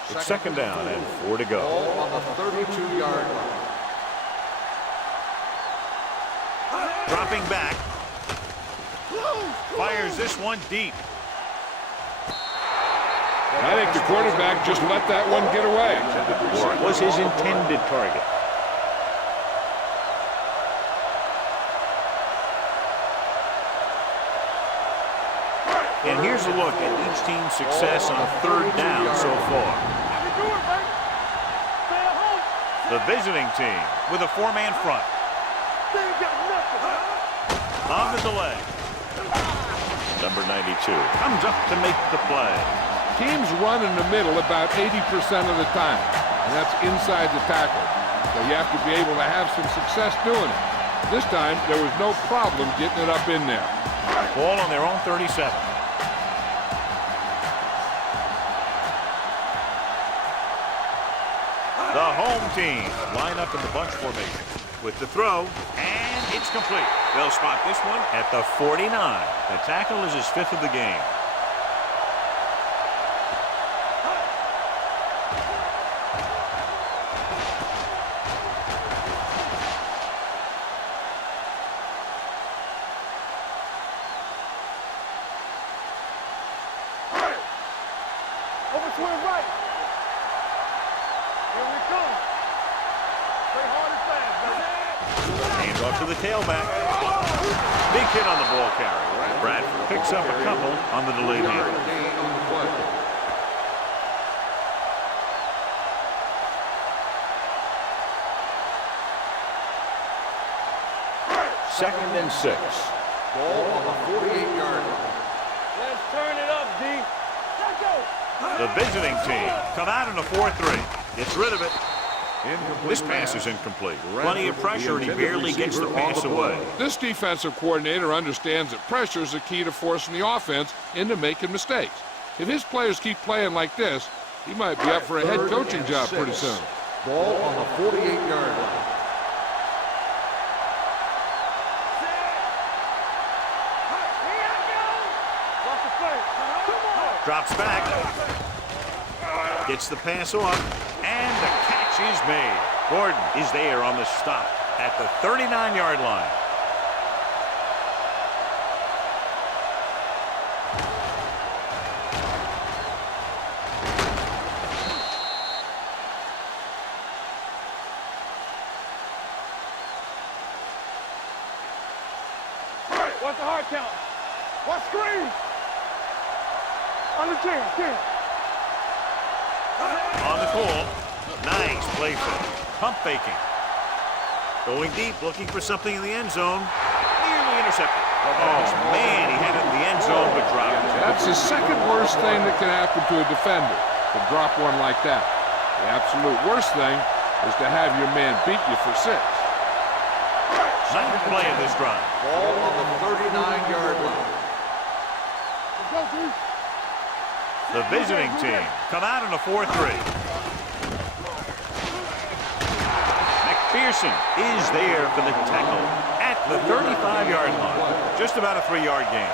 It's second down and 4 to go. Ball on the 32-yard line. Dropping back. Fires this one deep. I think the quarterback just let that one get away. Or it was his intended target. And here's a look at each team's success on 3rd down so far. I can do it, baby. Stay at home. The visiting team with a 4-man front. They ain't got nothing. On the delay. Number 92 comes up to make the play. Teams run in the middle about 80% of the time, and that's inside the tackle. So you have to be able to have some success doing it. This time, there was no problem getting it up in there. Ball on their own 37. The home team line up in the bunch formation with the throw, and it's complete. They'll spot this one at the 49. The tackle is his 5th of the game. Over to his right. Here we come. Play hard and fast, baby. Hands off to the tailback. Big hit on the ball carrier. Bradford picks up a couple on the delayed handle. Gain on the play. Second and 6. Ball on the 48-yard line. Let's turn it up, D. Let's go. The visiting team come out in a 4-3. Gets rid of it. This pass is incomplete. Plenty of pressure, and he barely gets the pass away. This defensive coordinator understands that pressure is the key to forcing the offense into making mistakes. If his players keep playing like this, he might be up for a head coaching job pretty soon. Ball on the 48-yard line. Drops back. Gets the pass off. And the catch is made. Gordon is there on the stop at the 39-yard line. Yard count. Watch screen. Under 10. On the call. Nice play fake. Pump faking. Going deep, looking for something in the end zone. Nearly intercepted. Oh, man, he had it in the end zone, but dropped it. That's the second worst thing that can happen to a defender, to drop one like that. The absolute worst thing is to have your man beat you for 6. Ninth play of this drive. Ball on the 39-yard line. Let's go, G. The visiting team come out in a 4-3. McPherson is there for the tackle at the 35-yard line. Just about a 3-yard gain.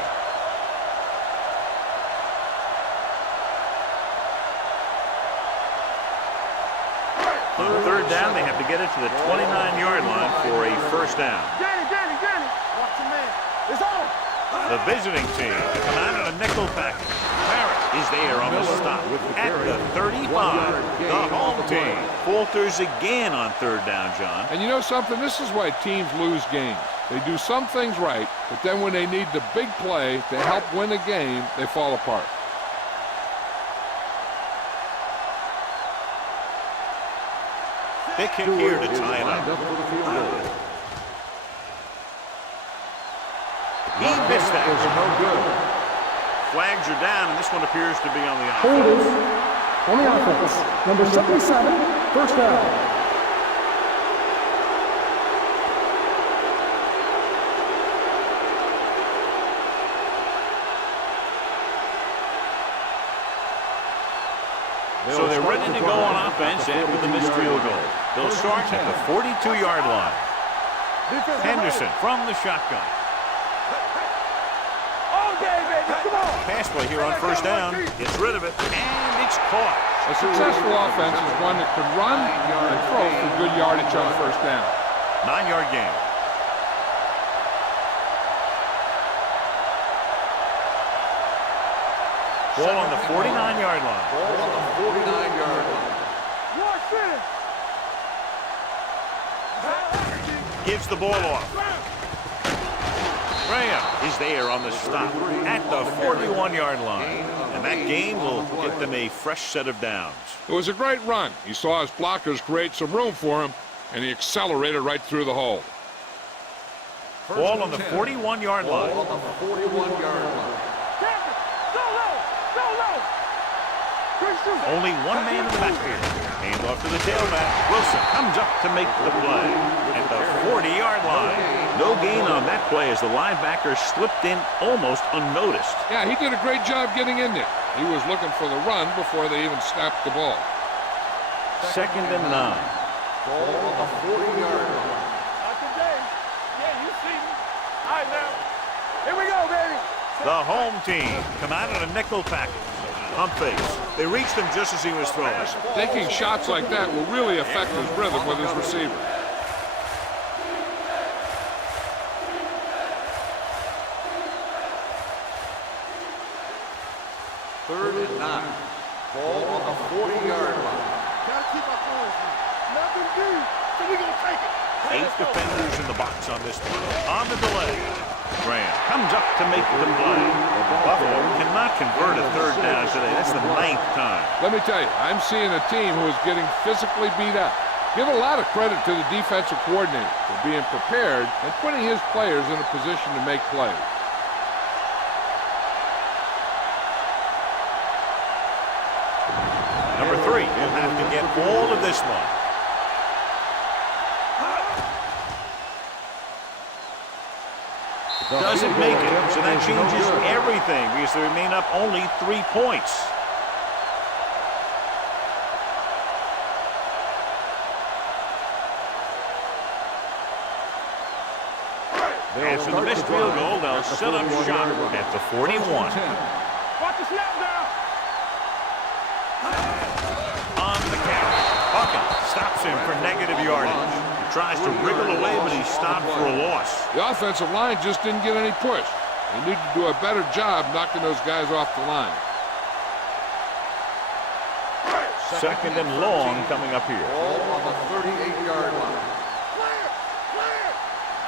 On third down, they have to get it to the 29-yard line for a first down. Danny. Watch your man. It's on. The visiting team come out in a nickel package. Barrett is there on the stop at the 35. The home team falters again on third down, John. And you know something? This is why teams lose games. They do some things right, but then when they need the big play to help win a game, they fall apart. Big kick here to tie it up. He missed that. No good. Flags are down, and this one appears to be on the Holders offense. on the offense. Number 77, first down. So they're ready to go on offense after the missed field goal. They'll start at the 42-yard line. Henderson from the shotgun. All day, baby. Come on. Pass play here on first down. Gets rid of it, and it's caught. A successful offense is one that can run and throw for good yardage on first down. 9-yard gain. Ball on the 49-yard line. Ball on the 49-yard line. Watch this. Gives the ball off. Graham is there on the stop at the 41-yard line. And that gain will get them a fresh set of downs. It was a great run. He saw his blockers create some room for him, and he accelerated right through the hole. Ball on the 41-yard line. Ball on the 41-yard line. Only one man in the backfield. Hand off to the tailback. Wilson comes up to make the play at the 40-yard line. No gain on that play as the linebacker slipped in almost unnoticed. Yeah, he did a great job getting in there. He was looking for the run before they even snapped the ball. Second and 9. Ball on the 40-yard line. Not today. Yeah, you see me. All right, now. Here we go, baby. The home team come out in a nickel package. Pump fakes. They reached him just as he was throwing. Taking shots like that will really affect his rhythm with his receiver. Third and 9. Ball on the 40-yard line. Gotta keep our cool. Nothing deep. So we gonna take it. 8 defenders in the box on this one. On the delay. Graham comes up to make the play. Buffalo cannot convert a third down today. That's the 9th time. Let me tell you, I'm seeing a team who is getting physically beat up. Give a lot of credit to the defensive coordinator for being prepared and putting his players in a position to make plays. Number 3, you'll have to get all of this one. Doesn't make it, so that changes everything because they remain up only 3 points. After the missed field goal, they'll set up shop at the 41. Watch the snap down. On the carry, Hawkins stops him for negative yardage. He tries to wriggle away, but he's stopped for a loss. The offensive line just didn't get any push. They need to do a better job knocking those guys off the line. Second and long coming up here. Ball on the 38-yard line. Clear.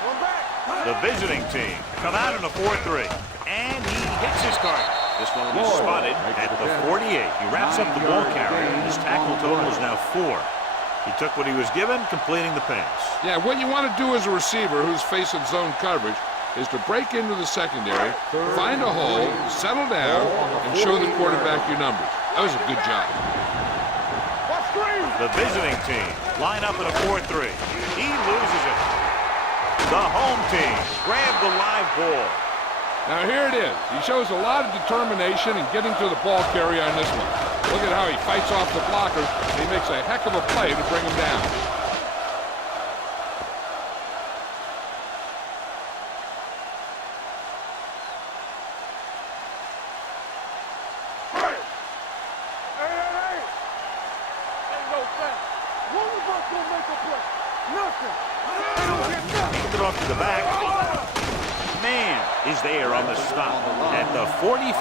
One back. The visiting team come out in a 4-3. And he hits his target. This one will be spotted at the 48. He wraps up the ball carrier, and his tackle total is now 4. He took what he was given, completing the pass. Yeah, what you want to do as a receiver who's facing zone coverage is to break into the secondary, find a hole, settle down, and show the quarterback your numbers. That was a good job. The visiting team line up in a 4-3. He loses it. The home team grab the live ball. Now here it is. He shows a lot of determination in getting to the ball carrier on this one. Look at how he fights off the blockers. He makes a heck of a play to bring him down. Kicked it off to the back. Man is there on the stop at the 45.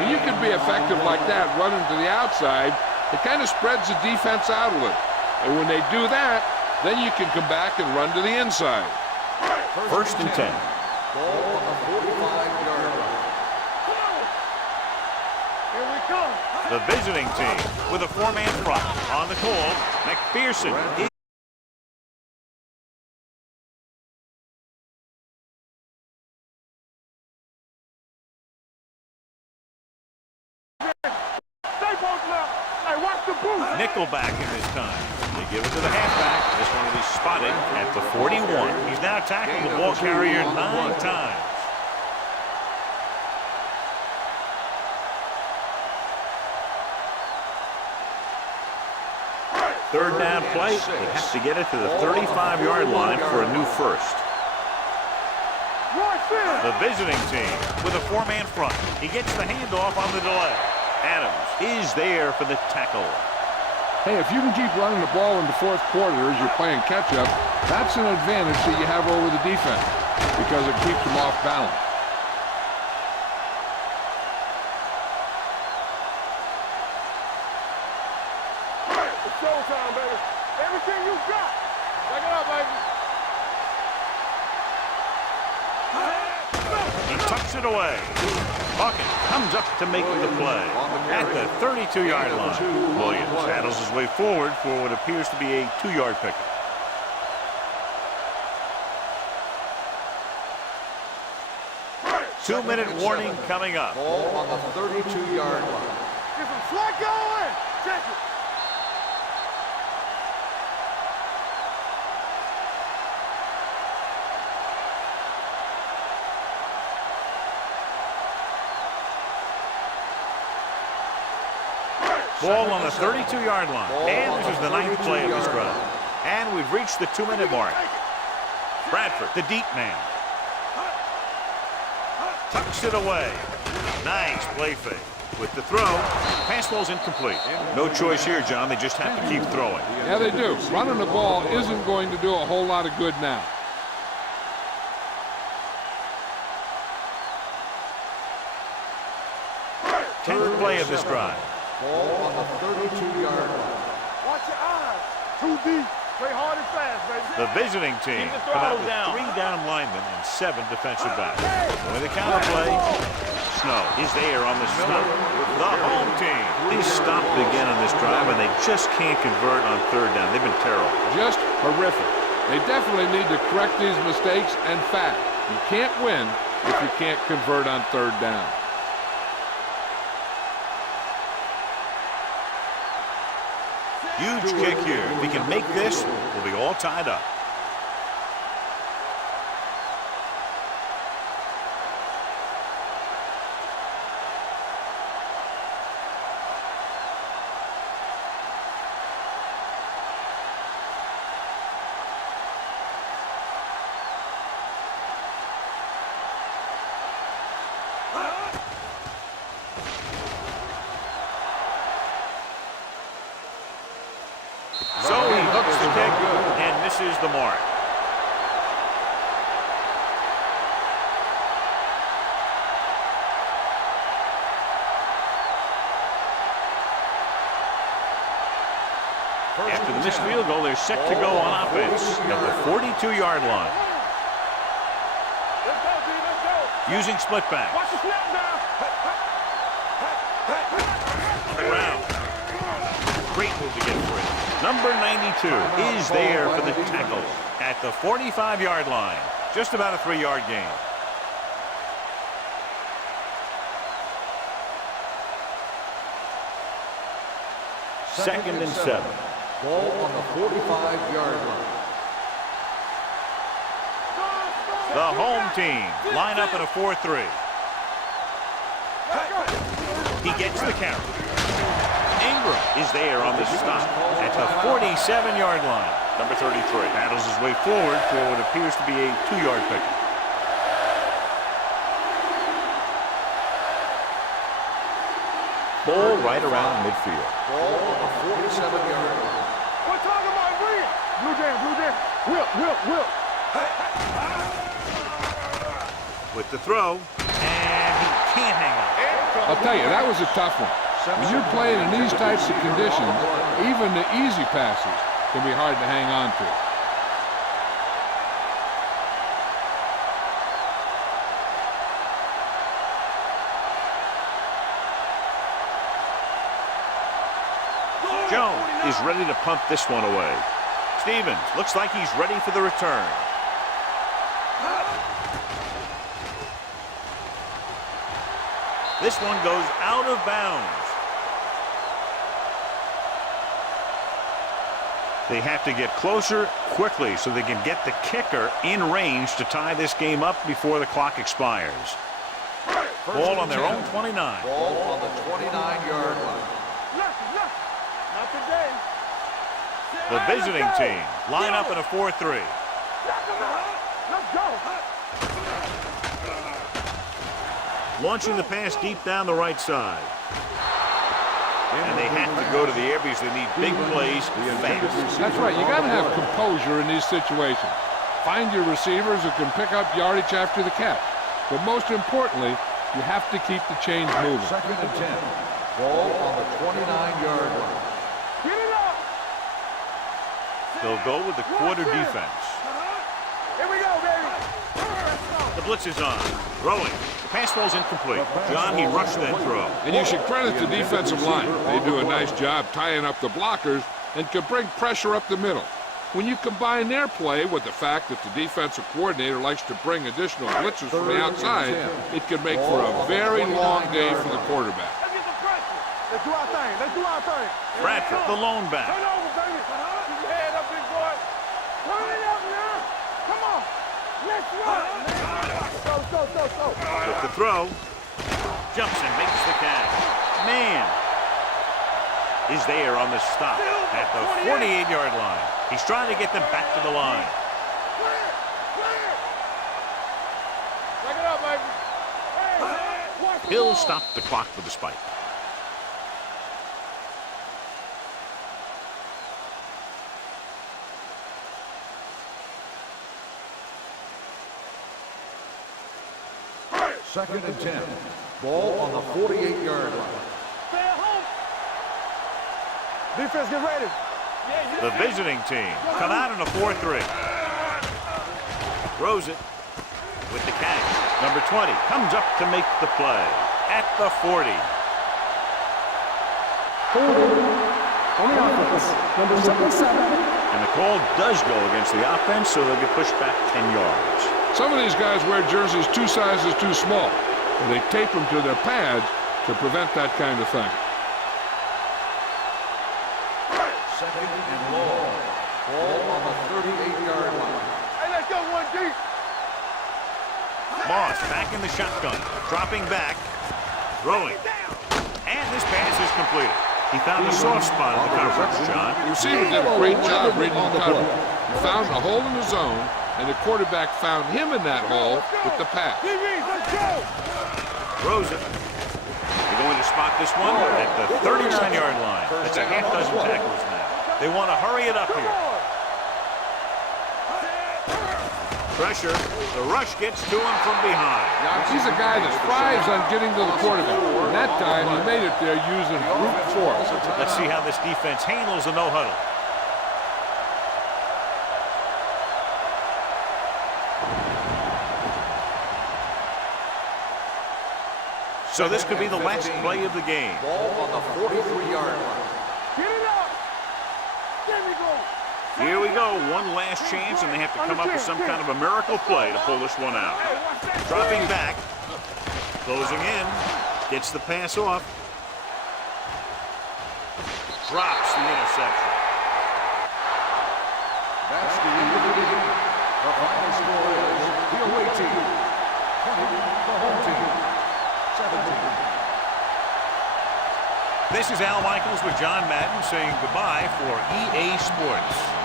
When you can be effective like that, running to the outside, it kind of spreads the defense out a little. And when they do that, then you can come back and run to the inside. First and 10. Ball on the 45-yard line. Here we come. The visiting team with a 4-man front. On the call, McPherson. Nickelback in this time. They give it to the halfback. This one will be spotted at the 41. He's now tackled the ball carrier 9 times. Third down play. They have to get it to the 35-yard line for a new first. The visiting team with a 4-man front. He gets the handoff on the delay. Adams is there for the tackle. Hey, if you can keep running the ball in the fourth quarter as you're playing catch-up, that's an advantage that you have over the defense because it keeps them off balance. It's showtime, baby. Everything you got. Back it up, baby. He tucks it away. Hawkins comes up to make the play at the 32-yard line. Williams saddles his way forward for what appears to be a 2-yard pickup. Two-minute warning coming up. Ball on the 32-yard line. Get some slack going. Check it. Ball on the 32-yard line. And this is the 9th play of this drive. And we've reached the 2-minute mark. Bradford, the deep man. Tucks it away. Nice play fake. With the throw, pass ball's incomplete. No choice here, John. They just have to keep throwing. Yeah, they do. Running the ball isn't going to do a whole lot of good now. Tenth play of this drive. Ball on the 32-yard line. Watch your eyes. Too deep. Play hard and fast, baby. The visiting team come out with 3 down linemen and 7 defensive backs. With the counter play, Snow is there on the stop. The home team is stopped again on this drive, and they just can't convert on 3rd down. They've been terrible. Just horrific. They definitely need to correct these mistakes and fast. You can't win if you can't convert on 3rd down. Huge kick here. If he can make this, we'll be all tied up. So he hooks the kick and misses the mark. After the missed field goal, they're set to go on offense at the 42-yard line. Using split back. Watch the snap now. Around. Great move to get free. Number 92 is there for the tackle at the 45-yard line. Just about a 3-yard gain. Second and 7. Ball on the 45-yard line. The home team line up in a 4-3. He gets the carry. Ingram is there on the stop at the 47-yard line. Number 33 battles his way forward for what appears to be a 2-yard pickup. Ball right around midfield. Ball on the 47-yard line. We're talking about bring it. Blue jam, blue jam. Whip. With the throw, and he can't hang on. I'll tell you, that was a tough one. When you're playing in these types of conditions, even the easy passes can be hard to hang on to. Jones is ready to punt this one away. Stevens looks like he's ready for the return. This one goes out of bounds. They have to get closer quickly so they can get the kicker in range to tie this game up before the clock expires. Ball on their own 29. Ball on the 29-yard line. Not today. The visiting team line up in a 4-3. Let's go. Launching the pass deep down the right side. And they have to go to the air because they need big plays fast. That's right. You got to have composure in these situations. Find your receivers who can pick up yardage after the catch. But most importantly, you have to keep the chains moving. Second and 10. Ball on the 29-yard line. Get it up. They'll go with the quarter defense. Here we go, baby. The blitz is on. Throwing. The pass ball's incomplete. John, he rushed that throw. And you should credit the defensive line. They do a nice job tying up the blockers and can bring pressure up the middle. When you combine their play with the fact that the defensive coordinator likes to bring additional blitzes from the outside, it can make for a very long day for the quarterback. Let's get the pressure. Let's do our thing. Let's do our thing. Bradford, the lone back. Turn over, baby. Keep your head up, big boy. Turn it up now. Come on. Let's run. Go. With the throw. Jumps and makes the catch. Man is there on the stop at the 48-yard line. He's trying to get them back to the line. Clear. Take it up, baby. Watch the He'll ball. stop the clock with the spike. Second and 10. Ball on the 48-yard line. Stay at home. Defense, get ready. The visiting team come out in a 4-3. Throws it with the catch. Number 20 comes up to make the play at the 40. Holding on the offense, number 77. And the call does go against the offense, so they'll get pushed back 10 yards. Some of these guys wear jerseys 2 sizes too small, and they tape them to their pads to prevent that kind of thing. Second and long. Ball on the 38-yard line. Hey, let's go one deep. Moss back in the shotgun, dropping back, throwing. And this pass is completed. He found a soft spot in the coverage, John. The receiver did a great job reading the coverage. He found a hole in the zone, and the quarterback found him in that hole with the pass. Let's go. Throws it. They're going to spot this one at the 39-yard line. That's a half dozen tackles now. They want to hurry it up here. Pressure. The rush gets to him from behind. Now, he's a guy that thrives on getting to the quarterback. And that time, he made it there using brute force. Let's see how this defense handles the no-huddle. So this could be the last play of the game. Ball on the 43-yard line. Get it up. There we go. Here we go, one last chance, and they have to come up with some kind of a miracle play to pull this one out. Dropping back, closing in, gets the pass off, drops the interception. That's the end of the game. The final score is the away team 20, the home team 17. This is Al Michaels with John Madden saying goodbye for EA Sports.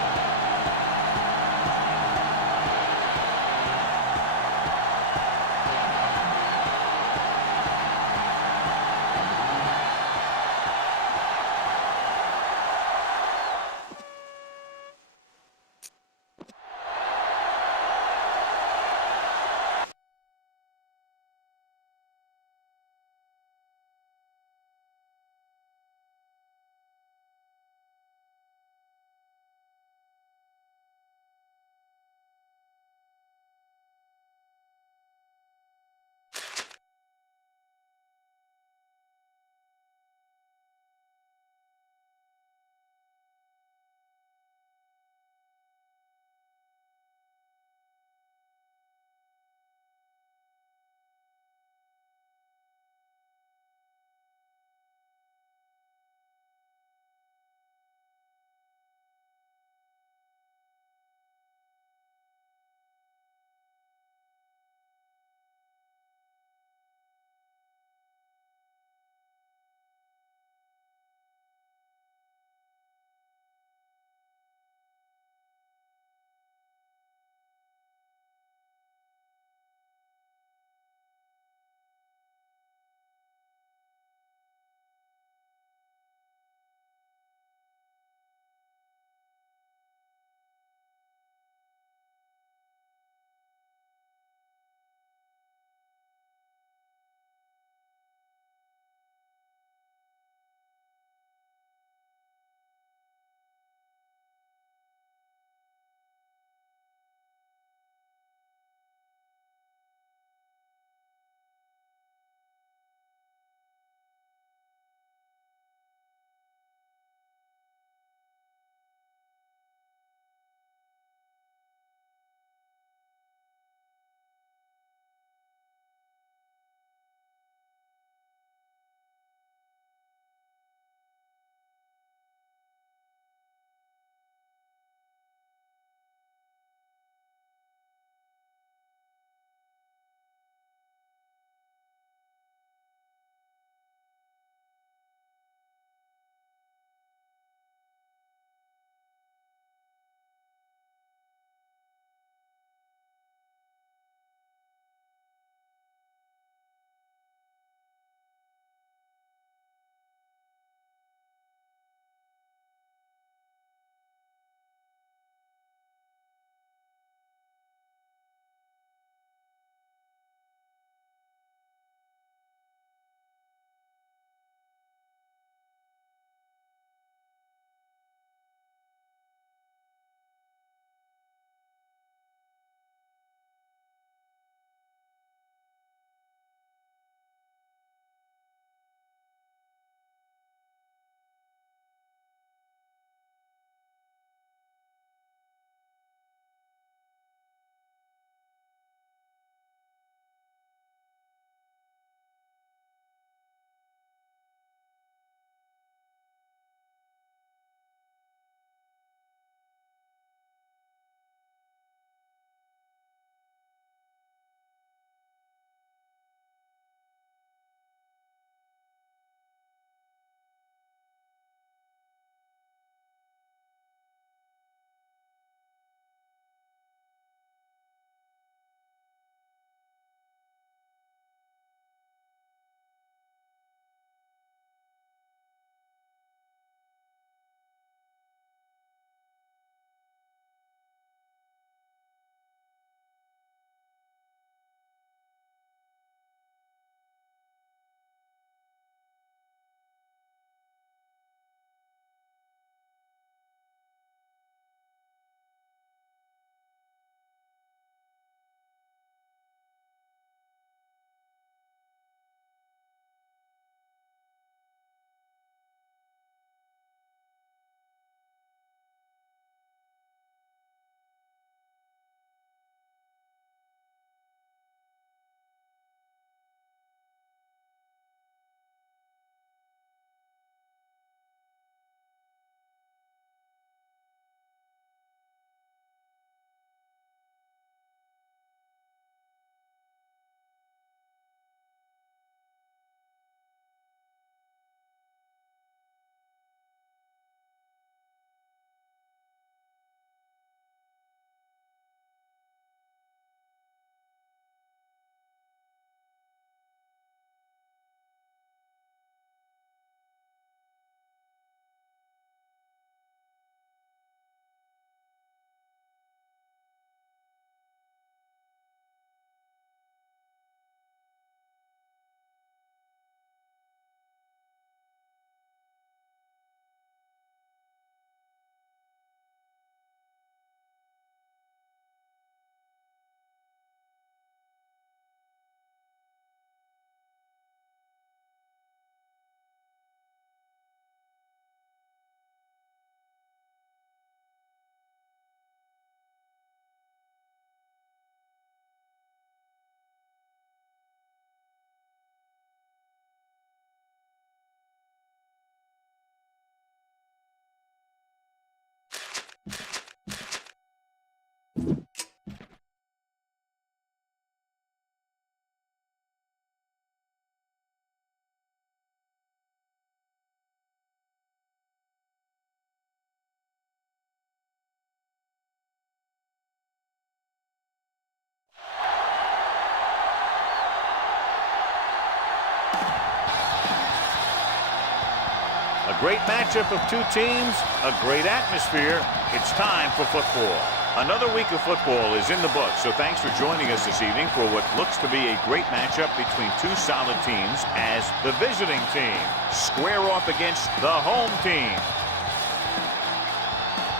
A great matchup of two teams, a great atmosphere. It's time for football. Another week of football is in the books, so thanks for joining us this evening for what looks to be a great matchup between two solid teams as the visiting team square off against the home team.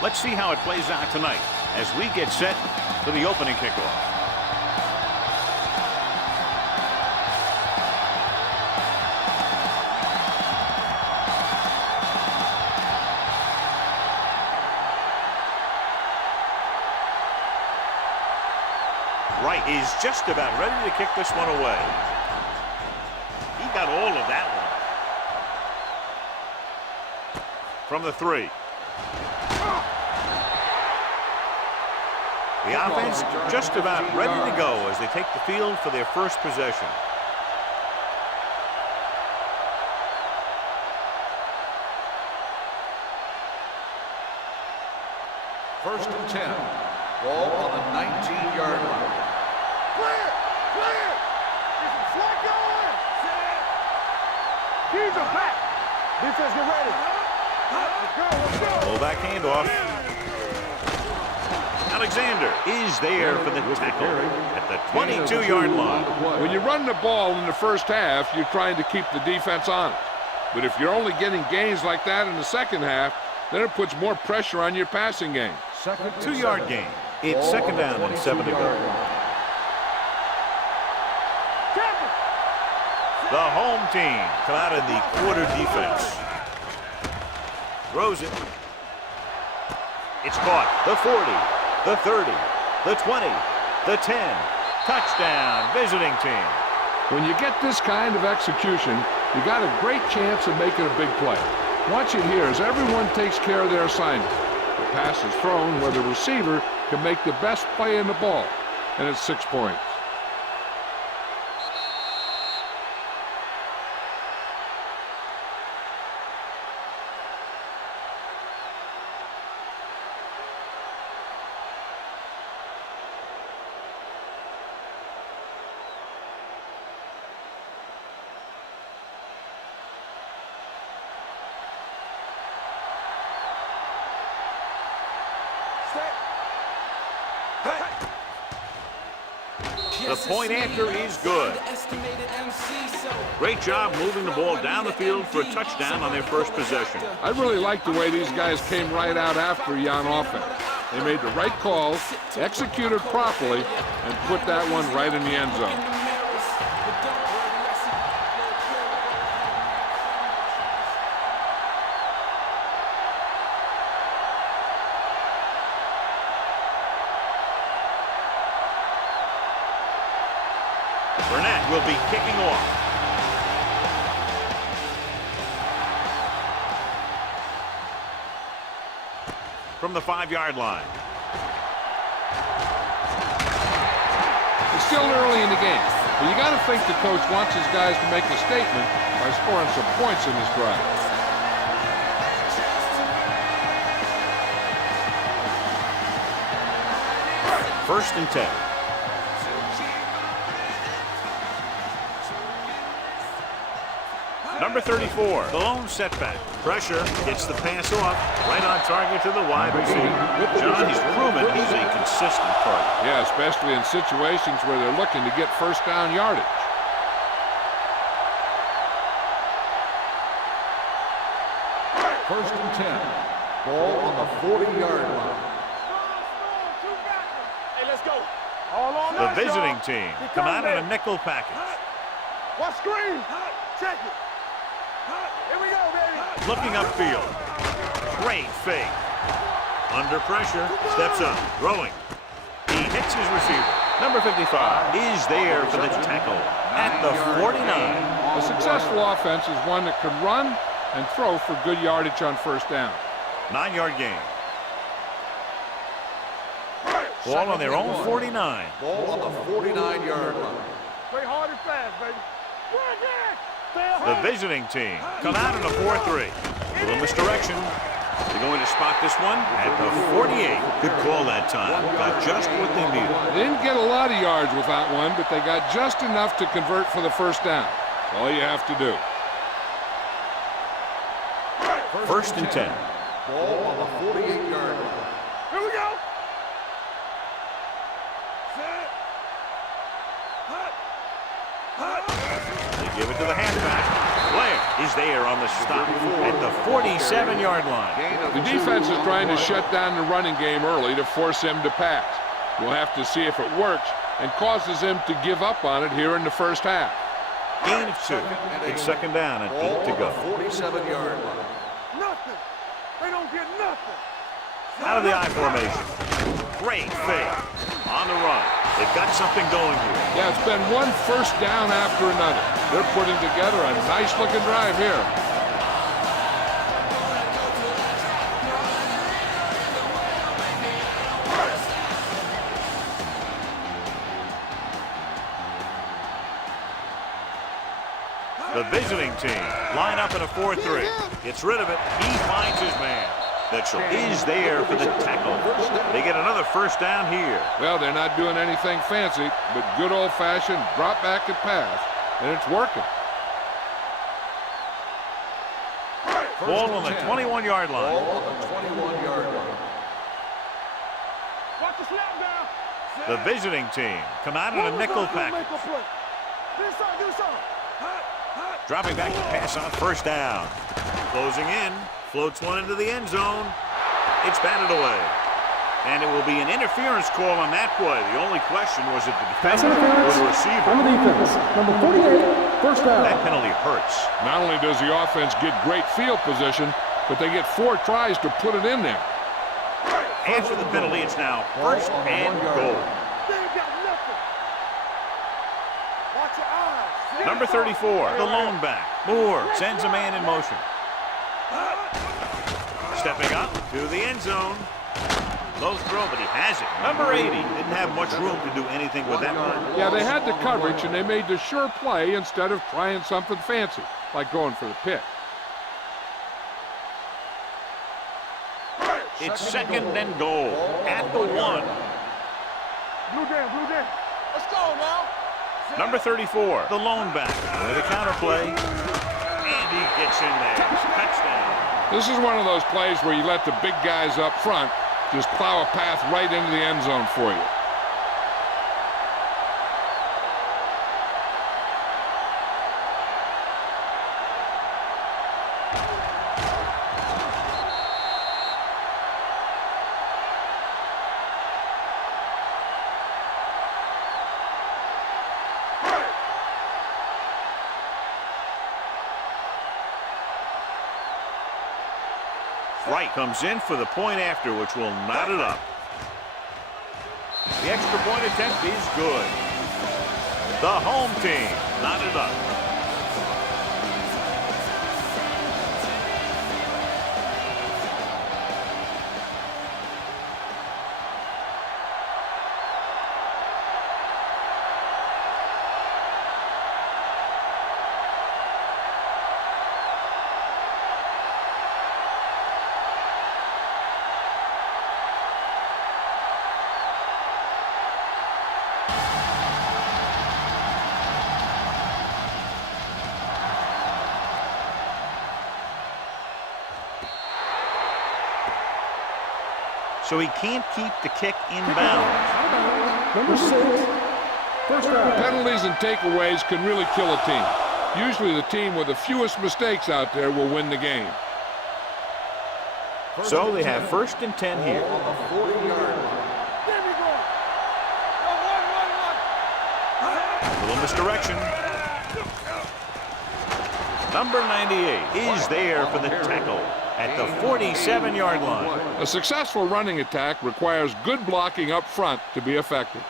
Let's see how it plays out tonight as we get set for the opening kickoff. Wright is just about ready to kick this one away. He got all of that one. From the 3. The offense just about ready to go as they take the field for their first possession. First and 10. Ball on the 19-yard line. Clear! Clear! There's some slack going! Keys are back! Defense, get ready! Let's go, let's go! Fullback handoff. Alexander is there for the tackle at the 22-yard line. When you run the ball in the first half, you're trying to keep the defense honest. But if you're only getting gains like that in the second half, then it puts more pressure on your passing game. 2-yard gain. It's second down and 7 to go. The home team come out in the quarter defense. Throws it. It's caught. The 40, the 30, the 20, the 10. Touchdown, visiting team. When you get this kind of execution, you got a great chance of making a big play. Watch it here as everyone takes care of their assignment. The pass is thrown where the receiver can make the best play in the ball, and it's 6 points. The point after is good. Great job moving the ball down the field for a touchdown on their first possession. I really like the way these guys came right out after you on offense. They made the right call, executed properly, and put that one right in the end zone. Burnett will be kicking off. From the 5-yard line. It's still early in the game, but you got to think the coach wants his guys to make a statement by scoring some points in this drive. First and 10. Number 34, the lone setback. Pressure gets the pass off, right on target to the wide receiver. John, he's proven he's a consistent target. Yeah, especially in situations where they're looking to get first down yardage. First and 10. Ball on the 40-yard line. Hey, let's go. All on The us, visiting y'all. team He come coming, out in a baby. nickel package. What screen? Check it. Here we go, baby. Looking upfield. Great fake. Under pressure, steps up, throwing. He hits his receiver. Number 55 is there for the tackle at the 49. A successful offense is one that can run and throw for good yardage on first down. 9-yard gain. Ball on their own 49. Ball on the 49-yard line. Play hard and fast, baby. The visiting team come out in a 4-3. Little misdirection. They're going to spot this one at the 48. Good call that time. Got just what they needed. They didn't get a lot of yards with that one, but they got just enough to convert for the first down. That's all you have to do. First and 10. Ball on the 48-yard line. Here we go. Set. Hut. Hut. They give it to the halfback. Blair is there on the stop at the 47-yard line. The defense is trying to shut down the running game early to force him to pass. We'll have to see if it works and causes him to give up on it here in the first half. Gain of 2. It's second down and 8 to go. 47-yard line. Nothing. They don't get nothing. Out of the I formation. Great fake. On the run. They've got something going here. Yeah, it's been one first down after another. They're putting together a nice-looking drive here. The visiting team line up in a 4-3. Gets rid of it. He finds his man. Mitchell is there for the tackle. They get another first down here. Well, they're not doing anything fancy, but good old-fashioned drop back and pass, and it's working. Ball on the 21-yard line. Ball on the 21-yard line. Watch the snap down. The visiting team come out in a nickel package. This side, this side. Dropping back to pass on first down. Closing in. Floats one into the end zone. It's batted away. And it will be an interference call on that play. The only question was it the Pass defender or interference the receiver. on the defense. Number 48, first down. That penalty hurts. Not only does the offense get great field position, but they get 4 tries to put it in there. After the penalty, it's now first and goal. They ain't got nothing. Watch your eyes. Number 34, the lone back. Moore sends a man in motion. Stepping up to the end zone. Low throw, but he has it. Number 80 didn't have much room to do anything with that one. Yeah, they had the coverage, and they made the sure play instead of trying something fancy, like going for the pick. It's second and goal at the 1. Blue down. Let's go now. Number 34, the lone back. With a counter play. And he gets in there. Touchdown. This is one of those plays where you let the big guys up front just plow a path right into the end zone for you. Wright comes in for the point after, which will knot it up. The extra point attempt is good. The home team knotted up. So he can't keep the kick inbounds. Number 6, first down. Penalties and takeaways can really kill a team. Usually the team with the fewest mistakes out there will win the game. So they have first and 10 here. On the 40-yard line. There we go. One. Little misdirection. Number 98 is there for the tackle at the 47-yard line. A successful running attack requires good blocking up front to be effective.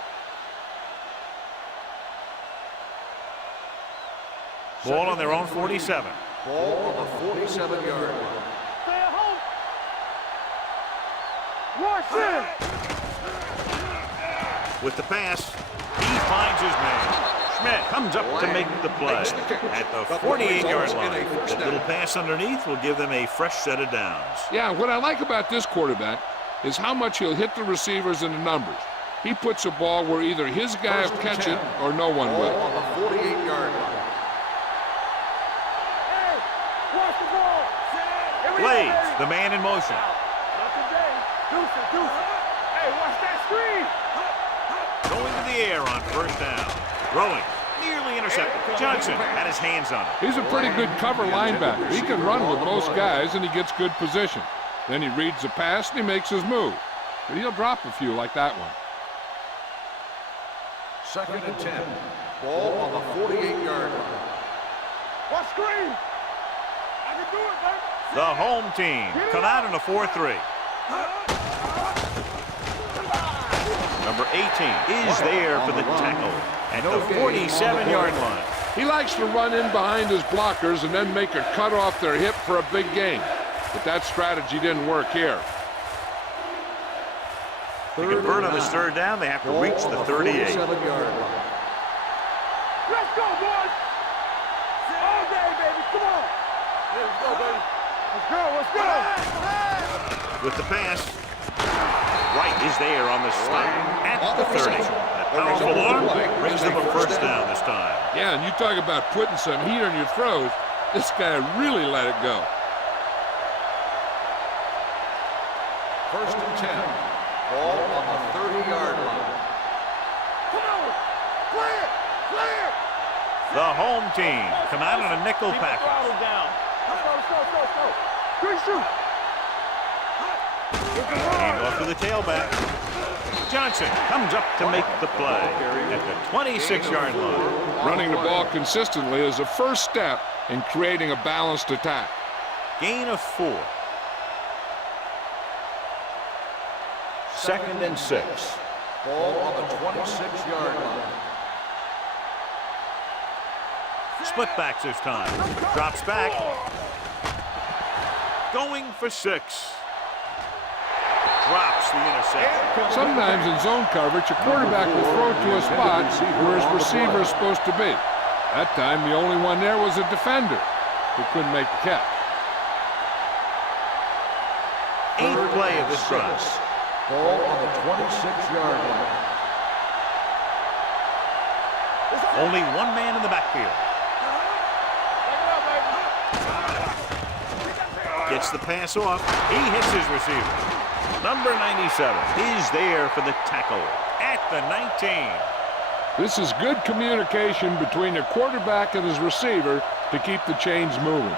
Ball on their own 47. Ball on the 47-yard line. Stay at home. Watch it. With the pass, he finds his man. Schmidt comes up to make the play at the 48-yard line. That little pass underneath will give them a fresh set of downs. Yeah, what I like about this quarterback is how much he'll hit the receivers in the numbers. He puts a ball where either his guy will catch it or no one Ball will. on the 48-yard line. Hey, watch the ball. fades the man in motion. Not today. Deuce it, deuce it. Hey, watch that screen. Going to the air on first down. Throwing. Nearly intercepted. Johnson had his hands on it. He's a pretty good cover linebacker. He can run with most guys, and he gets good position. Then he reads the pass, and he makes his move. But he'll drop a few like that one. 2nd and 10. Ball on the 48-yard line. What screen? I can do it, baby. The home team come out in a 4-3. Number 18 is there for the tackle at the 47-yard line. He likes to run in behind his blockers and then make a cut off their hip for a big gain. But that strategy didn't work here. To convert on this third down, they have to reach the 38. Let's go, boys. All day, baby. Come on. Let's go, baby. Let's go, let's go. With the pass, Wright is there on the stop at the 30. That powerful arm brings them a first down this time. Yeah, and you talk about putting some heat on your throws. This guy really let it go. 1st and 10. Ball on the 30-yard line. Come on. Clear, clear. The home team come out on a nickel package. Down. Let's go. Good shoot. Hand off to the tailback. Johnson comes up to make the play at the 26-yard line. Running the ball consistently is a first step in creating a balanced attack. Gain of 4. 2nd and 6. Ball on the 26-yard line. Split backs this time. Drops back. Going for 6. Drops the interception. Sometimes in zone coverage, a quarterback will throw to a spot where his receiver is supposed to be. That time, the only one there was a defender who couldn't make the catch. 8th play of this drive. Ball on the 26-yard line. Only one man in the backfield. Gets the pass off. He hits his receiver. Number 97 is there for the tackle at the 19. This is good communication between the quarterback and his receiver to keep the chains moving.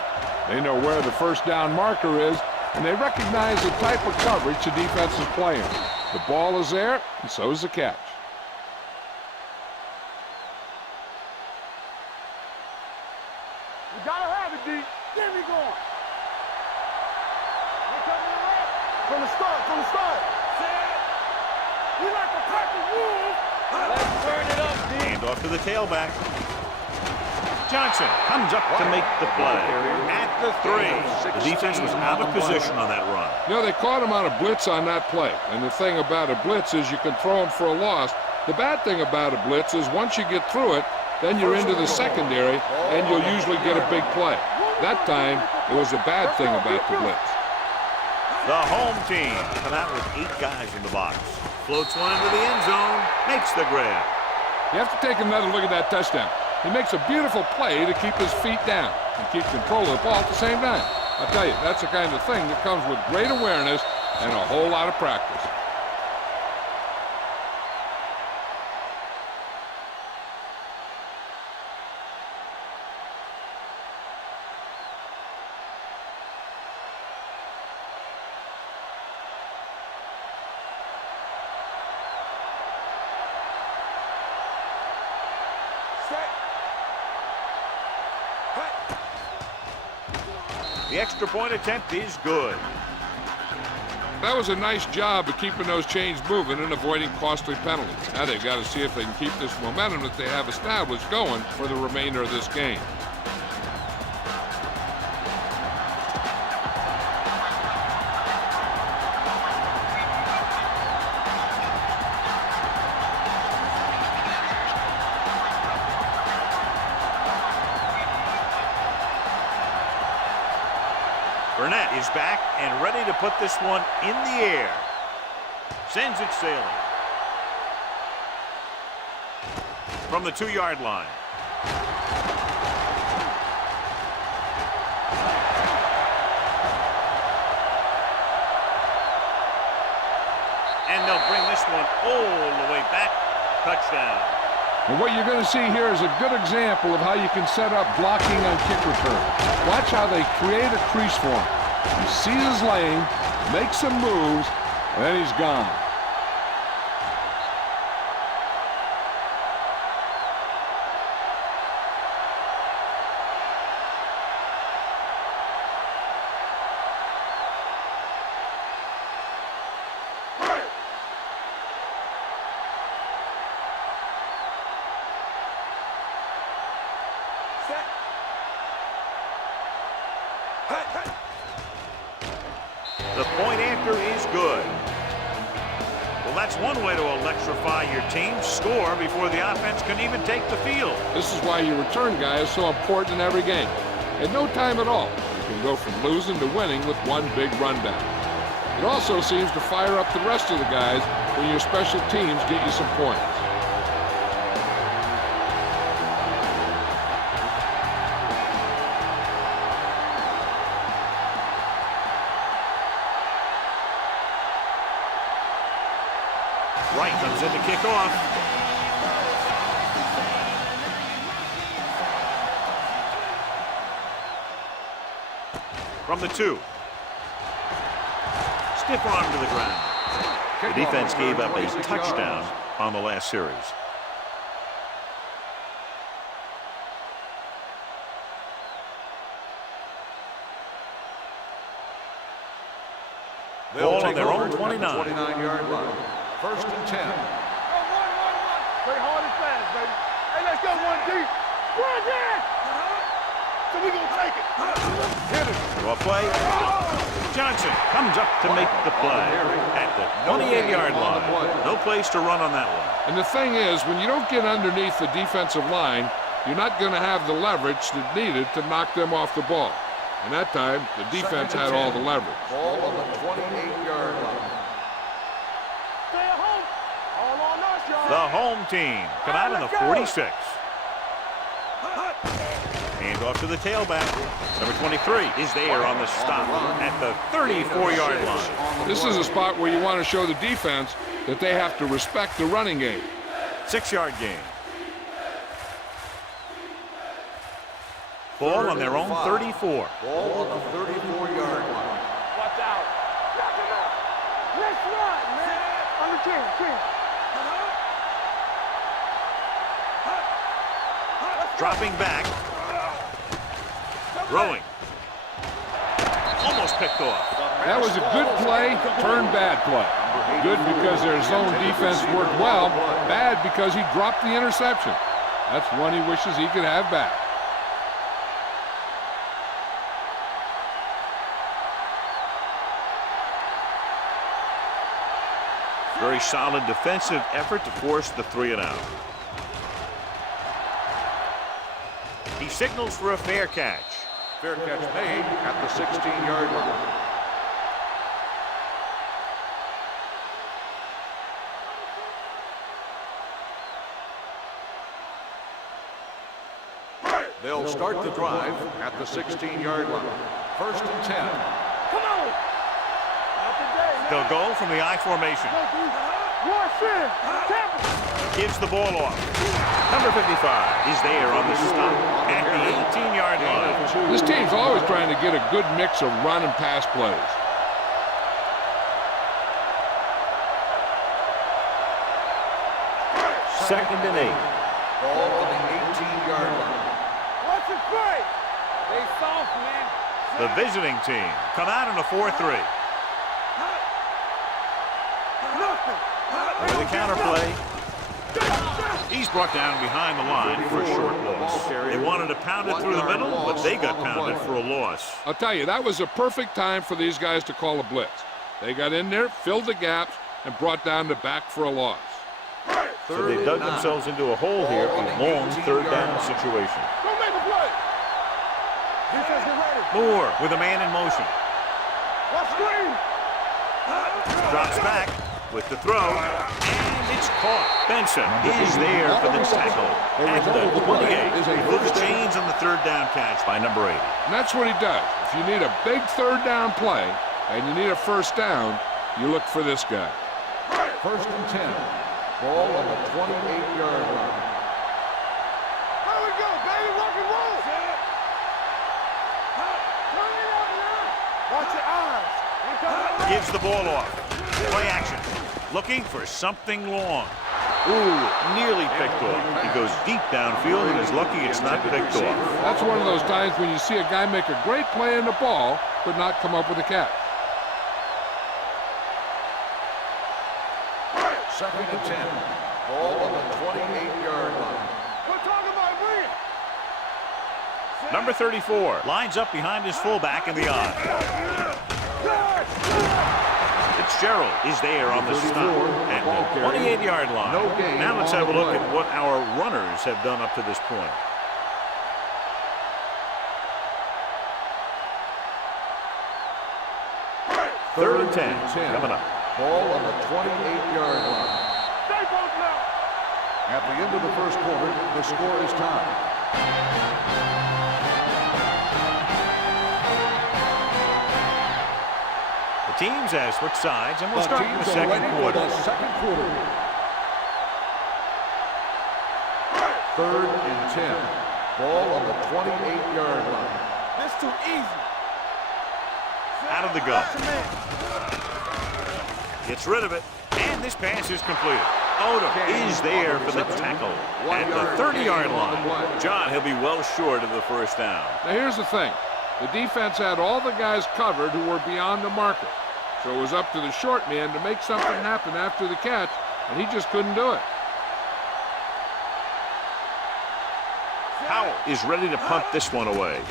They know where the first down marker is, and they recognize the type of coverage the defense is playing. The ball is there, and so is the catch. You gotta have it, D. Get me going. From the start. We like to crack the rules. Let's burn it up, D. Hand off to the tailback. Johnson comes up to make the play at the 3. The defense was out of position on that run. You know, they caught him on a blitz on that play. And the thing about a blitz is you can throw him for a loss. The bad thing about a blitz is once you get through it, then you're into the secondary, and you'll usually get a big play. That time, it was a bad thing about the blitz. The home team come out with 8 guys in the box. Floats one into the end zone, makes the grab. You have to take another look at that touchdown. He makes a beautiful play to keep his feet down and keep control of the ball at the same time. I'll tell you, that's the kind of thing that comes with great awareness and a whole lot of practice. The extra point attempt is good. That was a nice job of keeping those chains moving and avoiding costly penalties. Now they've got to see if they can keep this momentum that they have established going for the remainder of this game. Burnett is back and ready to put this one in the air. Sends it sailing. From the 2-yard line. And they'll bring this one all the way back. Touchdown. And what you're going to see here is a good example of how you can set up blocking on kick return. Watch how they create a crease for him. He sees his lane, makes some moves, and then he's gone. The point after is good. Well, that's one way to electrify your team. Score before the offense can even take the field. This is why your return guy is so important in every game. In no time at all, you can go from losing to winning with one big rundown. It also seems to fire up the rest of the guys when your special teams get you some points. Wright comes in to kick off. From the 2. Stiff arm to the ground. The defense gave up a touchdown on the last series. Ball on their own 29. 29-yard line. First and 10. Play hard and fast, baby. Hey, let's go, 1D. Run there. So we gonna take it. Hit it. Draw play. Johnson comes up to make the play at the 28-yard line. No place to run on that one. And the thing is, when you don't get underneath the defensive line, you're not going to have the leverage that needed to knock them off the ball. And that time, the defense had all the leverage. Ball on the 28-yard line. Stay at home. All on us, y'all. The home team come out in the 46. Hand off to the tailback. Number 23 is there on the stop at the 34-yard line. This is a spot where you want to show the defense that they have to respect the running game. 6-yard gain. Ball on their own 34. Ball on the 34-yard line. Watch out. Knock him out. Let's run, man. Under 10. Dropping back. Throwing. Almost picked off. That was a good play, turned bad play. Good because their zone defense worked well, bad because he dropped the interception. That's one he wishes he could have back. Very solid defensive effort to force the 3-and-out. He signals for a fair catch. Fair catch made at the 16-yard line. They'll start the drive at the 16-yard line. First and 10. Come on. Not today, man. They'll go from the I formation. Gives the ball off. Number 55 is there on the stop at the 18-yard line. This team's always trying to get a good mix of run and pass plays. Second and 8. Ball on the 18-yard line. What's it play? They soft, man. The visiting team come out in a 4-3. With the counter play. He's brought down behind the line for a short loss. They wanted to pound it through the middle, but they got pounded for a loss. I'll tell you, that was a perfect time for these guys to call a blitz. They got in there, filled the gaps, and brought down the back for a loss. So they dug themselves into a hole here, a long third down situation. Don't make a play. Defense, get ready. Moore with a man in motion. Watch screen. Drops back with the throw, and it's caught. Benson is there for the tackle at the 28. He moves chains on the third down catch by number 80. And that's what he does. If you need a big third down play and you need a first down, you look for this guy. First and 10. Ball on the 28-yard line. There we go, baby. Rock and roll. Turn it up now. Watch your eyes. Gives the ball off. Play action. Looking for something long. Ooh, nearly picked off. He goes deep downfield and is lucky it's not picked off. That's one of those times when you see a guy make a great play in the ball, but not come up with a catch. Second and 10. Ball on the 28-yard line. We're talking about bring it. Number 34 lines up behind his fullback in the odd. Fitzgerald is there on the stop at the 28-yard line. Now let's have a look at what our runners have done up to this point. Third and 10 coming up. Ball on the 28-yard line. Stay both now. At the end of the first quarter, the score is tied. The teams have switched sides, and we'll start in the second quarter. Third and 10. Ball on the 28-yard line. That's too easy. Out of the gun. Gets rid of it, and this pass is completed. Otto is there for the tackle at the 30-yard line. John, he'll be well short of the first down. Now here's the thing. The defense had all the guys covered who were beyond the marker. So it was up to the short man to make something happen after the catch, and he just couldn't do it. Powell is ready to punt this one away.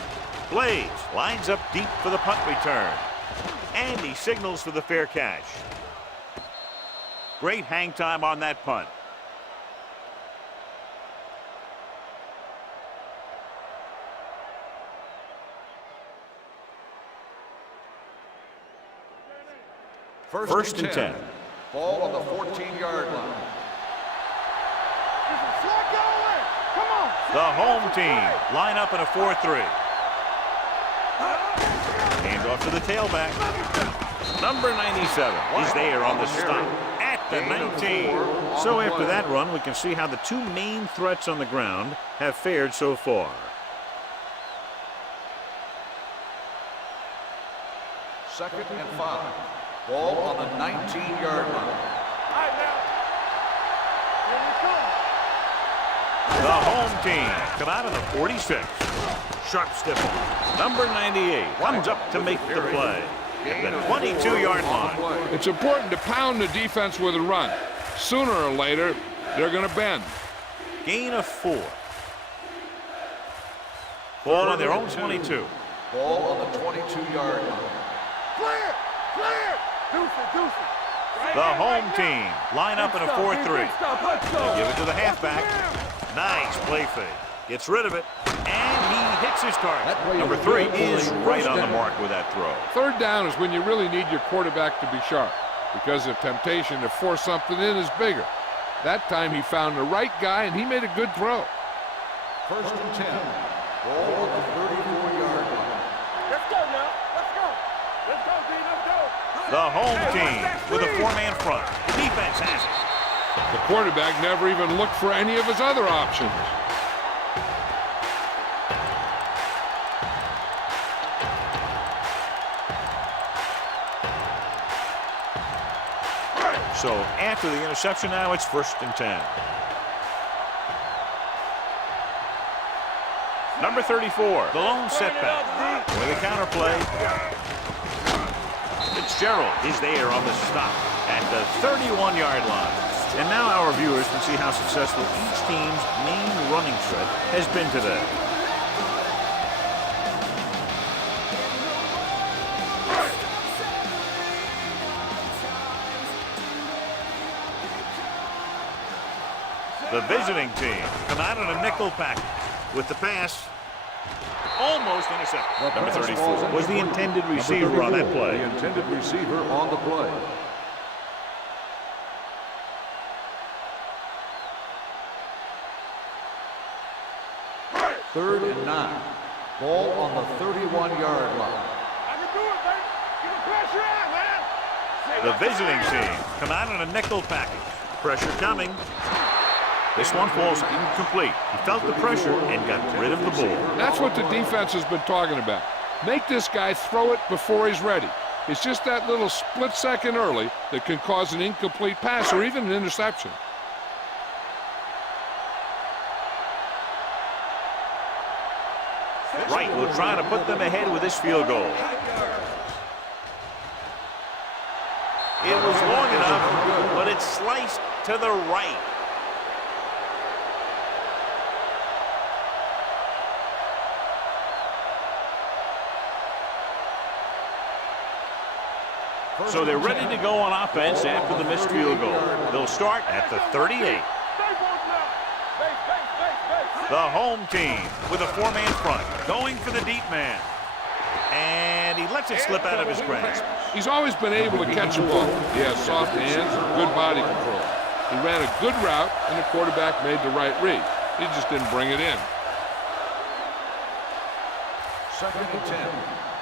Blaze lines up deep for the punt return. And he signals for the fair catch. Great hang time on that punt. First and 10. Ball on the 14-yard line. Come on. The home team line up in a 4-3. Hand off to the tailback. Number 97 is there on the stop at the 19. So after that run, we can see how the two main threats on the ground have fared so far. Second and 5. Ball on the 19-yard line. The home team come out of the 46. Sharp stiff. Number 98 comes up to make the play at the 22-yard line. It's important to pound the defense with a run. Sooner or later, they're going to bend. Gain of 4. Ball on their own 22. Ball on the 22-yard line. Clear. Deuce it. The home team line up in a 4-3. They give it to the halfback. Nice play fake. Gets rid of it, and he hits his target. Number 3 is right on the mark with that throw. Third down is when you really need your quarterback to be sharp, because the temptation to force something in is bigger. That time he found the right guy, and he made a good throw. First and 10. Ball on the 34-yard line. Let's go now. Let's go, D. Let's go. The home team with a 4-man front. Defense has it. The quarterback never even looked for any of his other options. So after the interception now, it's first and 10. Number 34, the lone setback. With a counter play. Fitzgerald is there on the stop at the 31-yard line. And now our viewers can see how successful each team's main running threat has been today. The visiting team come out in a nickel package with the pass almost intercepted. Number 34 was the intended receiver on that play. The intended receiver on the play. Third and 9. Ball on the 31-yard line. I can do it, baby. Get the pressure out, man. The visiting team come out in a nickel package. Pressure coming. This one falls incomplete. He felt the pressure and got rid of the ball. That's what the defense has been talking about. Make this guy throw it before he's ready. It's just that little split second early that can cause an incomplete pass or even an interception. Wright will try to put them ahead with this field goal. It was long enough, but it's sliced to the right. So they're ready to go on offense after the missed field goal. They'll start at the 38. The home team with a four-man front, going for the deep man. And he lets it slip out of his grasp. He's always been able to catch a ball. He has soft hands and good body control. He ran a good route, and the quarterback made the right read. He just didn't bring it in. 2nd and 10.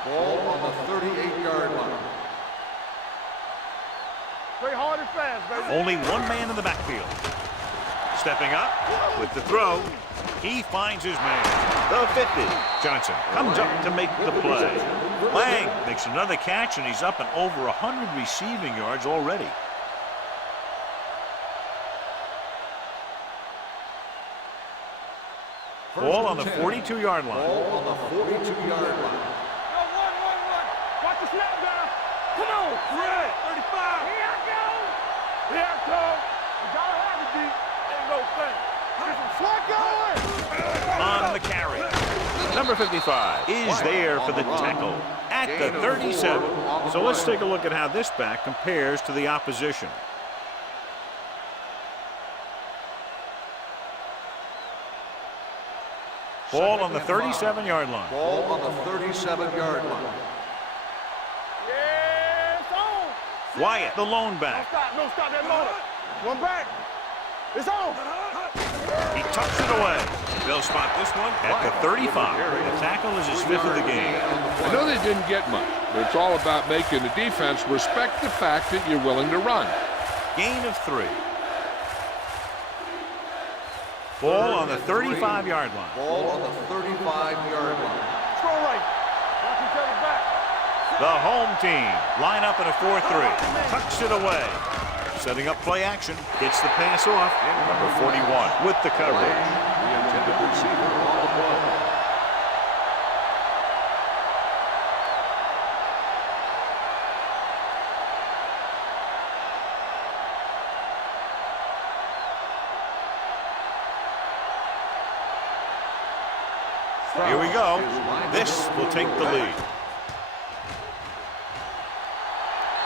Ball on the 38-yard line. Play hard and fast, baby. Only one man in the backfield. Stepping up with the throw. He finds his man. The 50. Johnson comes up to make the play. Lang makes another catch, and he's up and over 100 receiving yards already. Ball on the 42-yard line. Ball on the 42-yard line. Watch the snap down. Come on. Red. 35. Here I go. Here I come. You gotta have it deep. Ain't no thing. Get some slack going. On the carry. Number 55 is there for the tackle at the 37. So let's take a look at how this back compares to the opposition. Ball on the 37-yard line. Ball on the 37-yard line. Yeah, it's on. Wyatt, the lone back. No stop that motor. One back. It's on. He tucks it away. They'll spot this one at the 35. The tackle is his 5th of the game. I know they didn't get much, but it's all about making the defense respect the fact that you're willing to run. Gain of 3. Ball on the 35-yard line. Ball on the 35-yard line. Throw right. Watch each other back. The home team line up in a 4-3. Tucks it away. Setting up play action. Gets the pass off. Number 41 with the coverage. The intended receiver on the play. Here we go. This will take the lead.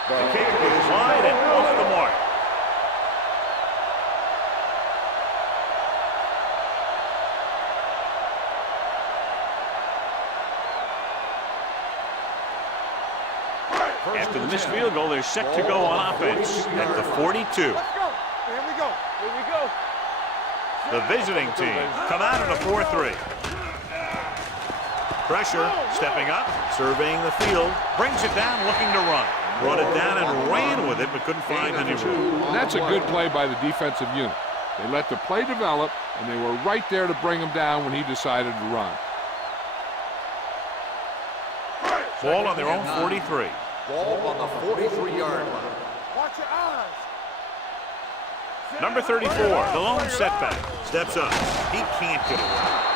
The kick is wide and off the mark. After the missed field goal, they're set to go on offense at the 42. Let's go. Here we go. Here we go. The visiting team come out in a 4-3. Pressure, stepping up, surveying the field, brings it down, looking to run. Brought it down and ran with it, but couldn't find any room. And that's a good play by the defensive unit. They let the play develop, and they were right there to bring him down when he decided to run. Ball on their own 43. Ball on the 43-yard line. Watch your eyes. Number 34, the lone setback, steps up. He can't get away.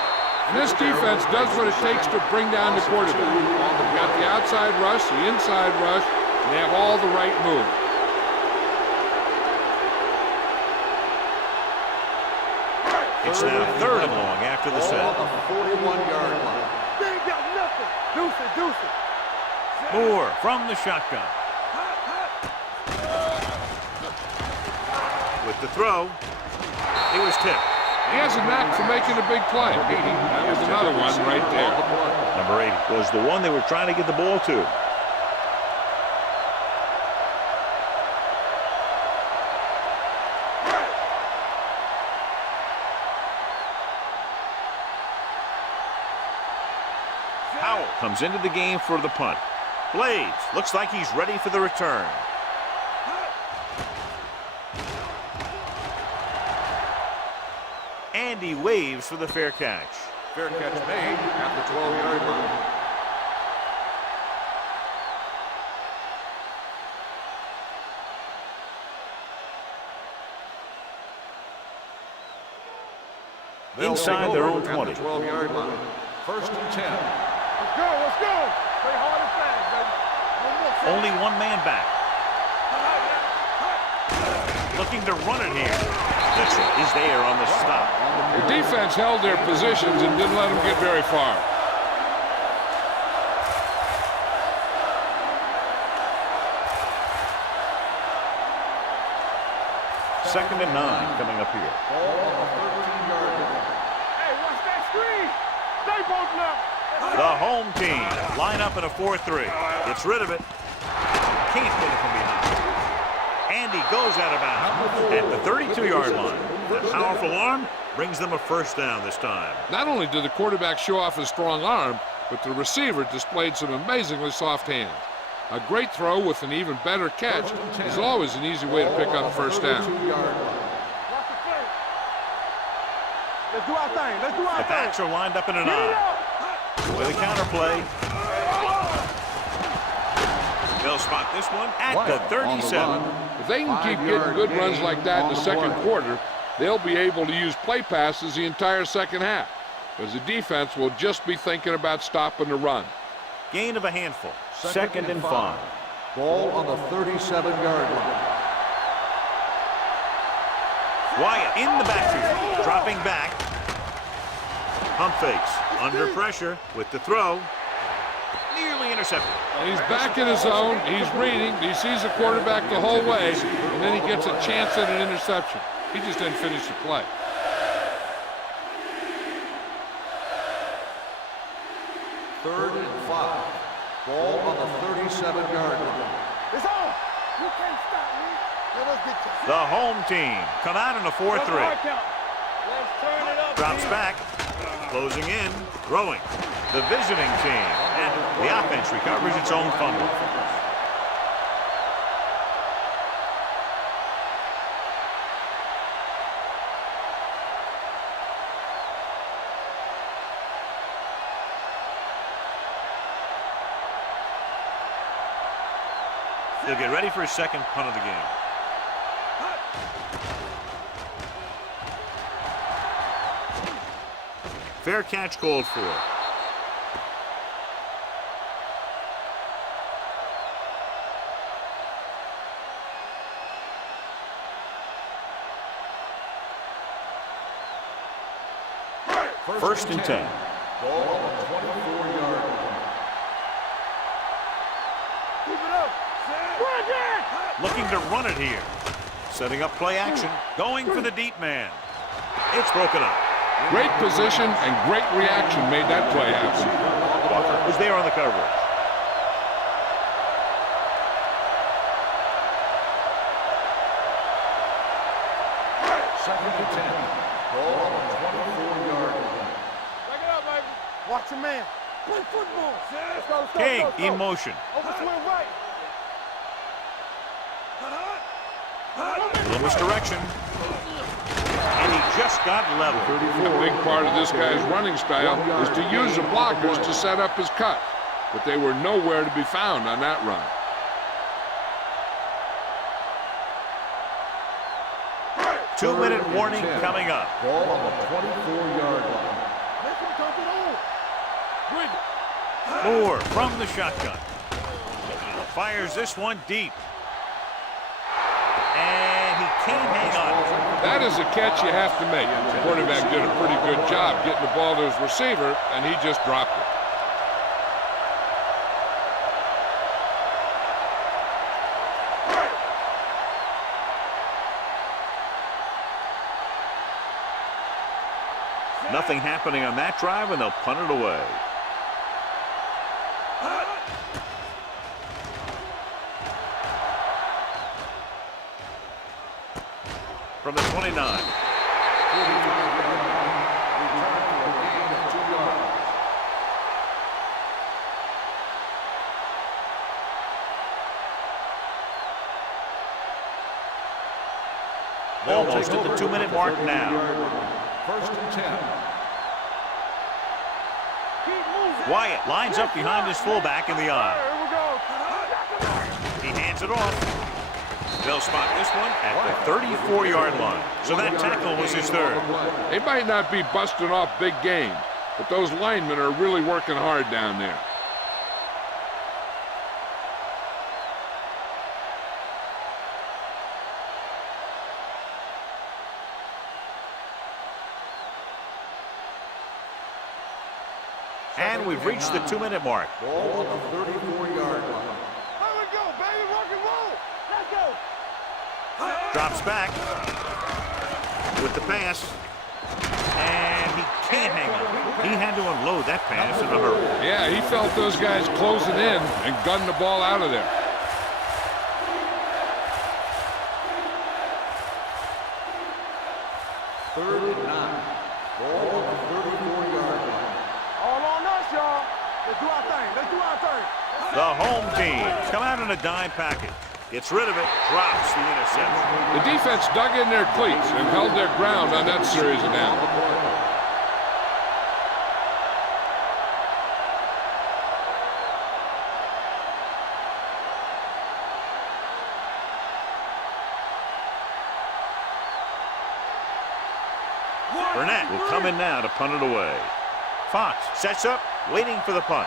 And this defense does what it takes to bring down the quarterback. They've got the outside rush, the inside rush, and they have all the right moves. It's now 3rd and long after the Ball set. on the 41-yard line. They ain't got nothing. Deuce it, deuce it. Moore from the shotgun. With the throw, it was tipped. He has a knack for making a big play. That was another one right there. Number 80 was the one they were trying to get the ball to. Howell comes into the game for the punt. Blades looks like he's ready for the return. And he waves for the fair catch. Fair catch made at the 12-yard line. Inside their own 20. 12-yard line. First and 10. Let's go, let's go. Play hard and fast, baby. One more. Only one man back. Looking to run it here. Mitchell is there on the stop. The defense held their positions and didn't let them get very far. Second and 9 coming up here. Ball on the 13-yard line. Hey, watch that screen. Stay both left. The home team line up in a 4-3. Gets rid of it. Can't get it from behind. And he goes out of bounds at the 32-yard line. That powerful arm brings them a first down this time. Not only did the quarterback show off his strong arm, but the receiver displayed some amazingly soft hands. A great throw with an even better catch is always an easy way to pick up first down. Watch the play. Let's do our thing. Let's do our The thing. backs are lined up in an eye. With a counterplay. They'll spot this one at the 37. If they can keep getting good runs like that in the second quarter, they'll be able to use play passes the entire second half, because the defense will just be thinking about stopping the run. Gain of a handful. Second and 5. Ball on the 37-yard line. Wyatt in the backfield, dropping back. Pump fakes, under pressure with the throw. Nearly intercepted. He's back in his zone, he's reading, he sees the quarterback the whole way, and then he gets a chance at an interception. He just didn't finish the play. Third and 5. Ball on the 37-yard line. It's on. You can't stop me. Let us get you. The home team come out in a 4-3. Let's turn it up. Drops back, closing in, throwing. The visiting team, and the offense recovers its own fumble. They'll get ready for his second punt of the game. Fair catch called for. First and 10. Ball on the 24-yard line. Keep it up. Run again. Looking to run it here. Setting up play action. Going for the deep man. It's broken up. Great position and great reaction made that play happen. Walker was there on the coverage. Second and 10. Ball on the 24-yard line. Back it up, baby. Watch your man. Play football. Let's go, let's go, King let's go. in motion. Over swing right. A little misdirection. And he just got level. A big part of this guy's running style is to use the blockers to set up his cut, but they were nowhere to be found on that run. Two-minute warning coming up. Ball on the 24-yard line. Let him come to the Moore from the shotgun. Fires this one deep. And he can't hang on. That is a catch you have to make. The quarterback did a pretty good job getting the ball to his receiver, and he just dropped it. Nothing happening on that drive, and they'll punt it away. From the 29. Almost at the 2-minute mark now. First and 10. Wyatt lines up behind his fullback in the eye. Here we go. He hands it off. They'll spot this one at the 34-yard line. So that tackle was his third. They might not be busting off big game, but those linemen are really working hard down there. And we've reached the 2-minute mark. Ball on the 34-yard line. Here we go, baby. Rock and roll. Let's go. Drops back with the pass. And he can't hang on. He had to unload that pass in a hurry. Yeah, he felt those guys closing in and gunned the ball out of there. Third and 9. Ball on the 34-yard line. All on us, y'all. Let's do our thing. Let's do our thing. The home team come out in a dime package. Gets rid of it, drops the interception. The defense dug in their cleats and held their ground on that series of downs. Burnett will come in now to punt it away. Fox sets up, waiting for the punt.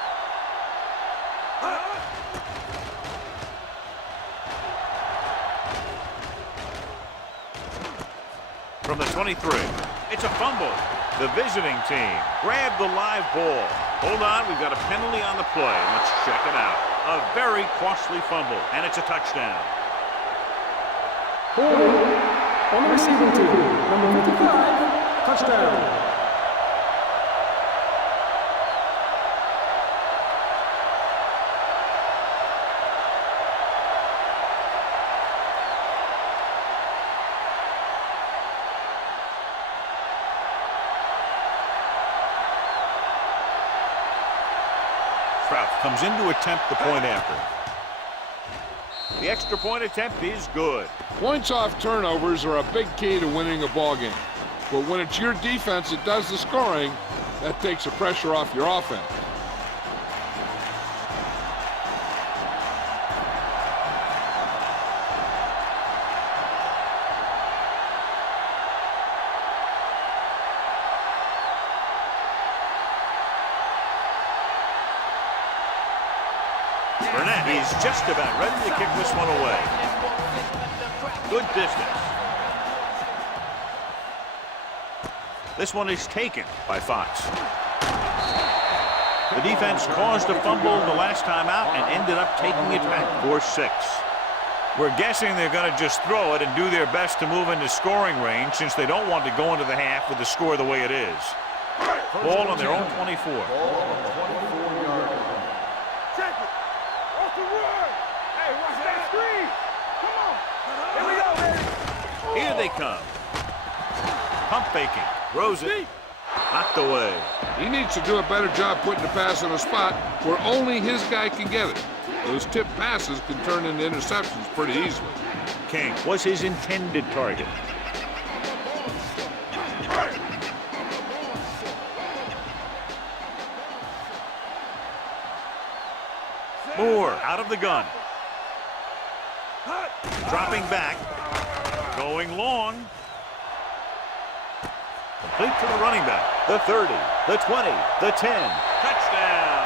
From the 23, it's a fumble. The visiting team grabbed the live ball. Hold on, we've got a penalty on the play. Let's check it out. A very costly fumble, and it's a touchdown. Holding on the receiving team. Number 55, touchdown. Comes in to attempt the point after. The extra point attempt is good. Points off turnovers are a big key to winning a ball game. But when it's your defense that does the scoring, that takes the pressure off your offense. Burnett is just about ready to kick this one away. Good distance. This one is taken by Fox. The defense caused a fumble the last time out and ended up taking it back for 6. We're guessing they're going to just throw it and do their best to move into scoring range since they don't want to go into the half with the score the way it is. Ball on their own 24. Ball on the 24-yard line. Check it. Off the run. Hey, watch that screen. Come on. Here we go, baby. Here they come. Pump faking. Throws it. Knocked away. He needs to do a better job putting the pass in a spot where only his guy can get it. Those tip passes can turn into interceptions pretty easily. King was his intended target. Moore out of the gun. Dropping back. Going long. Complete to the running back. The 30, the 20, the 10. Touchdown.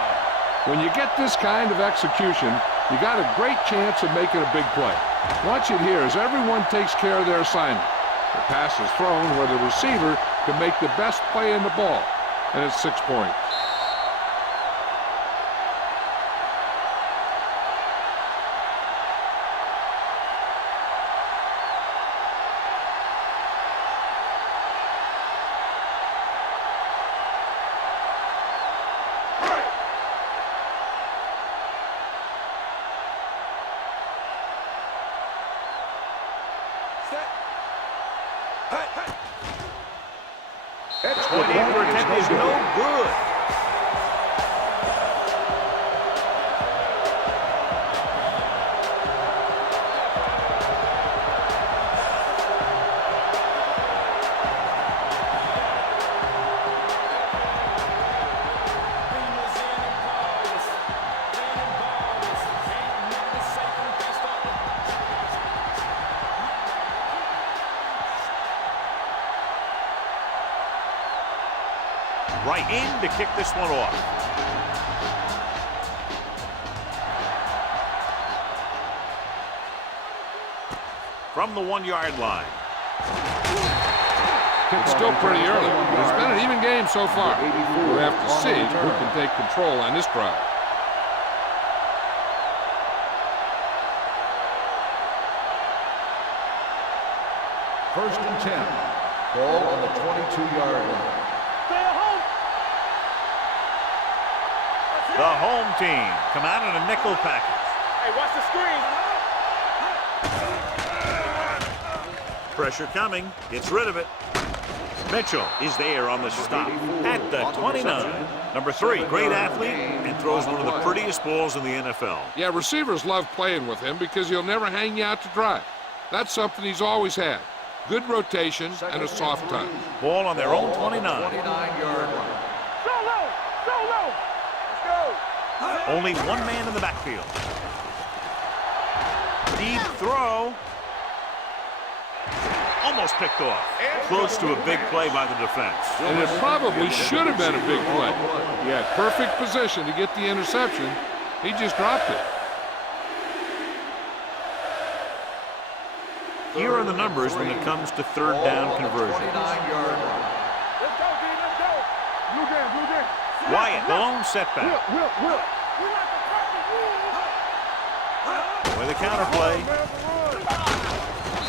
When you get this kind of execution, you got a great chance of making a big play. Watch it here as everyone takes care of their assignment. The pass is thrown where the receiver can make the best play in the ball, and it's 6 points. Point in for attempt is no good. Right in to kick this one off. From the 1-yard line. It's still pretty early, but it's been an even game so far. We'll have to see who can take control on this drive. First and 10. Ball on the 22-yard line. Stay home. The home team come out in a nickel package. Hey, watch the screen. Pressure coming. Gets rid of it. Mitchell is there on the stop at the 29. Number 3, great athlete, and throws one of the prettiest balls in the NFL. Yeah, receivers love playing with him because he'll never hang you out to dry. That's something he's always had. Good rotation and a soft touch. Ball on their own 29. 29-yard line. Solo. Solo. Let's go. Only one man in the backfield. Deep throw. Almost picked off. Close to a big play by the defense. And it probably should have been a big play. He had perfect position to get the interception. He just dropped it. Here are the numbers when it comes to third down conversions. 29-yard line. Let's go, D. Let's go. Blue game. Blue game. Wyatt, the lone setback. Will. With a counterplay.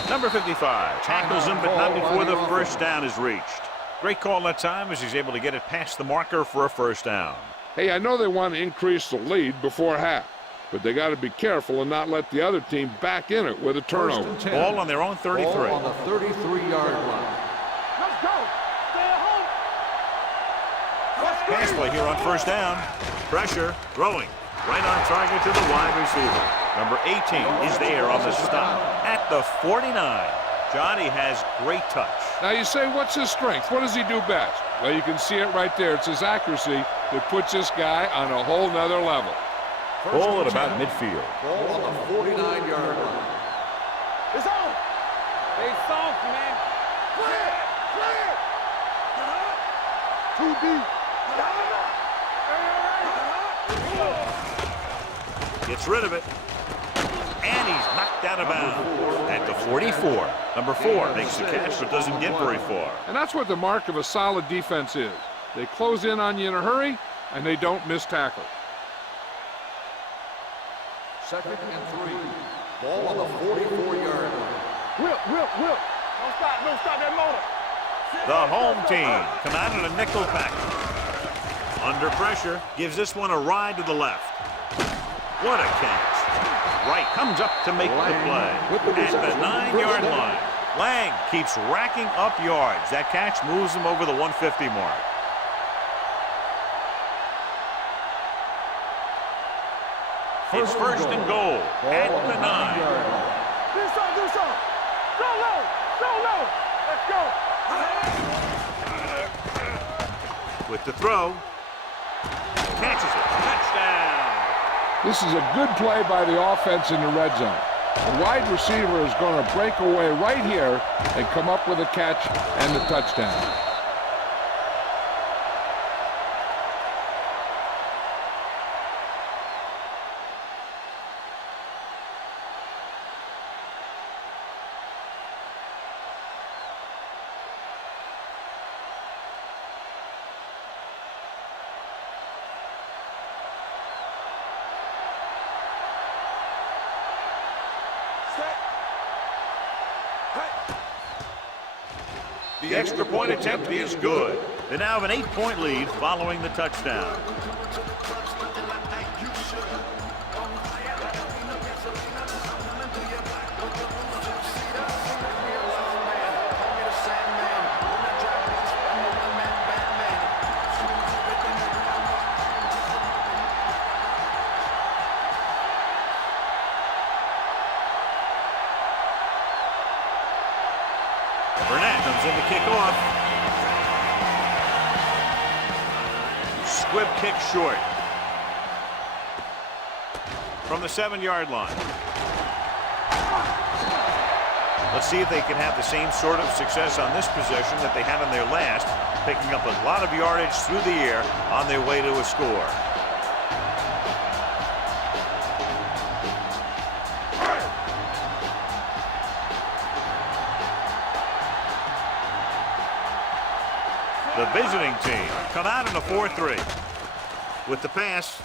Number 55 tackles him, but not before the first down is reached. Great call that time as he's able to get it past the marker for a first down. Hey, I know they want to increase the lead before half, but they got to be careful and not let the other team back in it with a turnover. First and 10. Ball on their own 33. Ball on the 33-yard line. Let's go. Stay at home. Pass play here on first down. Pressure, throwing. Right on target to the wide receiver. Number 18 is there on the stop at the 49. Johnny has great touch. Now you say, what's his strength? What does he do best? Well, you can see it right there. It's his accuracy that puts this guy on a whole nother level. Ball at about midfield. Ball on the 49-yard line. It's on. Stay soft, man. Clear. Too deep. Gets rid of it. And he's knocked out of bounds at the 44. Number 4 makes the catch but doesn't get very far. And that's what the mark of a solid defense is. They close in on you in a hurry, and they don't miss tackle. Second and 3. Ball on the 44-yard line. Will. Don't stop that motor. The home team come out in a nickel package. Under pressure, gives this one a ride to the left. What a catch. Wright comes up to make the play at the 9-yard line. Lang keeps racking up yards. That catch moves him over the 150 mark. It's first and goal at the 9. Do something. Go low. Let's go. With the throw. Catches it. Touchdown. This is a good play by the offense in the red zone. The wide receiver is going to break away right here and come up with a catch and the touchdown. The extra point attempt is good. They now have an 8-point lead following the touchdown. Burnett comes in to kick off. Squib kick short. From the 7-yard line. Let's see if they can have the same sort of success on this possession that they had on their last, picking up a lot of yardage through the air on their way to a score. The visiting team come out in a 4-3. With the pass,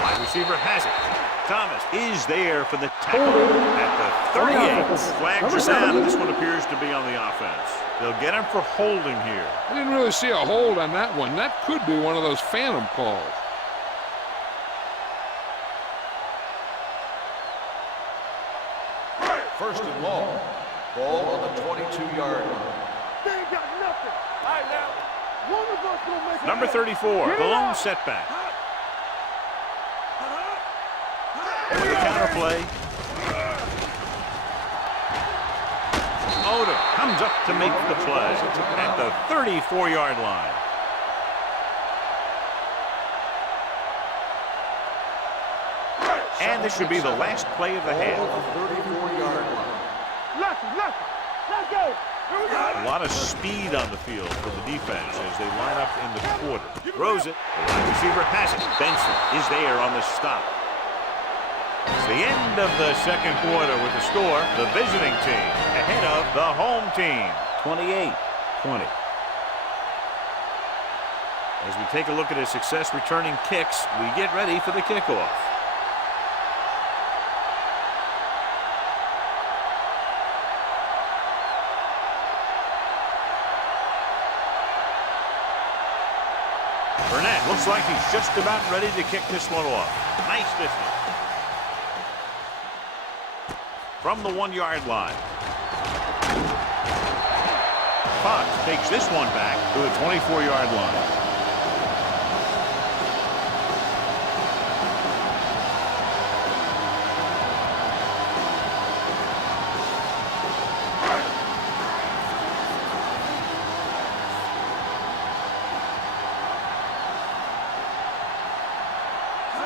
wide receiver has it. Thomas is there for the tackle at the 38. Flags are down, and this one appears to be on the offense. They'll get him for holding here. I didn't really see a hold on that one. That could be one of those phantom calls. First and long. Ball on the 22-yard line. They ain't got nothing. All right, now. One of us gonna make it. Number 34, the lone setback. With the counter play. Otto comes up to make the play at the 34-yard line. And this should be the last play of the half. 34-yard line. Let's go. Here we go. A lot of speed on the field for the defense as they line up in the quarter. Throws it. The wide receiver has it. Benson is there on the stop. It's the end of the second quarter with the score. The visiting team ahead of the home team. 28-20. As we take a look at his success returning kicks, we get ready for the kickoff. Burnett looks like he's just about ready to kick this one off. Nice distance. From the 1-yard line. Fox takes this one back to the 24-yard line.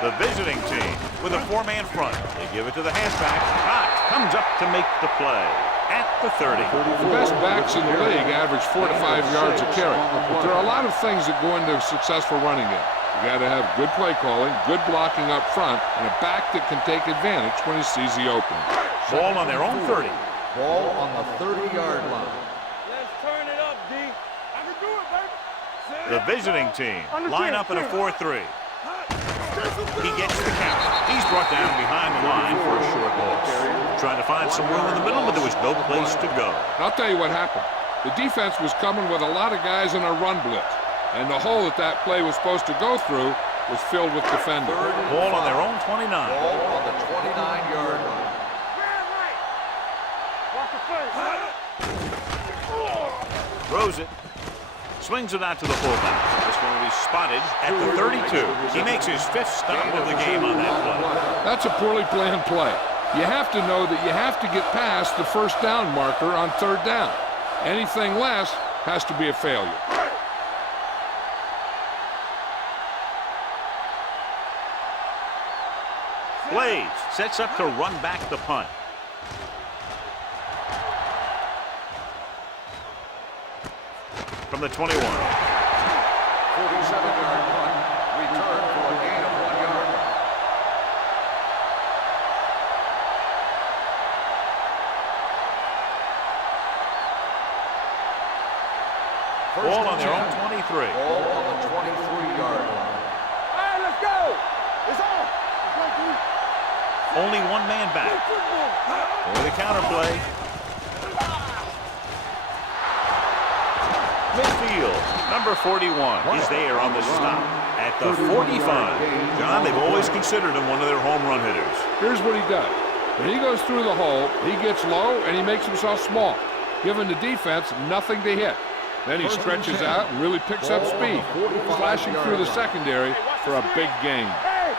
The visiting team with a 4-man front. They give it to the halfback. Fox comes up to make the play at the 30. The best backs in the league average 4 to 5 yards a carry. But there are a lot of things that go into a successful running game. You got to have good play calling, good blocking up front, and a back that can take advantage when he sees the opening. Ball on their own 30. Ball on the 30-yard line. Let's turn it up, D. I can do it, baby. The visiting team line up in a 4-3. He gets the count. He's brought down behind the line for a short loss. Trying to find some room in the middle, but there was no place to go. I'll tell you what happened. The defense was coming with a lot of guys in a run blitz, and the hole that play was supposed to go through was filled with defenders. Ball on their own 29. Ball on the 29-yard line. Watch the face. Throws it. Swings it out to the fullback. This one will be spotted at the 32. He makes his 5th stop of the game on that play. That's a poorly planned play. You have to know that you have to get past the first down marker on 3rd down. Anything less has to be a failure. Plays. Sets up to run back the punt. From the 21. 47-yard punt. Return for a gain of 1 yard. Ball on their own 23. Ball on the 23-yard line. All right, let's go. It's on. It's like you. Only 1 man back. For the counter play. Midfield, number 41 is there on the stop at the 45. John, they've always considered him one of their home run hitters. Here's what he does. When he goes through the hole, he gets low and he makes himself small, giving the defense nothing to hit. Then he stretches out and really picks up speed, flashing through the secondary for a big gain. Hey,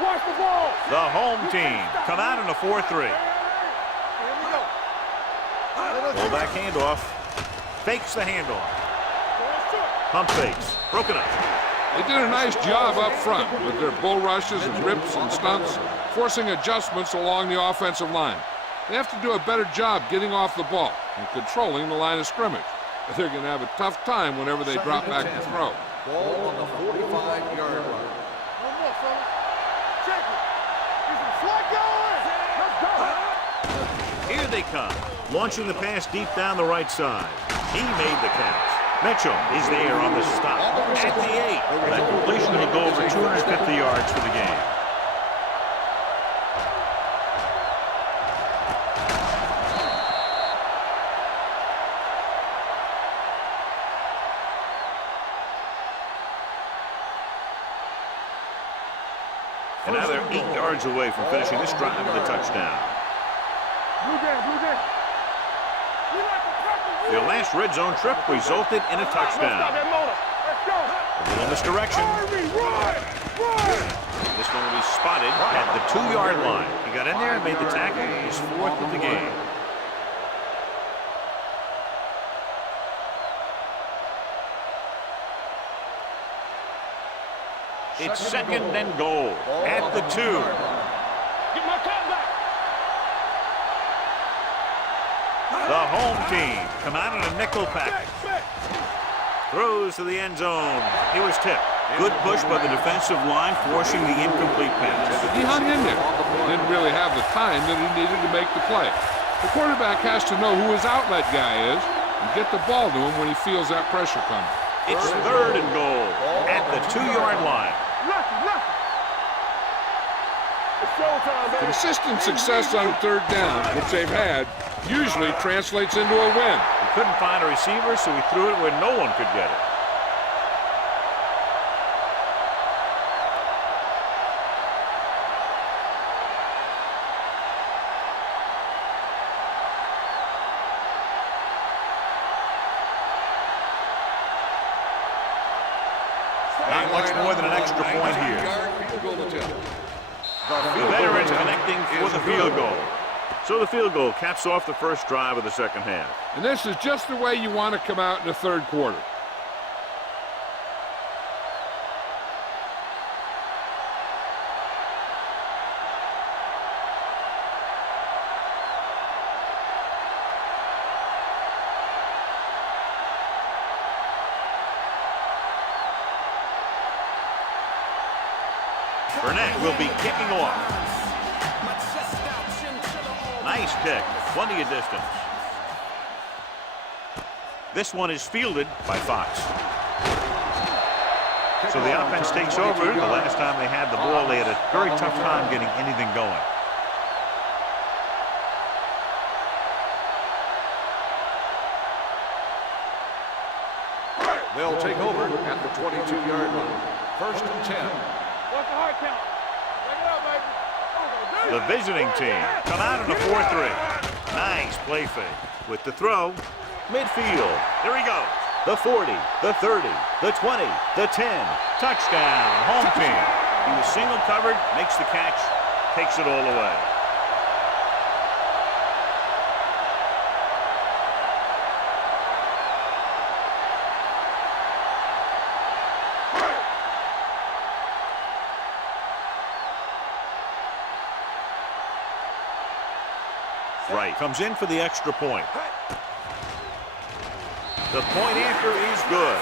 watch the ball. The home team come out in a 4-3. Here we go. Pull back handoff. Fakes the handoff. Pump fakes. Broken up. They did a nice job up front with their bull rushes and rips and stunts, forcing adjustments along the offensive line. They have to do a better job getting off the ball and controlling the line of scrimmage. They're going to have a tough time whenever they drop back to throw. Ball on the 45-yard line. One more, fellas. Check it. Get some slack going. Let's go. Here they come. Launching the pass deep down the right side. He made the catch. Mitchell is there on the stop at the 8. That completion will go over 250 yards for the game. And now they're 8 yards away from finishing this drive with a touchdown. Blue game, blue game. Their last red zone trip resulted in a touchdown. Let's go. A little misdirection. Run! This one will be spotted at the 2-yard line. He got in there and made the tackle. His 4th of the game. It's 2nd and goal at the 2. Get my cat back. The home team come out in a nickel package. Throws to the end zone. He was tipped. Good push by the defensive line, forcing the incomplete pass. He hung in there. Didn't really have the time that he needed to make the play. The quarterback has to know who his outlet guy is and get the ball to him when he feels that pressure coming. It's 3rd and goal at the 2-yard line. Consistent success on 3rd down, which they've had, usually translates into a win. He couldn't find a receiver, so he threw it where no one could get it. Not much more than an extra point here. The veterans connecting for the field goal. So the field goal caps off the first drive of the second half. And this is just the way you want to come out in the 3rd quarter. Burnett will be kicking off. Nice kick, plenty of distance. This one is fielded by Fox. So the offense takes over. The last time they had the ball, they had a very tough time getting anything going. They'll take over at the 22-yard line. 1st and 10. What's the hard count? Check it out, baby. The visiting team come out in a 4-3. Nice play fake. With the throw, midfield. There he goes. The 40, the 30, the 20, the 10. Touchdown, home team. He was single covered, makes the catch, takes it all away. Right, comes in for the extra point. The point after is good.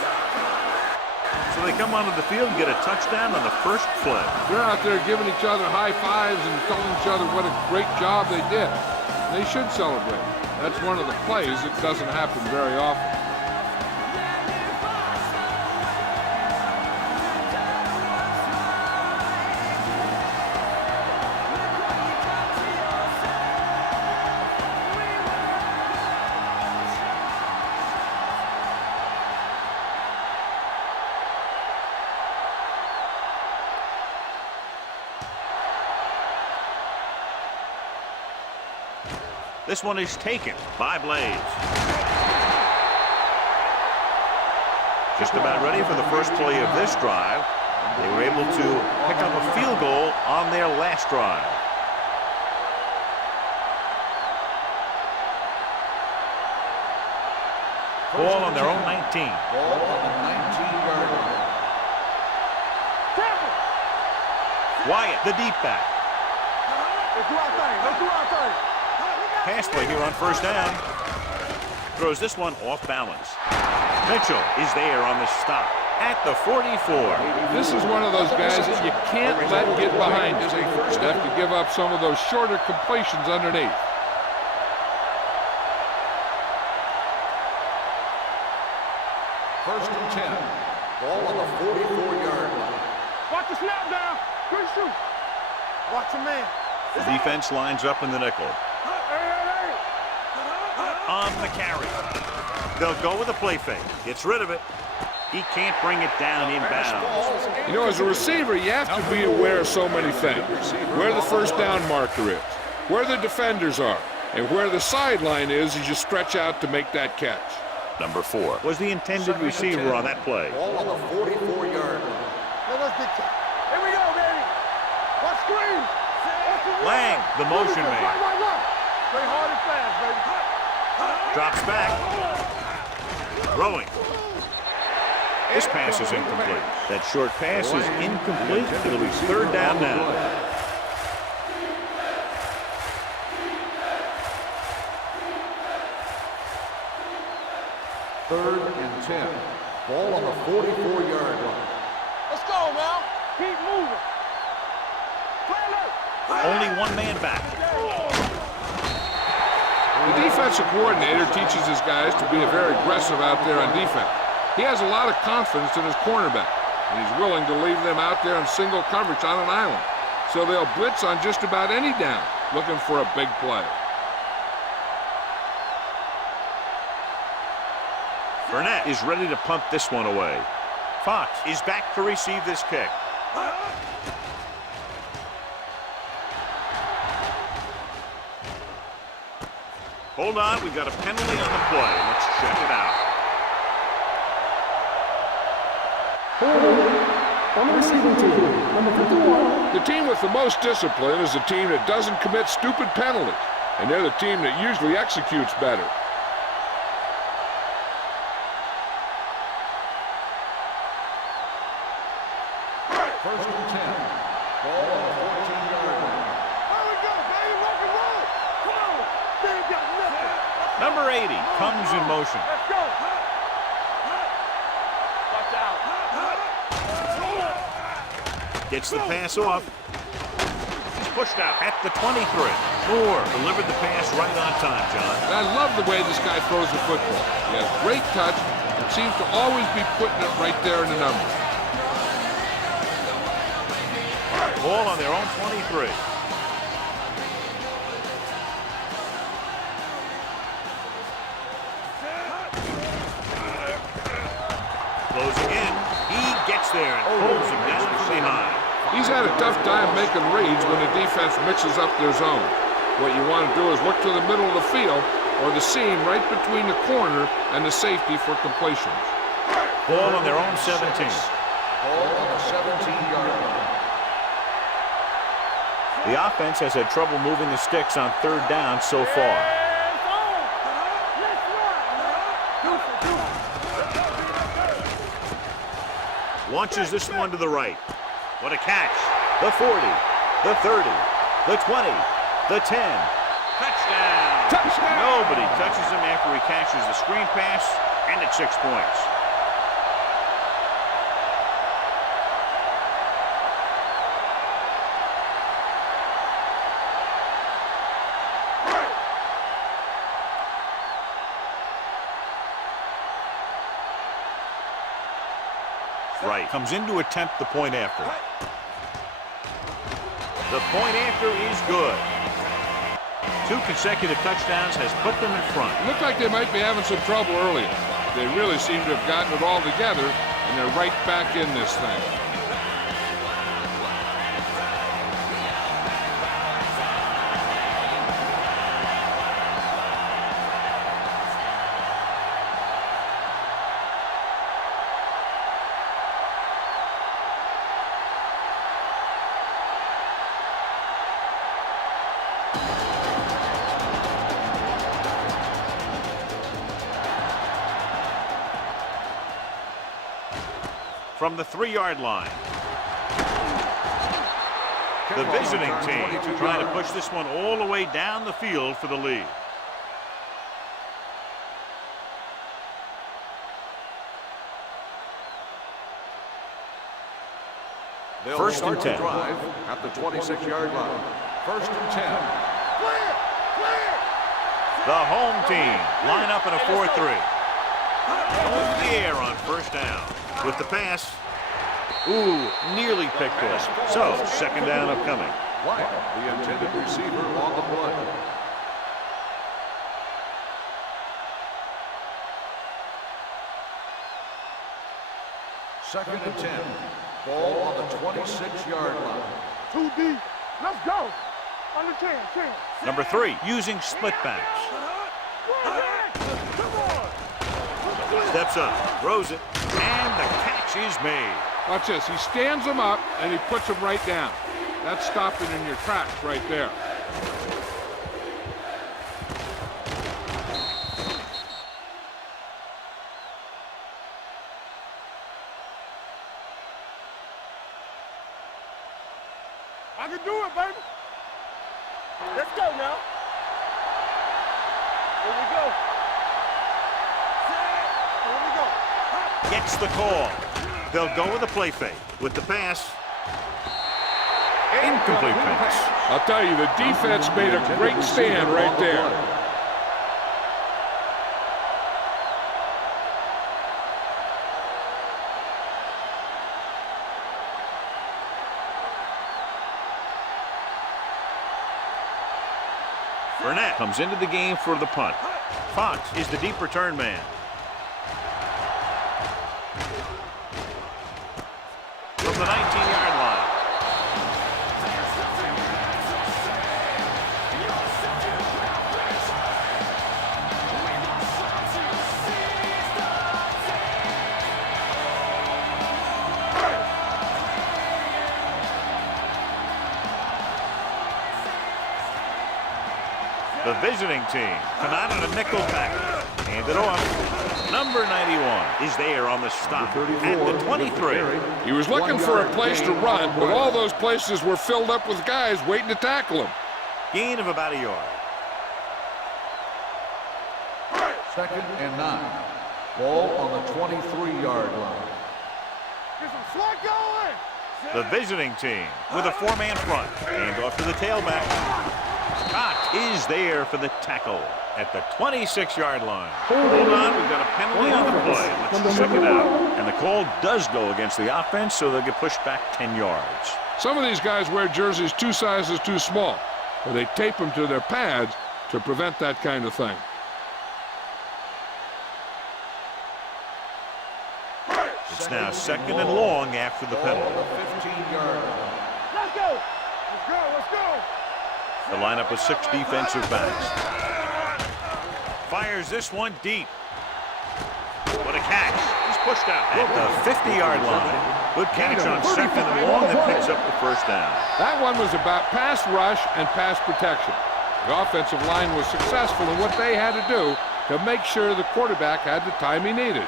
So they come onto the field and get a touchdown on the first play. They're out there giving each other high fives and telling each other what a great job they did. They should celebrate. That's one of the plays that doesn't happen very often. This one is taken by Blaze. Just about ready for the first play of this drive. They were able to pick up a field goal on their last drive. Ball on their own 19. Ball on the 19-yard line. Wyatt, the deep back. Let's do our thing. Let's do our thing. Pass play here on first down. Throws this one off balance. Mitchell is there on the stop at the 44. This is one of those guys that you can't let get behind you. You have to give up some of those shorter completions underneath. First and 10. Ball on the 44-yard line. Watch the snap down. Good shoot. Watch your man. The defense lines up in the nickel. On the carry. They'll go with a play fake. Gets rid of it. He can't bring it down inbounds. You know, as a receiver, you have to be aware of so many things. Where the first down marker is, where the defenders are, and where the sideline is as you stretch out to make that catch. Number 4 was the intended receiver on that play. Ball on the 44-yard line. Let's get you. Here we go, baby. Watch screen. Lang, the motion man. Right. Play hard and fast, baby. Drops back. Throwing. This pass is incomplete. That short pass is incomplete. It'll be third down now. Third and 10. Ball on the 44-yard line. Let's go, man. Keep moving. Play alert. Only one man back. The defensive coordinator teaches his guys to be very aggressive out there on defense. He has a lot of confidence in his cornerback, and he's willing to leave them out there in single coverage on an island. So they'll blitz on just about any down, looking for a big play. Burnett is ready to punt this one away. Fox is back to receive this kick. Hold on, we've got a penalty on the play. Let's check it out. Holding on the receiving team, number 51. The team with the most discipline is the team that doesn't commit stupid penalties, and they're the team that usually executes better. First and 10. Ball on the 14-yard line. There we go, baby. Rock and roll. Come on. They ain't got nothing. Number 80 comes in motion. Let's go. Watch out. Gets the pass off. He's pushed out at the 23. Moore delivered the pass right on time, John. And I love the way this guy throws the football. He has great touch and seems to always be putting it right there in the numbers. Ball on their own 23. Closing in. He gets there and pulls him down behind. He's had a tough time making reads when the defense mixes up their zone. What you want to do is look to the middle of the field or the seam right between the corner and the safety for completions. Ball on their own 17. Ball on the 17-yard line. The offense has had trouble moving the sticks on third down so far. Launches this one to the right. What a catch. The 40, the 30, the 20, the 10. Touchdown. Touchdown! Nobody touches him after he catches the screen pass, and it's 6 points. Right, comes in to attempt the point after. The point after is good. 2 consecutive touchdowns has put them in front. It looked like they might be having some trouble earlier. They really seem to have gotten it all together, and they're right back in this thing. From the 3-yard line. The visiting team trying to push this one all the way down the field for the lead. First and 10. Drive at the 26-yard line. First and 10. Clear! Clear! The home team line up in a 4-3. Over the air on first down. With the pass. Ooh, nearly picked off. So, second down upcoming. White, the intended receiver on the play. Second and 10. Ball on the 26-yard line. Too deep. Let's go. Under 10, 10. Number 3, using split backs. Come on. Steps up, throws it, and the catch is made. Watch this. He stands them up, and he puts them right down. That's stopping in your tracks right there. I can do it, baby. Let's go now. Here we go. Here we go. Gets the call. They'll go with a play fake. With the pass. Incomplete pass. I'll tell you, the defense made a great stand right there. Burnett comes into the game for the punt. Fox is the deep return man. From the 19-yard line. The visiting team come out in a nickel package. Hand it off. Number 91 is there on the stop at the 23. He was looking for a place to run, but all those places were filled up with guys waiting to tackle him. Gain of about a yard. Second and 9. Ball on the 23-yard line. Get some slug going. The visiting team with a 4-man front. Hand off to the tailback. Scott is there for the tackle at the 26-yard line. Hold on, we've got a penalty on the play. Let's check it out. And the call does go against the offense, so they'll get pushed back 10 yards. Some of these guys wear jerseys 2 sizes too small, or they tape them to their pads to prevent that kind of thing. It's now second and long after the penalty. 15-yard line. Let's go. Let's go. Let's go. The lineup of 6 defensive backs. Fires this one deep. What a catch. He's pushed out at the 50-yard line. Good catch on second and long that picks up the first down. That one was about pass rush and pass protection. The offensive line was successful in what they had to do to make sure the quarterback had the time he needed.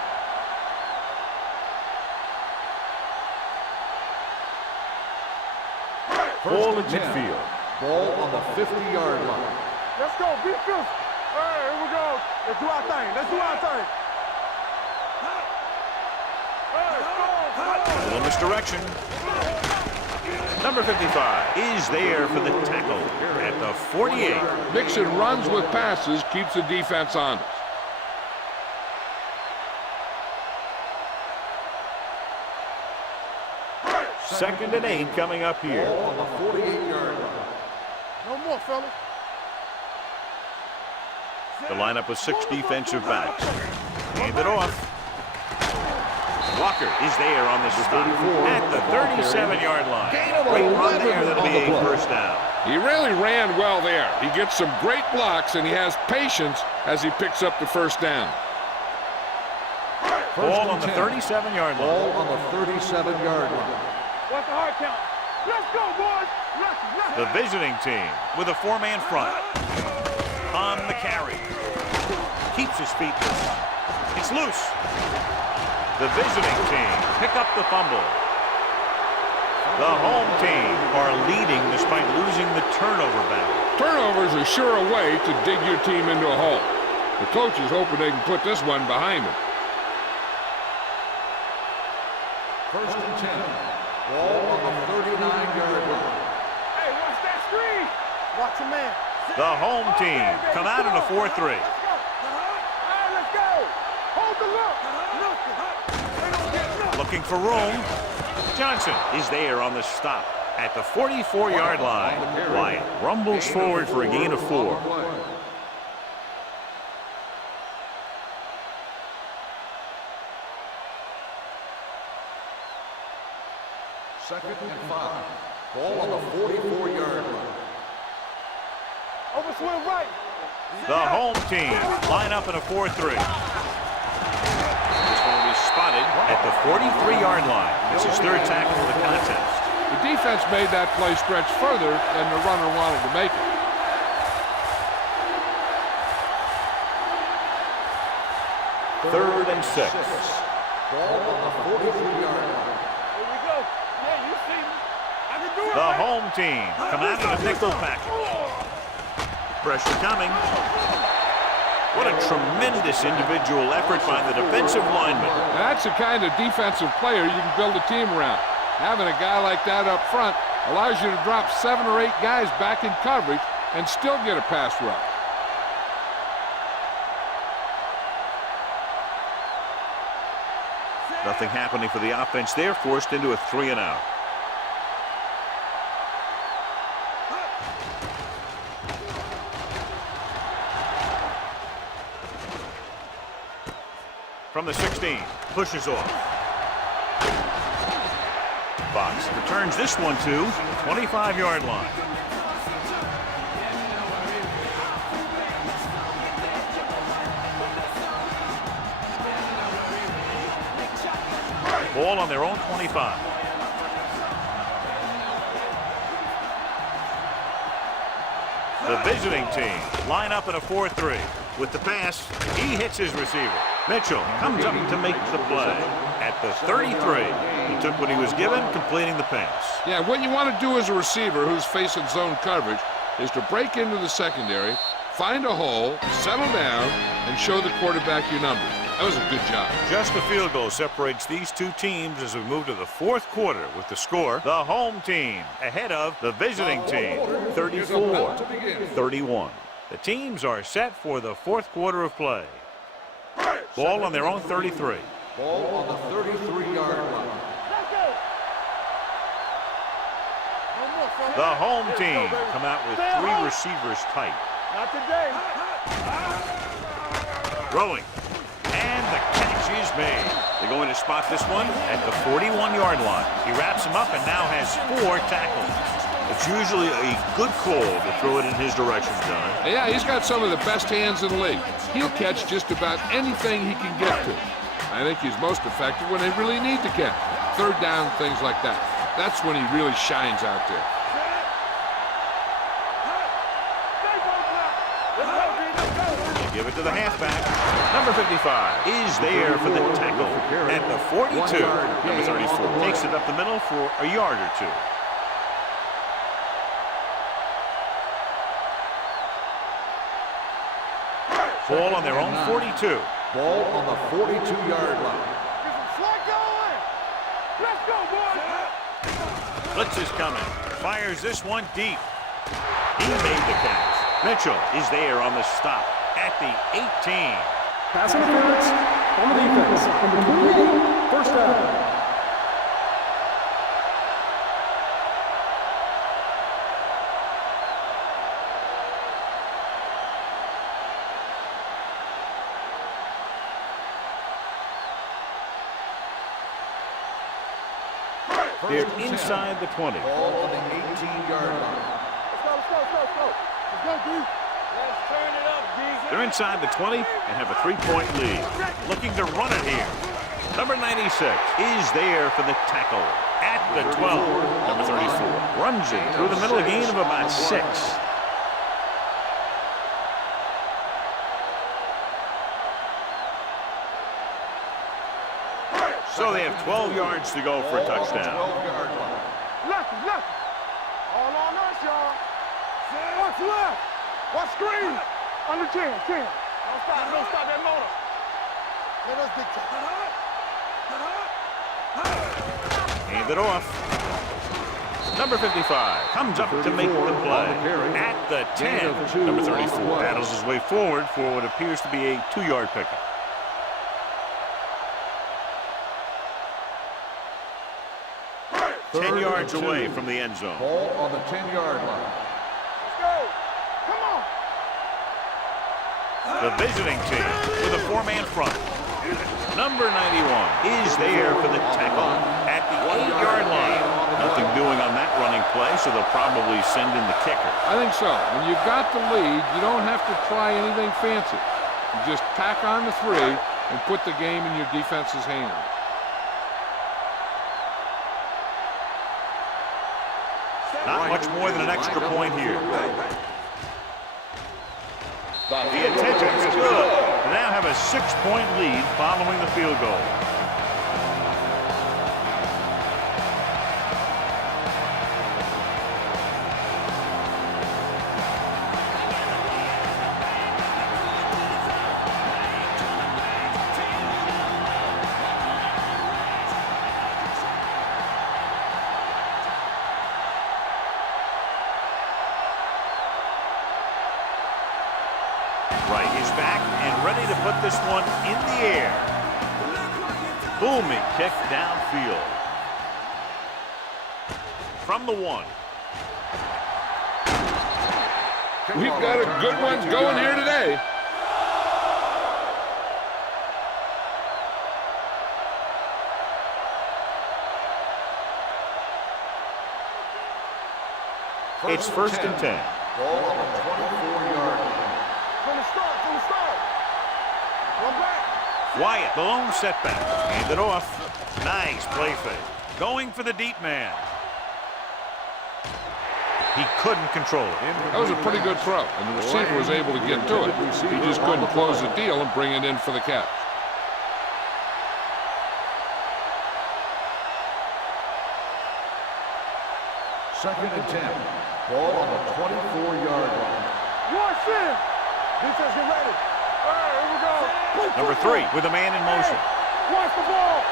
Ball at midfield. Ball on the 50-yard line. Let's go. Beat this. All right, here we go. Let's do our thing. Let's do our thing. A little misdirection. Number 55 is there for the tackle at the 48. Mixing runs with passes keeps the defense honest. Second and 8 coming up here. Ball on the 48-yard line. No more, fellas. The lineup of 6 defensive backs. Hand it off. Walker is there on the stop at the 37-yard line. Great run there. That'll be a first down. He really ran well there. He gets some great blocks, and he has patience as he picks up the first down. Ball on the 37-yard line. Ball on the 37-yard line. What's the hard count? Let's go, boys. Let's. The visiting team with a 4-man front. On the carry. Keeps his feet loose. It's loose. The visiting team pick up the fumble. The The home team are leading despite losing the turnover battle. Turnovers are sure a way to dig your team into a hole. The coach is hoping they can put this one behind them. First and 10. Ball on the 39-yard line. Hey, watch that screen. Watch your man. The home team come out in a 4-3. All right, let's go. Hold the look. They don't get nothing. Looking for room. Johnson is there on the stop at the 44-yard line. Wyatt rumbles forward for a gain of 4. Second and 5. Ball on the 44-yard line. Over swing right. The home team line up in a 4-3. This one will be spotted at the 43-yard line. It's his 3rd tackle of the contest. The defense made that play stretch further than the runner wanted to make it. Third and 6. Ball on the 43-yard line. Here we go. Yeah, you see me. I can do it. The man. home team come out in a nickel package. Pressure coming. What a tremendous individual effort by the defensive lineman. That's the kind of defensive player you can build a team around. Having a guy like that up front allows you to drop 7 or 8 guys back in coverage and still get a pass rush. Nothing happening for the offense there, forced into a 3-and-out. From the 16, pushes off. Fox returns this one to the 25-yard line. Ball on their own 25. The visiting team line up in a 4-3. With the pass, he hits his receiver. Mitchell comes up to make the play. At the 33, he took what he was given, completing the pass. Yeah, what you want to do as a receiver who's facing zone coverage is to break into the secondary, find a hole, settle down, and show the quarterback your numbers. That was a good job. Just a field goal separates these two teams as we move to the 4th quarter with the score. The home team ahead of the visiting team, 34-31. The teams are set for the 4th quarter of play. Ball on their own 33. Ball on the 33-yard line. The home team come out with 3 receivers tight. Not today. Throwing. And the catch is made. They're going to spot this one at the 41-yard line. He wraps him up and now has 4 tackles. It's usually a good call to throw it in his direction, John. Yeah, he's got some of the best hands in the league. He'll catch just about anything he can get to. I think he's most effective when they really need to catch. 3rd down, things like that. That's when he really shines out there. They give it to the halfback. Number 55 is there for the tackle at the 42. Number 34 takes it up the middle for a yard or 2. Ball on their own 42. Ball on the 42-yard line. Let's go, boys. Blitz is coming. Fires this one deep. He made the catch. Mitchell is there on the stop at the 18. Pass interference on the defense. Number 28, first down. They're inside the 20. Ball on the 18-yard line. Let's go, D. Let's turn it up, D. They're inside the 20 and have a 3-point lead. Looking to run it here. Number 96 is there for the tackle at the 12. Number 34 runs it through the middle, a gain of about 6. So they have 12 yards to go for a touchdown. Lefty, lefty. All on us, y'all. Watch left. Watch screen. Under 10, 10. Don't stop that motor. Let us dictate. Hand it off. Number 55 comes up to make the play. At the 10, number 34 battles his way forward for what appears to be a 2-yard pickup. Third 10 yards and 2. away from the end zone. Ball on the 10-yard line. Let's go. Come on. The visiting team with a 4-man front. Number 91 is there for the tackle at the 8-yard line. Nothing doing on that running play, so they'll probably send in the kicker. I think so. When you've got the lead, you don't have to try anything fancy. You just tack on the 3 and put the game in your defense's hands. Not much more than an extra point here. The attention is good. They now have a 6-point lead following the field goal. Right is back and ready to put this one in the air. Booming kick downfield. From the 1. We've got a good one going here today. It's 1st and 10. Ball on the 24-yard line. From the start. Run back. Wyatt, the lone setback. Hand it off. Nice play fake. Going for the deep man. He couldn't control it. That was a pretty good throw, and the receiver was able to get to it. He just couldn't close the deal and bring it in for the catch. Second and 10. Ball on the 24-yard line. Watch it. Defense, get ready. All right, here we go. Number 3 with a man in motion. Watch the ball.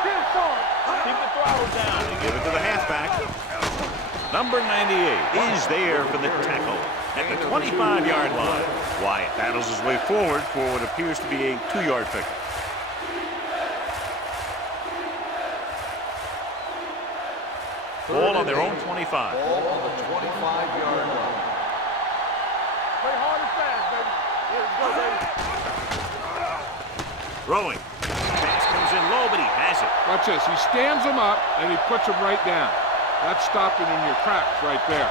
Get it, son. Keep the throttle down and give it to the halfback. Number 98 is there for the tackle at the 25-yard line. Wyatt battles his way forward for what appears to be a 2-yard pickup. Ball on their own 25. Ball on the 25-yard line. Play hard and fast, baby. Here we go, baby. Throwing. Pass comes in low, but he has it. Watch this. He stands them up, and he puts them right down. That's stopping in your tracks right there.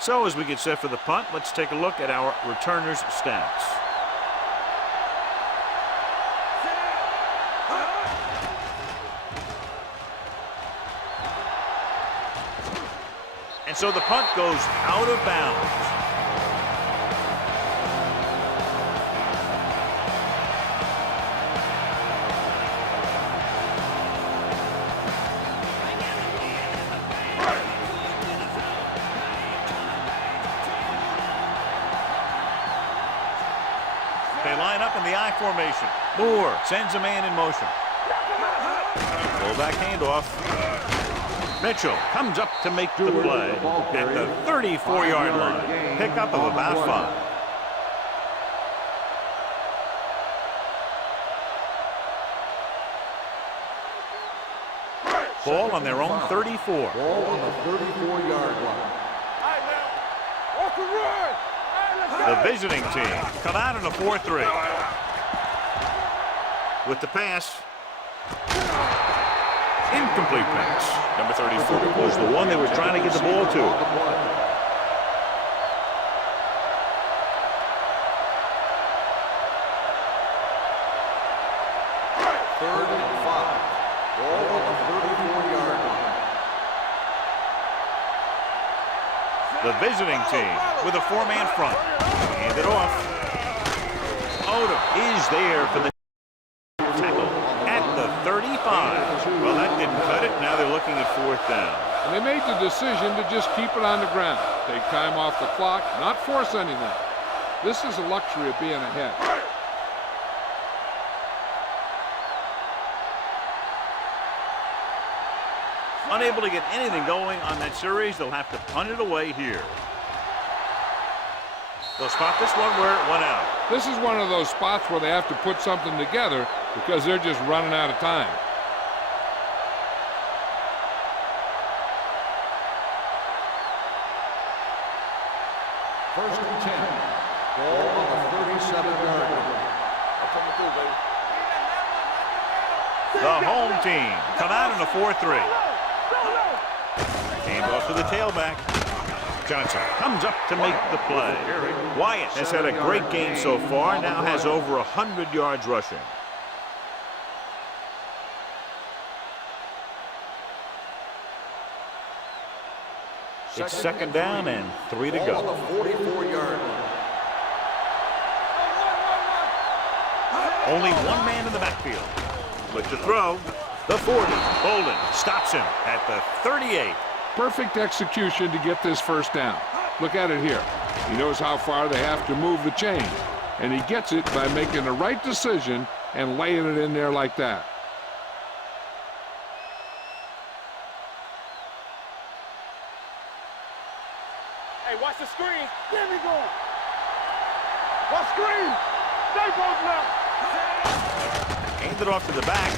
So as we get set for the punt, let's take a look at our returners' stats. And so the punt goes out of bounds. They line up in the I formation. Moore sends a man in motion. Fullback handoff. Mitchell comes up to make the play at the 34-yard line. Pickup of about 5. Ball on their own 34. Ball on the 34-yard line. All right, now. Off the run. All right, let's go. The visiting team come out in a 4-3. With the pass. Incomplete pass. Number 34 was the one they were trying to get the ball to. Third and 5. Ball on the 34-yard line. The visiting team with a four-man front. Hand it off. Otto is there for the tackle at the 35. Well, that didn't cut it. Now they're looking at fourth down. And they made the decision to just keep it on the ground. Take time off the clock, not force anything. This is a luxury of being ahead. Unable to get anything going on that series, they'll have to punt it away here. They'll spot this one where it went out. This is one of those spots where they have to put something together because they're just running out of time. First and 10. Ball on the 37-yard line. The home team come out in a 4-3. Hand off to the tailback. Johnson comes up to make the play. Wyatt has had a great game so far, now has over 100 yards rushing. It's second down and 3 to go. On the 44-yard line. Only one man in the backfield. With the throw, the 40. Bolden stops him at the 38. Perfect execution to get this first down. Look at it here. He knows how far they have to move the chain, and he gets it by making the right decision and laying it in there like that. Hey, watch the screen. There we go. What screen? Stay both now. Hand it off to the back.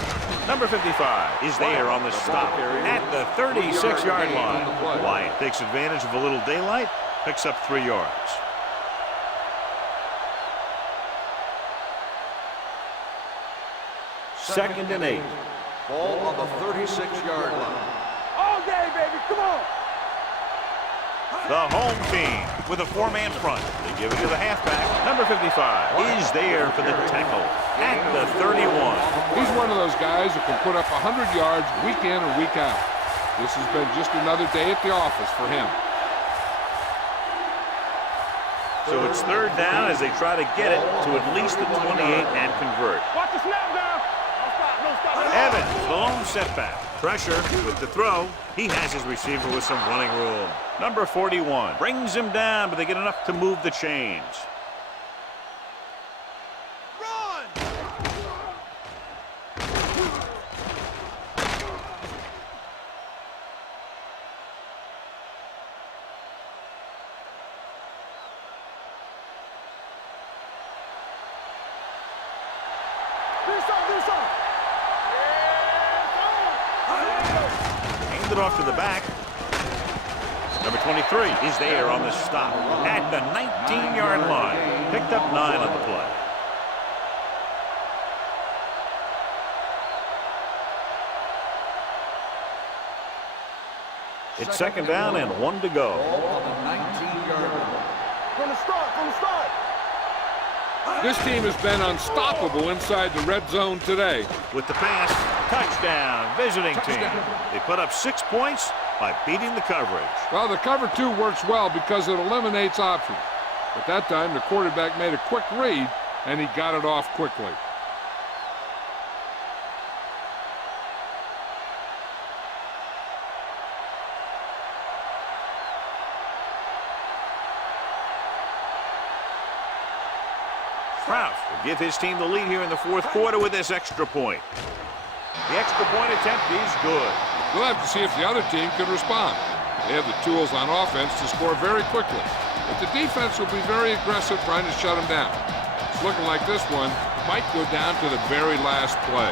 Number 55 is there on the stop at the 36-yard line. Wyatt takes advantage of a little daylight, picks up 3 yards. Second and 8. Ball on the 36-yard line. All day, baby. Come on. The home team with a four-man front. They give it to the halfback. Number 55 is there for the tackle at the 31. He's one of those guys who can put up 100 yards week in and week out. This has been just another day at the office for him. So it's third down as they try to get it to at least the 28 and convert. Watch the snap down. Don't stop. Don't stop. Evans, the lone setback. Pressure with the throw. He has his receiver with some running room. Number 41 brings him down, but they get enough to move the chains. Run! Hand it off to the back. Number 23 is there on the stop at the 19-yard line. Picked up 9 on the play. It's second down and 1 to go. Ball on the 19-yard line. From the start. From the start. This team has been unstoppable inside the red zone today. With the pass, touchdown, visiting team. They put up 6 points by beating the coverage. Well, the cover 2 works well because it eliminates options. But that time, the quarterback made a quick read, and he got it off quickly. Kraus will give his team the lead here in the fourth quarter with this extra point. The extra point attempt is good. We'll have to see if the other team can respond. They have the tools on offense to score very quickly. But the defense will be very aggressive trying to shut them down. It's looking like this one might go down to the very last play.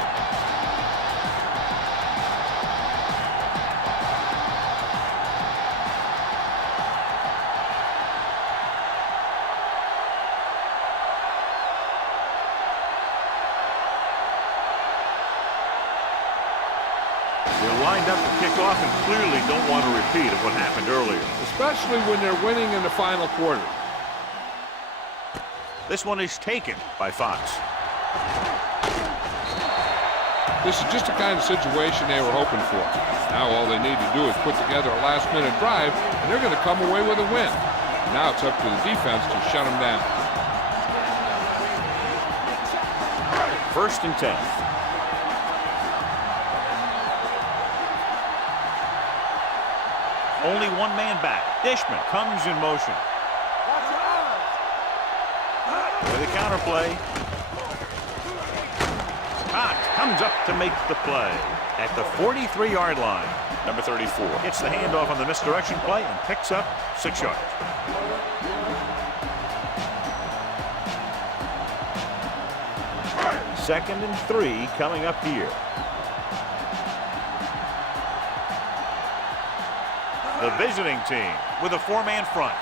They're lined up to kick off and clearly don't want a repeat of what happened earlier. Especially when they're winning in the final quarter. This one is taken by Fox. This is just the kind of situation they were hoping for. Now all they need to do is put together a last-minute drive, and they're going to come away with a win. Now it's up to the defense to shut them down. 1st and 10. Only one man back. Dishman comes in motion. With a counterplay. Cox comes up to make the play at the 43-yard line. Number 34 gets the handoff on the misdirection play and picks up 6 yards. Second and 3 coming up here. The visiting team with a 4-man front.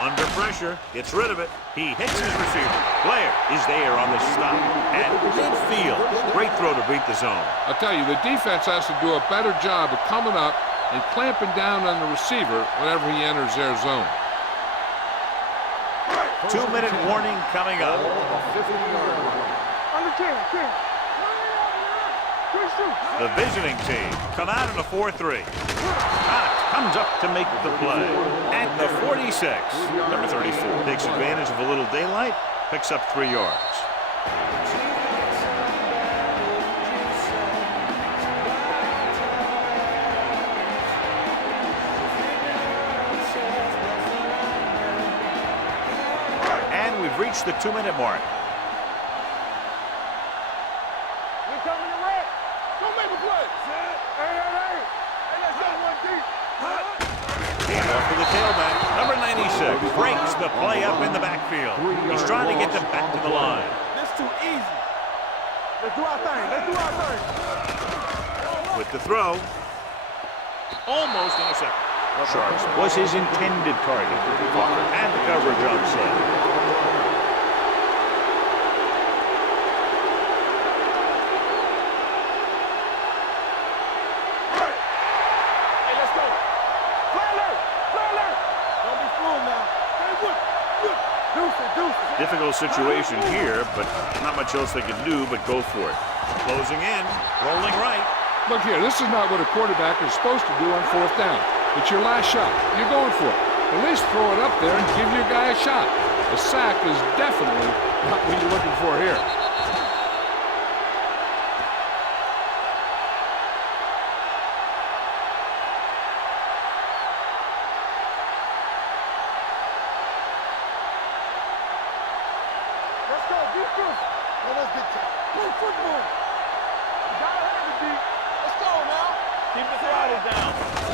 Under pressure, gets rid of it. He hits his receiver. Blair is there on the stop at midfield. Great throw to beat the zone. I'll tell you, the defense has to do a better job of coming up and clamping down on the receiver whenever he enters their zone. 2-minute warning coming up. Under 10. The visiting team come out in a 4-3. Cox comes up to make the play at the 46. Number 34 takes advantage of a little daylight, picks up 3 yards. And we've reached the 2-minute mark. Handoff to the tailback. Number 96 breaks the play up in the backfield. He's trying to get them back to the line. That's too easy. Let's do our thing. With the throw. Almost intercepted. Sharps was his intended target. Walker had the coverage on set. Difficult situation here, but not much else they can do but go for it. Closing in, rolling right. Look here, this is not what a quarterback is supposed to do on 4th down. It's your last shot. You're going for it. At least throw it up there and give your guy a shot. A sack is definitely not what you're looking for here.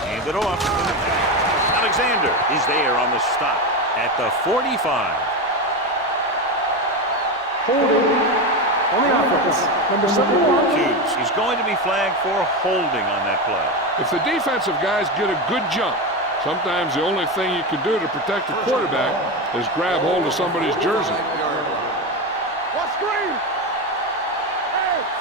Hand it off. Alexander is there on the stop at the 45. Holding on the offense. Number 71. Hughes. He's going to be flagged for holding on that play. If the defensive guys get a good jump, sometimes the only thing you can do to protect the quarterback is grab hold of somebody's jersey.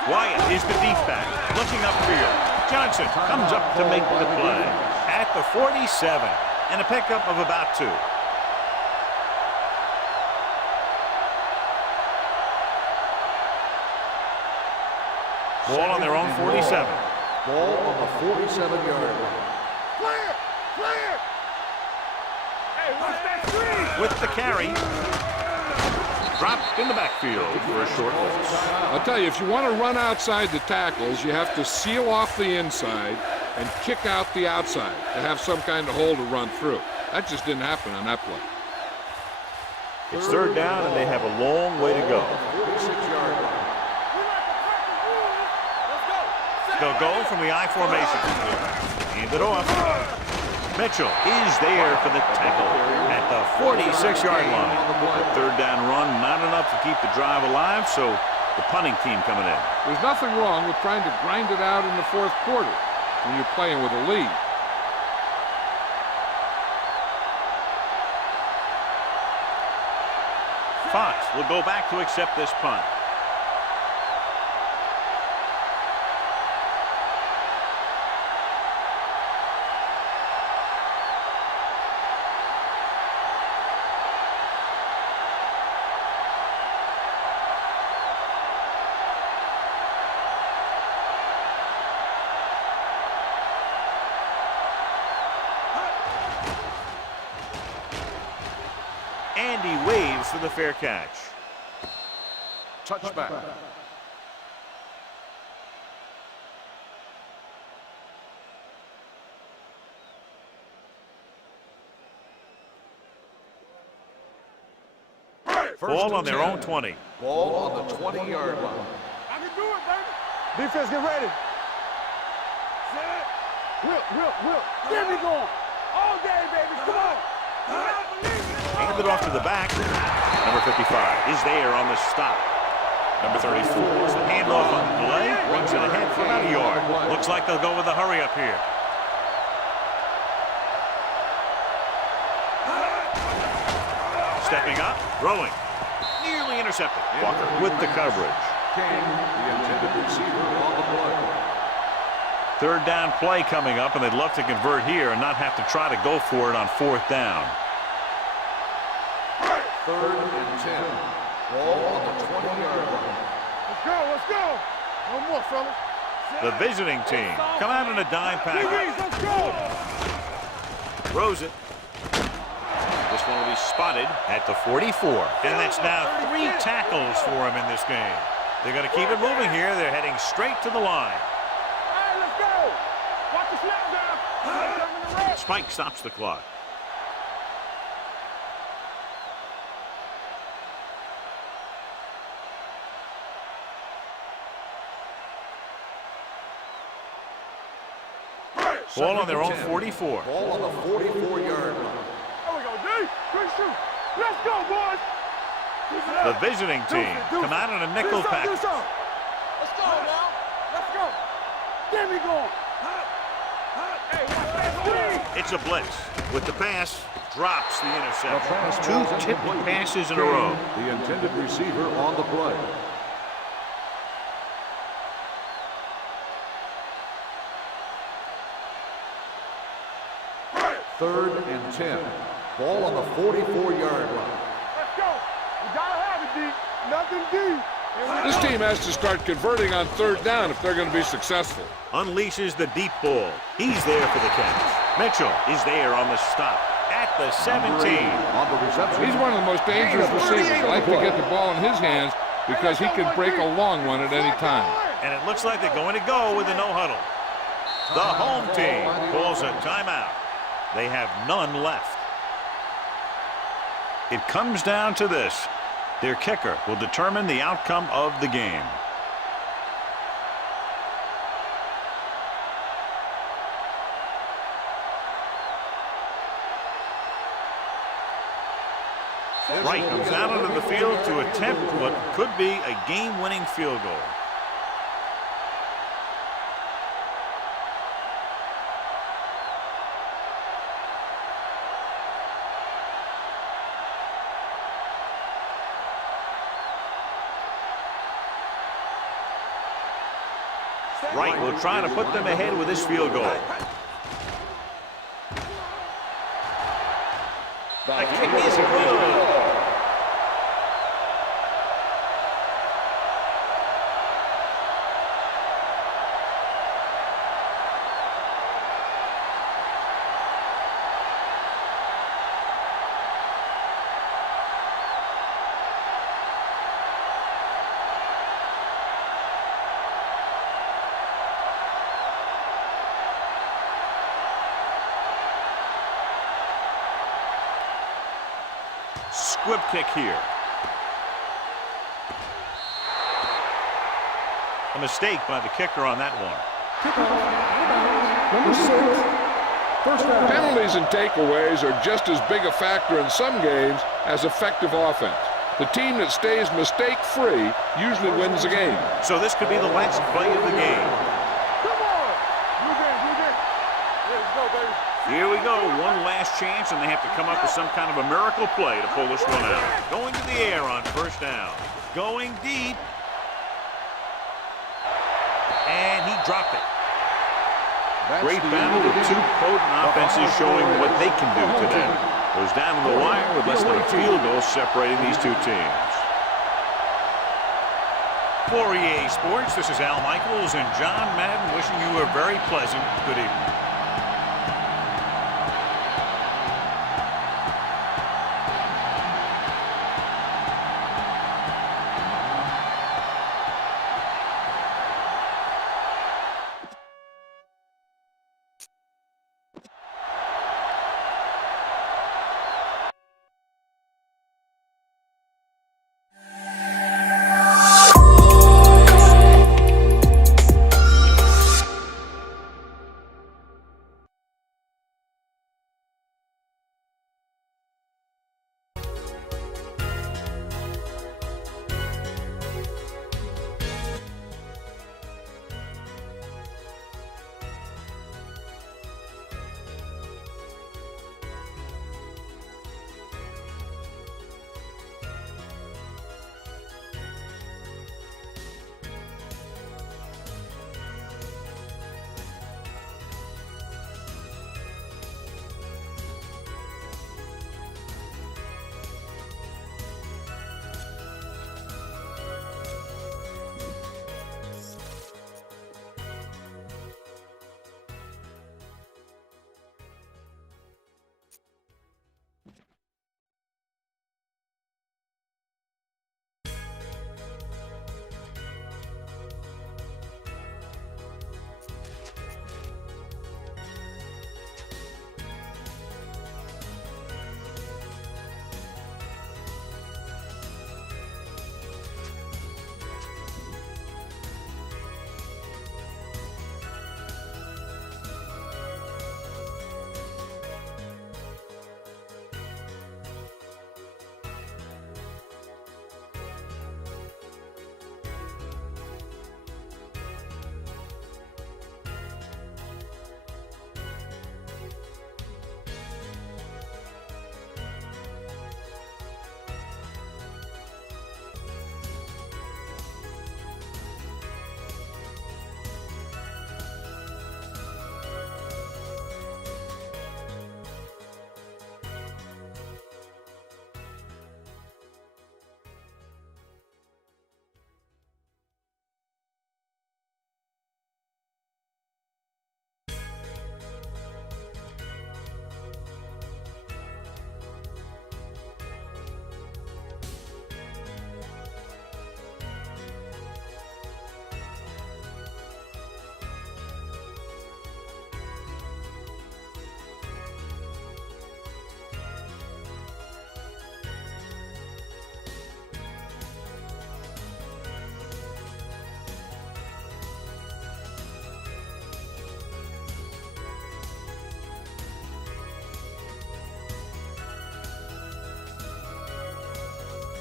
Wyatt is the deep back, looking upfield. Johnson comes up to make the play at the 47, and a pickup of about 2. Ball on their own 47. Ball on the 47-yard line. Clear! Hey, what's that screen? With the carry. Dropped in the backfield for a short loss. I'll tell you, if you want to run outside the tackles, you have to seal off the inside and kick out the outside to have some kind of hole to run through. That just didn't happen on that play. It's 3rd down, and they have a long way to go. 46-yard line. They'll go from the I formation. Hand it off. Mitchell is there for the tackle at the 46-yard line. The 3rd down run, not enough to keep the drive alive, so the punting team coming in. There's nothing wrong with trying to grind it out in the 4th quarter when you're playing with a lead. Fox will go back to accept this punt. he waves for the fair catch. Touchback. Ball on their own 20. Ball on the 20-yard line. I can do it, baby. Defense, get ready. Set. Will. Get me going. All day, baby. Come on. Handed off to the back. Number 55 is there on the stop. Number 34 is the handoff on the delay. Runs it ahead for about a yard. Looks like they'll go with a hurry up here. Stepping up, throwing. Nearly intercepted. Walker with the coverage. King, the intended receiver on the play. Third down play coming up, and they'd love to convert here and not have to try to go for it on fourth down. 3rd and 10. Ball on the 20-yard line. Let's go. No more, fellas. The visiting team come out in a dime package. Let's go. Throws it. This one will be spotted at the 44. And that's now 3 tackles for him in this game. They're going to keep it moving here. They're heading straight to the line. Hey, let's go. Watch the snap down. Spike stops the clock. Ball on their own 44. Ball on the 44-yard line. There we go, D. Good shoot. Let's go, boys. The visiting team come out in a nickel package. Let's go now. Let's go. Get me going. It's a blitz. With the pass, drops the interception. 2 tipped passes in a row. The intended receiver on the play. Third and 10. Ball on the 44-yard line. Let's go. We gotta have it, D. Nothing D. This team has to start converting on third down if they're going to be successful. Unleashes the deep ball. He's there for the catch. Mitchell is there on the stop at the 17. On the reception. He's one of the most dangerous receivers. I like to get the ball in his hands because he can break a long one at any time. And it looks like they're going to go with a no huddle. The home team calls a timeout. They have none left. It comes down to this. Their kicker will determine the outcome of the game. Wright comes out onto the field to attempt what could be a game-winning field goal. Wright will try to put them ahead with this field goal. The kick is good. Squib kick here. A mistake by the kicker on that one. Number 6. First down. Penalties and takeaways are just as big a factor in some games as effective offense. The team that stays mistake-free usually wins the game. So this could be the last play of the game. Come on. You did. Let's go, baby. Here we go, one last chance, and they have to come up with some kind of a miracle play to pull this one out. Going to the air on first down. Going deep. And he dropped it. Great battle with 2 potent offenses showing what they can do today. Goes down on the wire with less than a field goal separating these 2 teams. For EA Sports, this is Al Michaels and John Madden wishing you a very pleasant good evening.